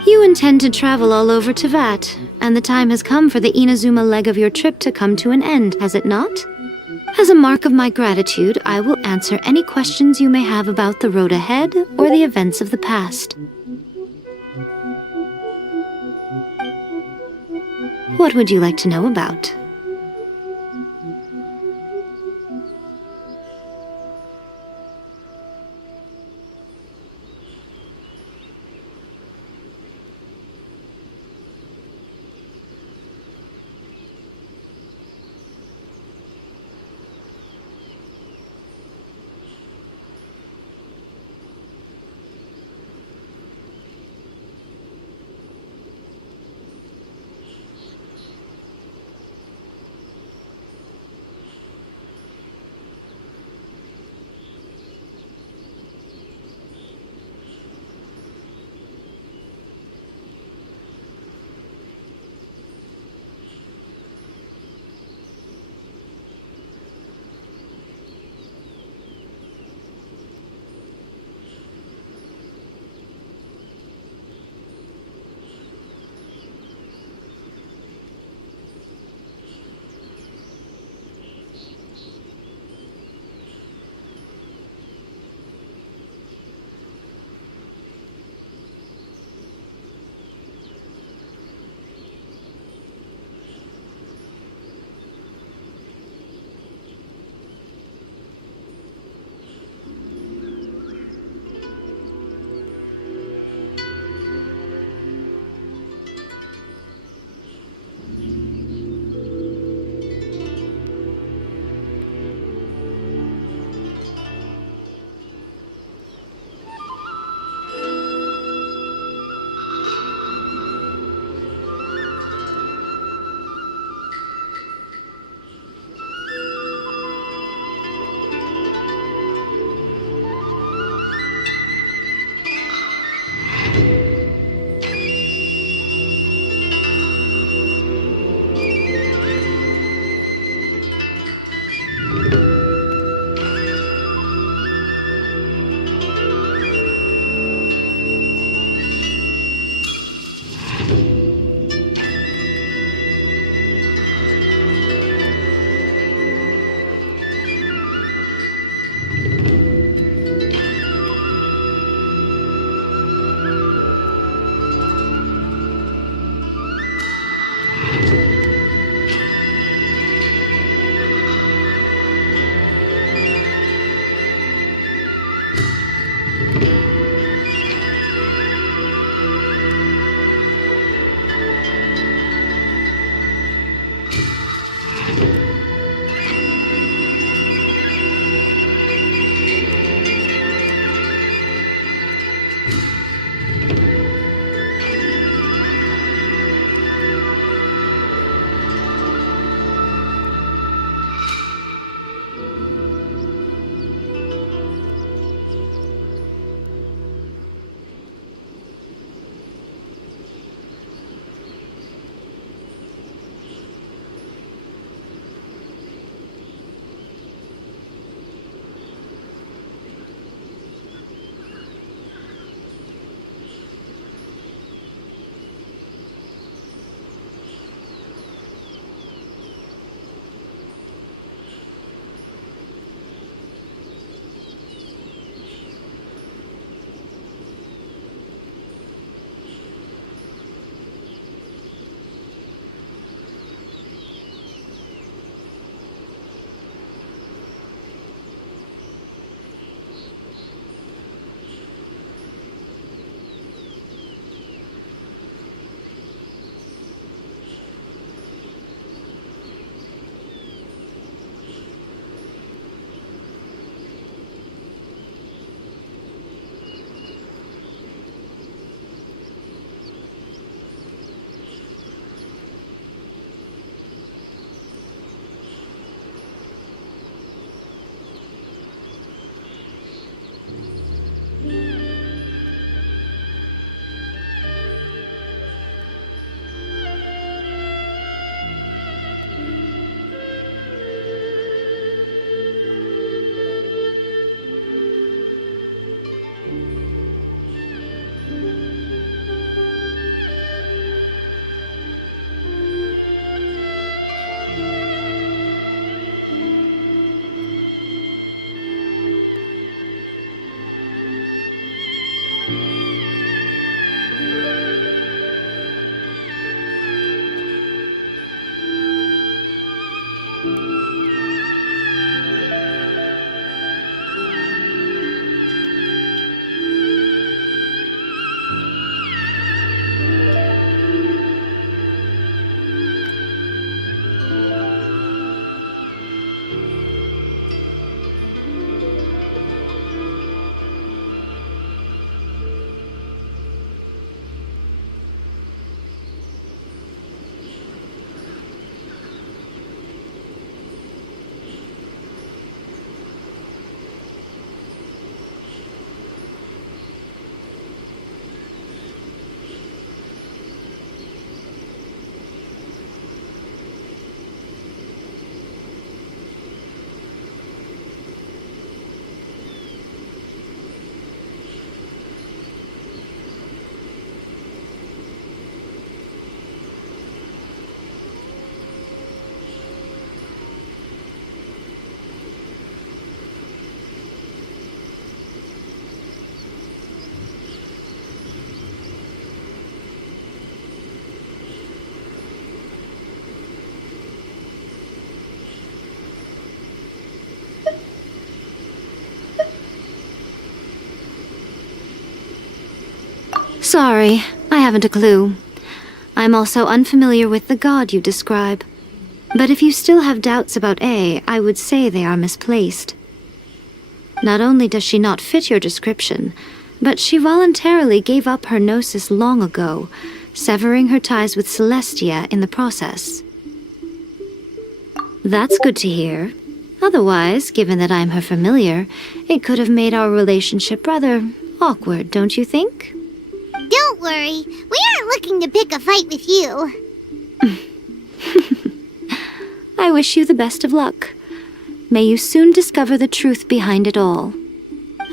You intend to travel all over Teyvat, and the time has come for the Inazuma leg of your trip to come to an end, has it not? As a mark of my gratitude, I will answer any questions you may have about the road ahead or the events of the past. What would you like to know about? Sorry, I haven't a clue. I'm also unfamiliar with the god you describe. But if you still have doubts about A, I would say they are misplaced. Not only does she not fit your description, but she voluntarily gave up her gnosis long ago, severing her ties with Celestia in the process. That's good to hear. Otherwise, given that I'm her familiar, it could have made our relationship rather awkward, don't you think? Don't worry, we aren't looking to pick a fight with you. I wish you the best of luck. May you soon discover the truth behind it all.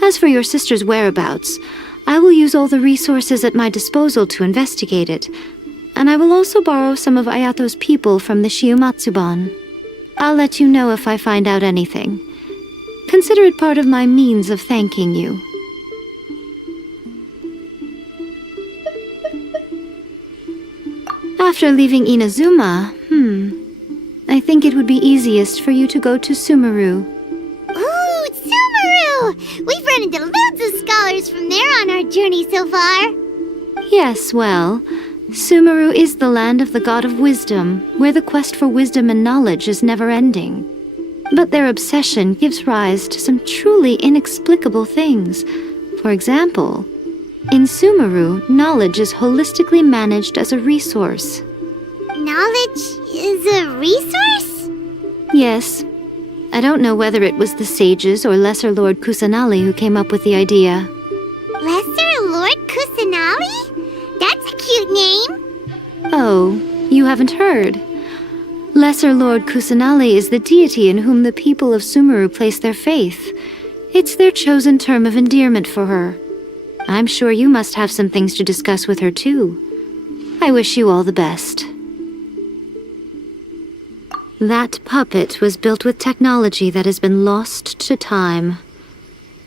As for your sister's whereabouts, I will use all the resources at my disposal to investigate it, and I will also borrow some of Ayato's people from the Shiumatsuban. I'll let you know if I find out anything. Consider it part of my means of thanking you. After leaving Inazuma, I think it would be easiest for you to go to Sumeru. Ooh, Sumeru! We've run into loads of scholars from there on our journey so far. Yes, well, Sumeru is the land of the god of wisdom, where the quest for wisdom and knowledge is never-ending. But their obsession gives rise to some truly inexplicable things. For example, in Sumeru, knowledge is holistically managed as a resource. Knowledge is a resource? Yes. I don't know whether it was the sages or Lesser Lord Kusanali who came up with the idea. Lesser Lord Kusanali? That's a cute name. Oh, you haven't heard. Lesser Lord Kusanali is the deity in whom the people of Sumeru place their faith. It's their chosen term of endearment for her. I'm sure you must have some things to discuss with her too. I wish you all the best. That puppet was built with technology that has been lost to time.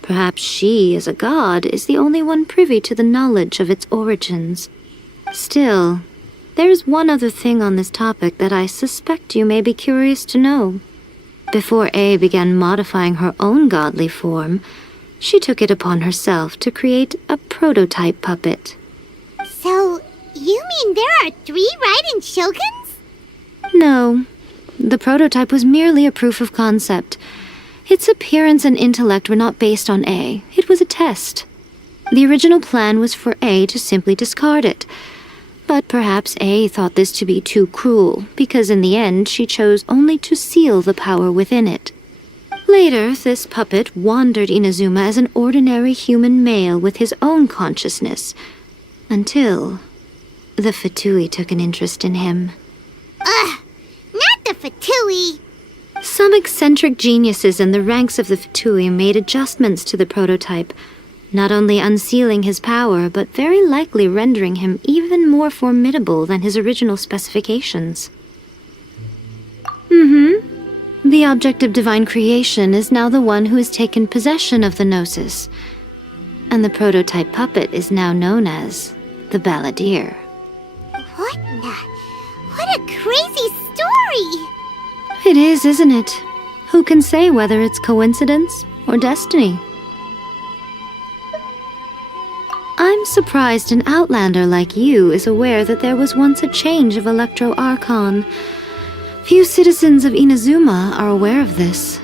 Perhaps she, as a god, is the only one privy to the knowledge of its origins. Still, there's one other thing on this topic that I suspect you may be curious to know. Before A began modifying her own godly form, she took it upon herself to create a prototype puppet. So, you mean there are 3 Raiden Shoguns? No. The prototype was merely a proof of concept. Its appearance and intellect were not based on A. It was a test. The original plan was for A to simply discard it. But perhaps A thought this to be too cruel, because in the end she chose only to seal the power within it. Later, this puppet wandered Inazuma as an ordinary human male with his own consciousness, until the Fatui took an interest in him. Ugh! Not the Fatui! Some eccentric geniuses in the ranks of the Fatui made adjustments to the prototype, not only unsealing his power, but very likely rendering him even more formidable than his original specifications. The object of divine creation is now the one who has taken possession of the Gnosis, and the prototype puppet is now known as the Balladeer. What a crazy story! It is, isn't it? Who can say whether it's coincidence or destiny? I'm surprised an outlander like you is aware that there was once a change of Electro Archon. Few citizens of Inazuma are aware of this.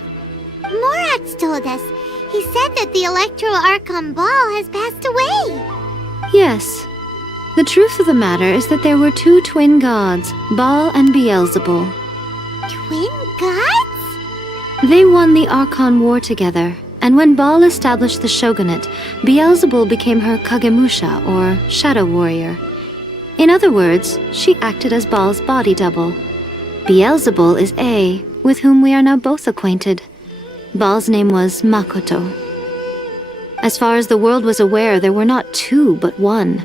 Morax told us. He said that the Electro Archon Ball has passed away. Yes. The truth of the matter is that there were 2 twin gods, Baal and Beelzebul. Twin gods? They won the Archon War together, and when Baal established the shogunate, Beelzebul became her Kagemusha, or shadow warrior. In other words, she acted as Baal's body double. Beelzebul is A, with whom we are now both acquainted. Baal's name was Makoto. As far as the world was aware, there were not 2, but 1.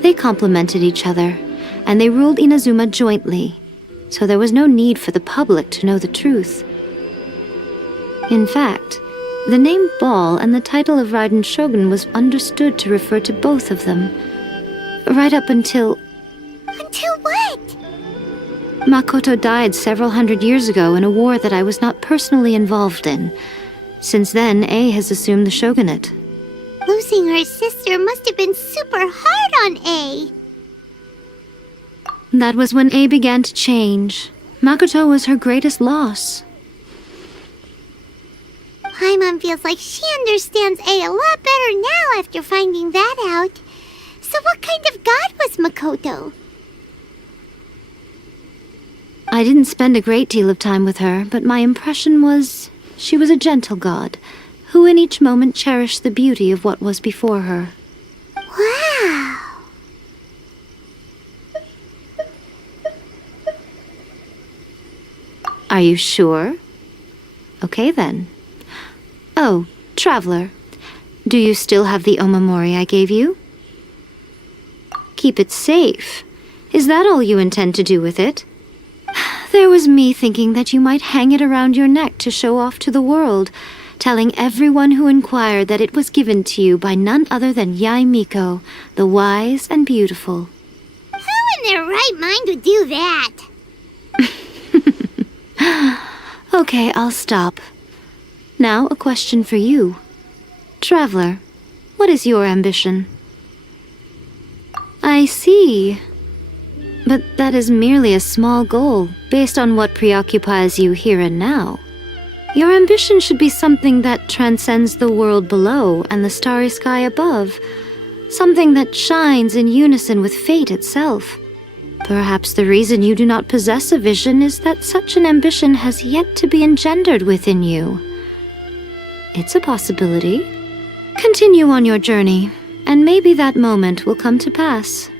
They complemented each other, and they ruled Inazuma jointly, so there was no need for the public to know the truth. In fact, the name Baal and the title of Raiden Shogun was understood to refer to both of them. Right up until... Until what? Makoto died several hundred years ago in a war that I was not personally involved in. Since then, A has assumed the shogunate. Losing her sister must have been super hard on A. That was when A began to change. Makoto was her greatest loss. Paimon feels like she understands A a lot better now after finding that out. So what kind of god was Makoto? I didn't spend a great deal of time with her, but my impression was she was a gentle god, who in each moment cherished the beauty of what was before her. Wow! Are you sure? Okay then. Oh, Traveler, do you still have the omamori I gave you? Keep it safe. Is that all you intend to do with it? There was me thinking that you might hang it around your neck to show off to the world, telling everyone who inquired that it was given to you by none other than Yae Miko, the wise and beautiful. Who in their right mind would do that? Okay, I'll stop. Now a question for you. Traveler, what is your ambition? I see. But that is merely a small goal, based on what preoccupies you here and now. Your ambition should be something that transcends the world below and the starry sky above. Something that shines in unison with fate itself. Perhaps the reason you do not possess a vision is that such an ambition has yet to be engendered within you. It's a possibility. Continue on your journey, and maybe that moment will come to pass.